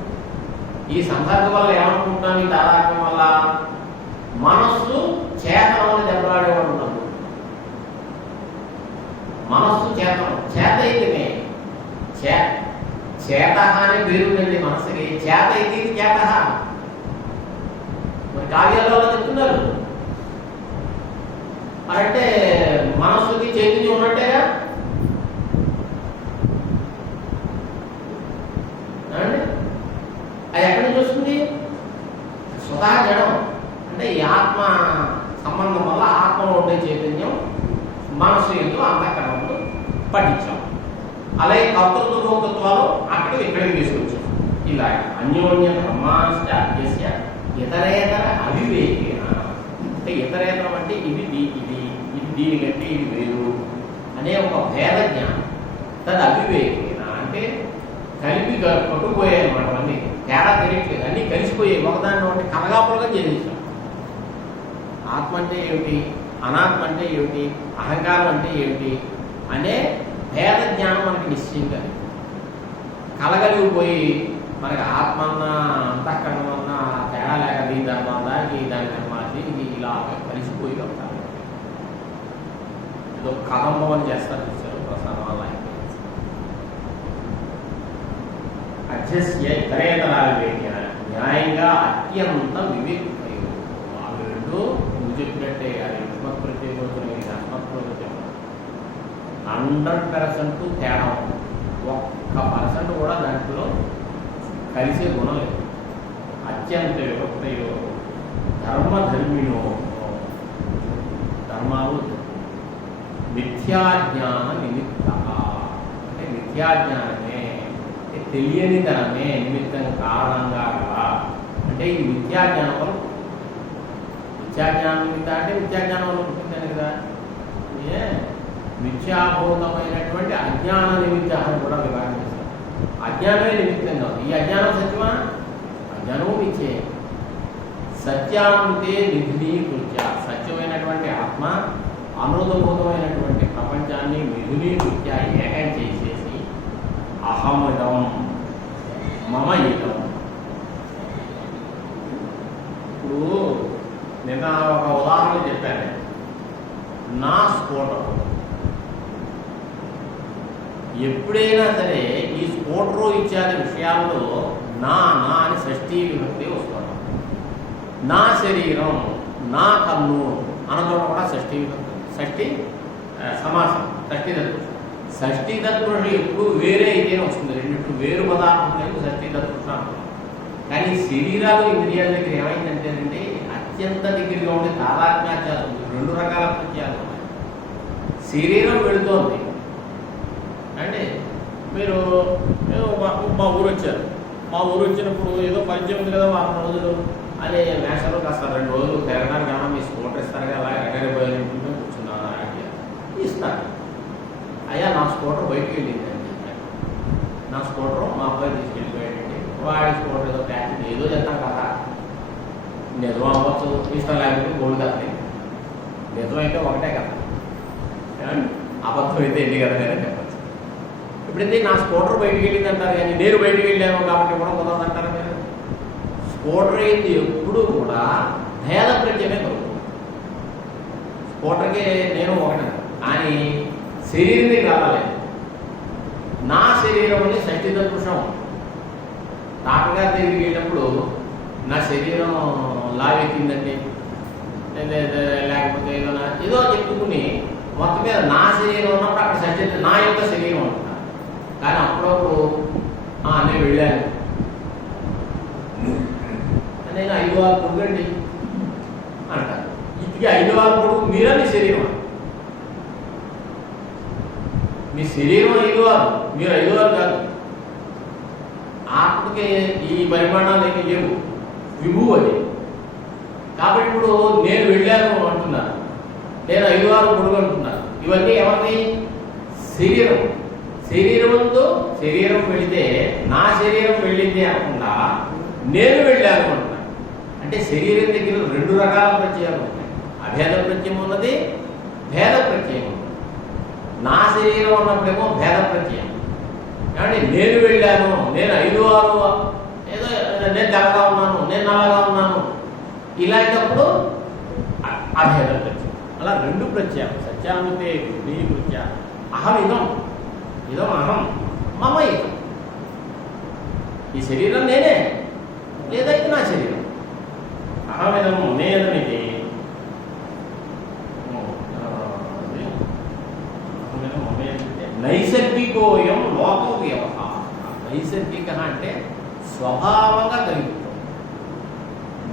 ఈ సందర్భం వల్ల ఏమనుకుంటున్నాను? ఈ తాదాత్మ్యం వల్ల మనస్సు చేతనమని దెబ్బలాడేవాడు ఉన్నాడు. మనస్సు చేతనం. చేత అయితేనే చేత అనే పేరుందండి మనసుకి. చేత అయితే చేత మరి కావ్యాల్లో చెప్తున్నారు. అంటే మనస్సుకి చైతన్యం ఉన్నట్టేగా. అది ఎక్కడి నుంచి వస్తుంది? స్వతహా జడం. అంటే ఈ ఆత్మ సంబంధం వల్ల ఆత్మలో ఉండే చైతన్యం మనస్సు ఎందు అంతఃకరణంలో పఠించాం. అలాగే కర్తృత్వ భోక్తృత్వాలు అక్కడికి ఇక్కడికి తీసుకొచ్చాం. ఇలా అన్యోన్య బ్రహ్మాంశ అధ్యస్య ఇతరేతర అవివేకేన. అంటే ఇతరేతరం అంటే ఇది ఇది దీనికంటే ఇది వేరు అనే ఒక భేద జ్ఞానం. తది అవివేకేన అంటే కలిపి పట్టుకుపోయాయి అన్నమాట. అన్నీ తేడా తెలియట్లేదు, అన్నీ కలిసిపోయాయి. ఒకదాన్ని ఒకటి కలగాపులుగా చేసేసాం. ఆత్మ అంటే ఏమిటి, అనాత్మ అంటే ఏమిటి, అహంకారం అంటే ఏమిటి అనే భేద జ్ఞానం మనకి నిశ్చయంగా కలగలిగిపోయి మనకి ఆత్మ అన్న అంతఃకరణం అన్న తేడా లేక దీని ధర్మం దానికి దాని ధర్మాన్ని ఇది ఇలా కలిసిపోయి ఉంటారు. ఏదో కదంబం అని చేస్తారు చూసారు ప్రసాదం వల్ల. అధ్యస్య ఇతరేతర వివేక న్యాయంగా అత్యంత వివేక. అవి రెండు నువ్వు చెప్పినట్టే అది యుష్మత్ ప్రత్యేకం, ఇది అస్మత్ ప్రత్యేకం. 100% తేడా ఉంది. 1% కూడా దాంట్లో కలిసే గుణం లేదు. అత్యంత విభక్తయో ధర్మధర్మిణో ధర్మాలు మిథ్యాజ్ఞాన నిమిత్త. అంటే మిథ్యాజ్ఞానమే తెలియని తనమే నిమిత్తం కారణంగా కదా. అంటే ఈ విద్యాజ్ఞానం వల్ల విద్యాజ్ఞానం నిమిత్త అంటే విద్యాజ్ఞానం వల్ల ఉంటుందని కదా. మిథ్యాభూతమైనటువంటి అజ్ఞాన నిమిత్తాన్ని కూడా విభాగం చేస్తారు. అజ్ఞానమే నిమిత్తంగా ఉంది. ఈ అజ్ఞానం సత్యమా? అజ్ఞానము మిథ్యే. సత్యాన్తే నిధులీకృత్య, సత్యమైనటువంటి ఆత్మ అనృతభూతమైనటువంటి ప్రపంచాన్ని మిథులీకృత్య ఏకం చేసేసి అహమిదం మమ ఇదం. ఇప్పుడు నిన్న ఒక ఉదాహరణ చెప్పాను. నా స్కూటర్, ఎప్పుడైనా సరే ఈ స్కూటరు ఇత్యాది విషయాల్లో నా నా అని షష్ఠీ విభక్తి వస్తుంది. నా శరీరం, నా కన్ను అనడం కూడా షష్ఠీ విభక్తి, షష్ఠీ సమాసం, షష్ఠీ తత్పురుషం. షష్ఠీ తత్పురుషులు ఎప్పుడు వేరే అయితేనే వస్తుంది. రెండింటి వేరు పదార్థం లేదు షష్ఠీ తత్పురుషం అంటున్నాం. కానీ శరీరాలు ఇంద్రియాల దగ్గర ఏమైందంటేనండి అత్యంత దగ్గరగా ఉండే తాదాత్మ్యాచాలు, రెండు రకాల ప్రత్యాలు ఉన్నాయి. శరీరం వెళుతోంది అంటే మీరు మా ఊరు వచ్చారు. మా ఊరు వచ్చినప్పుడు ఏదో పరిచయం ఉంది కదా, వారం రోజులు అదే మేషాలు కాస్త 2 రోజులు తిరగడానికి ఏమన్నా మీ స్కూటర్ ఇస్తారు కదా, అలా ఎగరిపోయినట్టు కూర్చున్నాను ఐడియా ఇస్తారు. అయ్యా నా స్కూటర్ బయటికి వెళ్ళింది అని చెప్పాను. నా స్కూటర్ మా అబ్బాయి తీసుకెళ్ళిపోయాడండి. వాడి స్కూటర్ ఏదో ప్యాకింగ్ ఏదో చేస్తాం కదా, నిజం అవ్వచ్చు, ఇష్టం లేకపోతే గోల్డ్ కదా. నిజం అయితే ఒకటే కదా, అబద్ధం అయితే ఎన్ని కదా చెప్పచ్చు. ఇప్పుడైతే నా స్కూటర్ బయటికి వెళ్ళింది అంటారు, కానీ నేను బయటికి వెళ్ళాను కాబట్టి కూడా కుదరదు అంటారు మీరు. స్కూటర్ అయింది ఎప్పుడు కూడా భేద ప్రత్యమే కలుగుతుంది. స్కూటర్కి నేను ఒకటి కానీ శరీరం దగ్గర రాలేదు. నా శరీరం అని షష్ఠీ తత్పురుషం. డాక్టర్ గారి దగ్గరికి వెళ్ళినప్పుడు నా శరీరం లావెక్కిందండి లేకపోతే ఏదో చెప్పుకుని మొత్తం మీద నా శరీరం ఉన్నప్పుడు అక్కడ షష్ఠీ నా యొక్క శరీరం అంటున్నారు. కానీ అప్పుడప్పుడు నేను వెళ్ళాను, నేను 5 వారాలు పొడుగండి అంటారు. ఇప్పటికి 5 వారాలు పొడుగు మీరే మీ శరీరం, మీ శరీరం 5 వారు, మీరు 5 వారు కాదు. ఆత్మకి ఈ పరిమాణాలు ఏమి లేవు, విభూ అది. కాబట్టి ఇప్పుడు నేను వెళ్ళాను అంటున్నాను, నేను 5 వారాలు పొడుగు అంటున్నాను. ఇవన్నీ ఎవరిది? శరీరం. శరీరంతో శరీరం వెళితే నా శరీరం వెళ్ళింది అనకుండా నేను వెళ్ళాను అంటున్నాను. అంటే శరీరం దగ్గర 2 రకాల ప్రత్యయాలు ఉన్నాయి. అభేద ప్రత్యయం ఉన్నది, భేద ప్రత్యయం ఉన్నది. నా శరీరం ఉన్నప్పుడేమో భేద ప్రత్యయం. కాబట్టి నేను వెళ్ళాను, నేను 5 వారు ఏదో నేను తెల్లగా ఉన్నాను, నేను నల్లగా ఉన్నాను, ఇలాంటప్పుడు అభేద ప్రత్యయం. అలా 2 ప్రత్యయాలు. సత్యానుతే వికృత్య అహం ఇదం, ఇదం అహం మమ ఇదం. ఈ శరీరం నేనే, లేదైతే నా శరీరం. అహమిదం నేనమిది నైసర్గికోయం లోక వ్యవహార. నైసర్గిక అంటే స్వభావంగా కలుగుతుంది.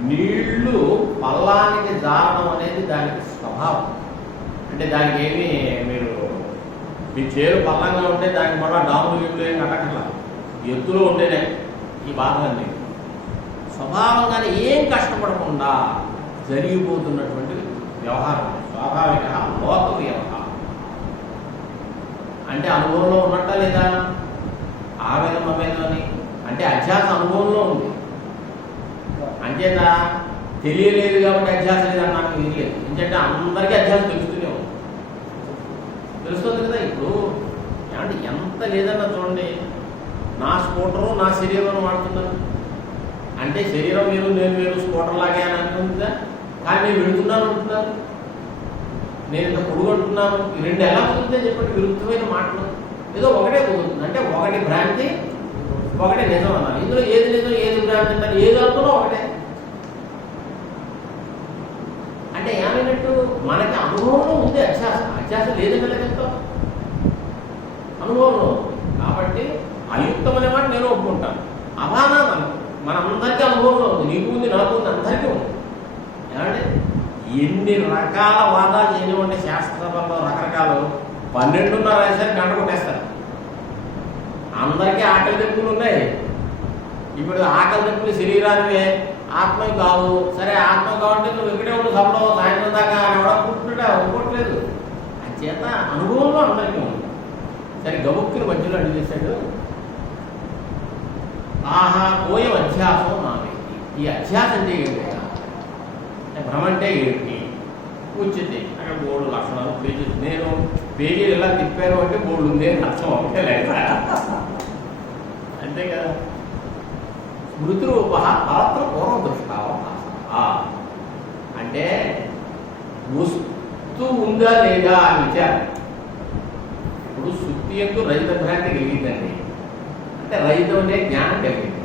నీళ్లు పల్లానికి జారడం అనేది దానికి స్వభావం. అంటే దానికి ఏమి మీరు మీ చేరు పల్లంగా ఉంటే దానికి మళ్ళీ డాములు గిట్లు ఏం కట్టకలా, ఎత్తులో ఉంటేనే ఈ బాధలన్నీ స్వభావంగానే ఏం కష్టపడకుండా జరిగిపోతున్నటువంటి వ్యవహారం స్వాభావిక లోక వ్యవహారం. అంటే అనుభవంలో ఉన్నట్ట లేదా? ఆవేదం అవేదని అంటే అధ్యాస అనుభవంలో ఉంది. అంచేత తెలియలేదు కాబట్టి అధ్యాస లేదని నాకు తెలియలేదు. ఎందుకంటే అందరికీ అధ్యాస తెలుస్తూనే ఉంది, తెలుస్తుంది కదా. ఇప్పుడు ఏమంటే ఎంత లేదన్నా చూడండి, నా స్కూటరు నా శరీరం వాడుతున్నాను అంటే శరీరం వేరు నేను వేరు స్కూటర్ లాగే అని అనుకుంటుందా? కానీ నేను వెళుతున్నాను అంటున్నాను, నేను ఇంత పొడుగు అంటున్నాను. ఈ 2 ఎలా కుదురుతుందని చెప్పండి? విరుద్ధమైన మాటలు. ఏదో ఒకటే కుదురుతుంది. అంటే ఒకటి భ్రాంతి, ఒకటే నిజం అన్నారు. ఇందులో ఏది నిజం ఏది భ్రాంతి అంటారు? ఏది అనుకున్నా ఒకటే. అంటే ఏమైనట్టు మనకి అనుభవంలో ఉంది అధ్యాస. అధ్యాస లేదని ఎలా చెప్తాం? అనుభవంలో. కాబట్టి అయుక్తమనే మాట నేను ఒప్పుకుంటాను. అభానాదం మనందరికీ అనుభవంలో ఉంది. నీకు ఉంది, నాకు ఉంది, అందరికీ ఉంది. ఏమంటే ఎన్ని రకాల వాదాలు చేయనివ్వండి శాస్త్ర సభల్లో రకరకాలు 12:30 రాశారు, గంట కొట్టేస్తారు. అందరికీ ఆకలి దెబ్బలు ఉన్నాయి. ఇప్పుడు ఆకలి దెబ్బలు శరీరానివే, ఆత్మవి కావు. సరే ఆత్మ కావాలంటే నువ్వు ఇక్కడే ఉండు సభలో సాయంత్రం దాకా ఎవడ పుట్టుడా ఒప్పుకోవట్లేదు. చేత అనుభవంలో అందరికీ ఉంది. సరే గబుక్కుని మధ్యలో అడిగేశాడు, ఆహా పోయం అధ్యాసం నా వ్యక్తి. ఈ అధ్యాసం అంటే ఏంటి? భ్రమ అంటే ఏంటి? ఉచితే అక్కడ బోర్డు లక్షణాలు పేజీలు. నేను పేజీలు ఎలా తిప్పాను అంటే బోర్డు ఉంది అని అర్థం ఒకటే లేదా? అంతే కదా. స్మృతిరూప పరత్ర పూర్వదృష్టావం అంటే వస్తు ఉందా లేదా అని విచారం. ఇప్పుడు శుద్ధి ఎందు రజిత భ్రాంతి కలిగిందండి. అంటే రజితం అనే జ్ఞానం కలిగింది.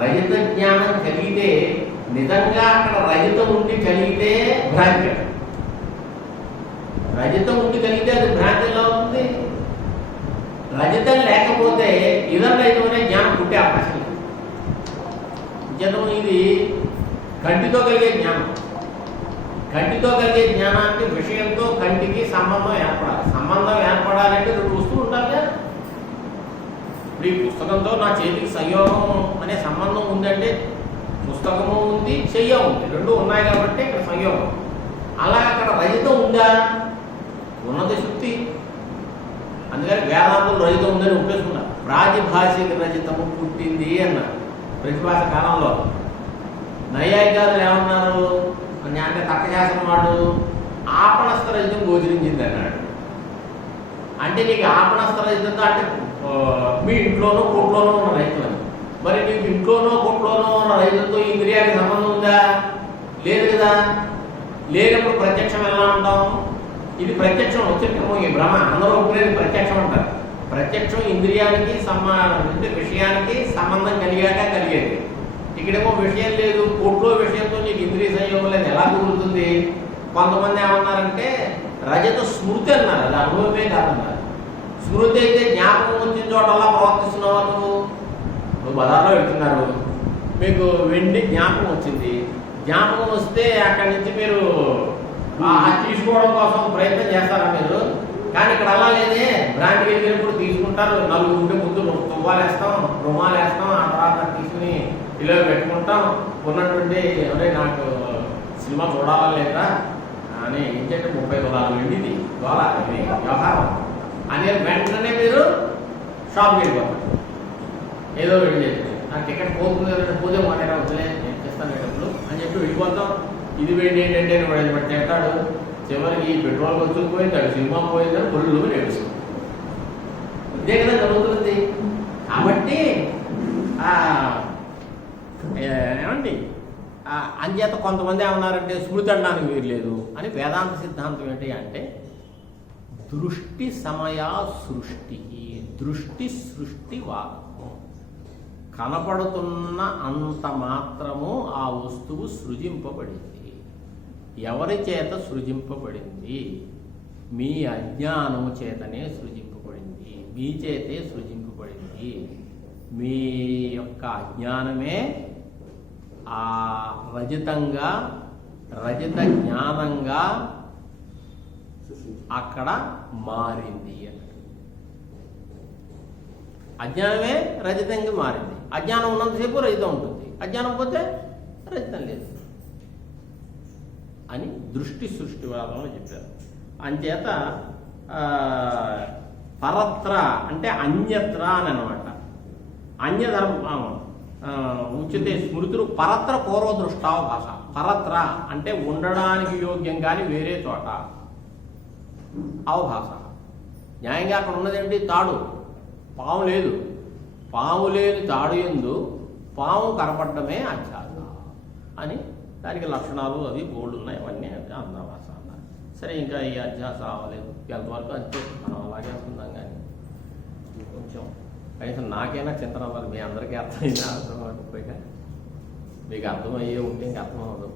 రజిత జ్ఞానం కలిగితే నిజంగా అక్కడ రజితం ఉండి కలిగితే భ్రాంతి. రజితం ఉండి కలిగితే అది భ్రాంతి ఎలా అవుతుంది? రజితం లేకపోతే ఇదర్ రహితం అనే జ్ఞానం పుట్టే అవకాశం లేదు. నిజం ఇది కంటితో కలిగే జ్ఞానం. కంటితో కలిగే జ్ఞానానికి విషయంతో కంటికి సంబంధం ఏర్పడాలి. సంబంధం ఏర్పడాలంటే రెండు వస్తువులు ఉండాలి. ఇప్పుడు ఈ పుస్తకంతో నా చేతికి సంయోగం అనే సంబంధం ఉందంటే పుస్తకము ఉంది, చెయ్య ఉంది, రెండు ఉన్నాయి కాబట్టి ఇక్కడ సంయోగం. అలా అక్కడ రజితం ఉందా? ఉన్నది శుద్ధి. అందుకని వేదాంతం రజితం ఉందని ఒప్పేసుకున్నారు. ప్రాతిభాషిక రజితము పుట్టింది అన్నారు ప్రతిభాష కాలంలో. నైయాయికారులు ఏమన్నారు అంటే తర్కశాస్త్రం వాడు ఆపణస్థ రజితం గోచరించింది అన్నాడు. అంటే నీకు ఆపణస్థ రజితంతో అంటే మీ ఇంట్లోనో కోట్లోనో ఉన్న రజితం అని. మరి నీకు ఇంట్లోనో కోట్లోనో ఉన్న రజితంతో ఇంద్రియానికి సంబంధం ఉందా? లేదు కదా. లేనప్పుడు ప్రత్యక్షం ఎలా ఉంటాం? ఇది ప్రత్యక్షం వచ్చినప్పుడు ఈ భ్రమ అందరూ ఒప్పుకునేది ప్రత్యక్షం అంటారు. ప్రత్యక్షం ఇంద్రియానికి విషయానికి సంబంధం కలిగాక కలిగేది. ఇక్కడేమో విషయం లేదు, కోట్లో విషయంతో నీకు ఇంద్రియ సంయోగం లేదు, ఎలా కుదురుతుంది? కొంతమంది ఏమన్నారంటే రజత స్మృతి అన్నారు. అది అనుభవమే కాదన్నారు. స్మృతి అయితే జ్ఞాపకం వచ్చిన చోటలా ప్రవర్తిస్తున్నావా నువ్వు బజార్లో వెళ్తున్నారు, మీకు వెండి జ్ఞాపకం వచ్చింది. జ్ఞాపకం వస్తే అక్కడి నుంచి మీరు తీసుకోవడం కోసం ప్రయత్నం చేస్తారా మీరు? కానీ ఇక్కడ అలా లేదే. బ్రాండ్కి వెళ్ళినప్పుడు తీసుకుంటారు. నలుగురు ఉంటే ముందు తువ్వాలేస్తాం, రుమాలేస్తాం, ఆ తర్వాత తీసుకుని ఇలా పెట్టుకుంటాం. ఉన్నటువంటి ఎవరే నాకు సినిమా చూడాలా లేదా అని ఏంటంటే 30 తులాలు వెళ్ళింది ద్వారా ఇది వ్యవహారం అనే వెంటనే మీరు షాప్కి వెళ్ళిపోతారు. ఏదో వెళ్ళి నా టికెట్ పోతుంది కదంటే పోతే మాట్లాడా వద్దులే నేను చేస్తాను డబ్బులు అని చెప్పి వెళ్ళిపోతాం. ఇది వేడి ఏంటంటే వాడు తింటాడు. చివరికి పెట్రోల్ ఖర్చులు పోయిందాడు, సినిమా పోయిందని ఒళ్ళు నేడుస్తుంది. ఇదే కదా జరుగుతుంది. కాబట్టి ఏమండి అంచేత కొంతమంది ఏమన్నారంటే స్మృతి అనడానికి వీరు లేదు అని. వేదాంత సిద్ధాంతం ఏంటి అంటే దృష్టి సమయ సృష్టి. దృష్టి సృష్టి వాదము. కనపడుతున్న అంత మాత్రము ఆ వస్తువు సృజింపబడింది. ఎవరి చేత సృజింపబడింది? మీ అజ్ఞానము చేతనే సృజింపబడింది. మీ చేతే సృజింపబడింది. మీ యొక్క అజ్ఞానమే ఆ రజితంగా రజిత జ్ఞానంగా అక్కడ మారింది అన్నట్టు. అజ్ఞానమే రజితంగా మారింది. అజ్ఞానం ఉన్నంతసేపు రజితం ఉంటుంది, అజ్ఞానం పోతే రజితం లేదు అని దృష్టి సృష్టివాదంలో చెప్పారు. అంచేత పరత్ర అంటే అన్యత్ర అని అనమాట. అన్యధర్మ ఉచితే స్మృతులు పరత్ర పూర్వదృష్టావ భాష. పరత్ర అంటే ఉండడానికి యోగ్యం కానీ వేరే చోట అవభాష. న్యాయంగా అక్కడ ఉన్నదేంటి? తాడు. పాము లేదు. పాము లేని తాడు యందు పాము కనపడమే అధ్యాస అని దానికి లక్షణాలు అవి బోర్డు ఉన్నాయి. అవన్నీ అన్నాభాష అన్నారు. సరే ఇంకా ఈ అధ్యాస అవ్వలేదు ఎంతవరకు అంతే, మనం అలాగే అనుకుందాం. కానీ కొంచెం కనీసం నాకైనా చింతన అవ్వాలి. మీ అందరికీ అర్థమైనా అర్థం అవ్వకపోయినా మీకు అర్థమయ్యే ఉంటే ఇంకా అర్థం అవ్వదు.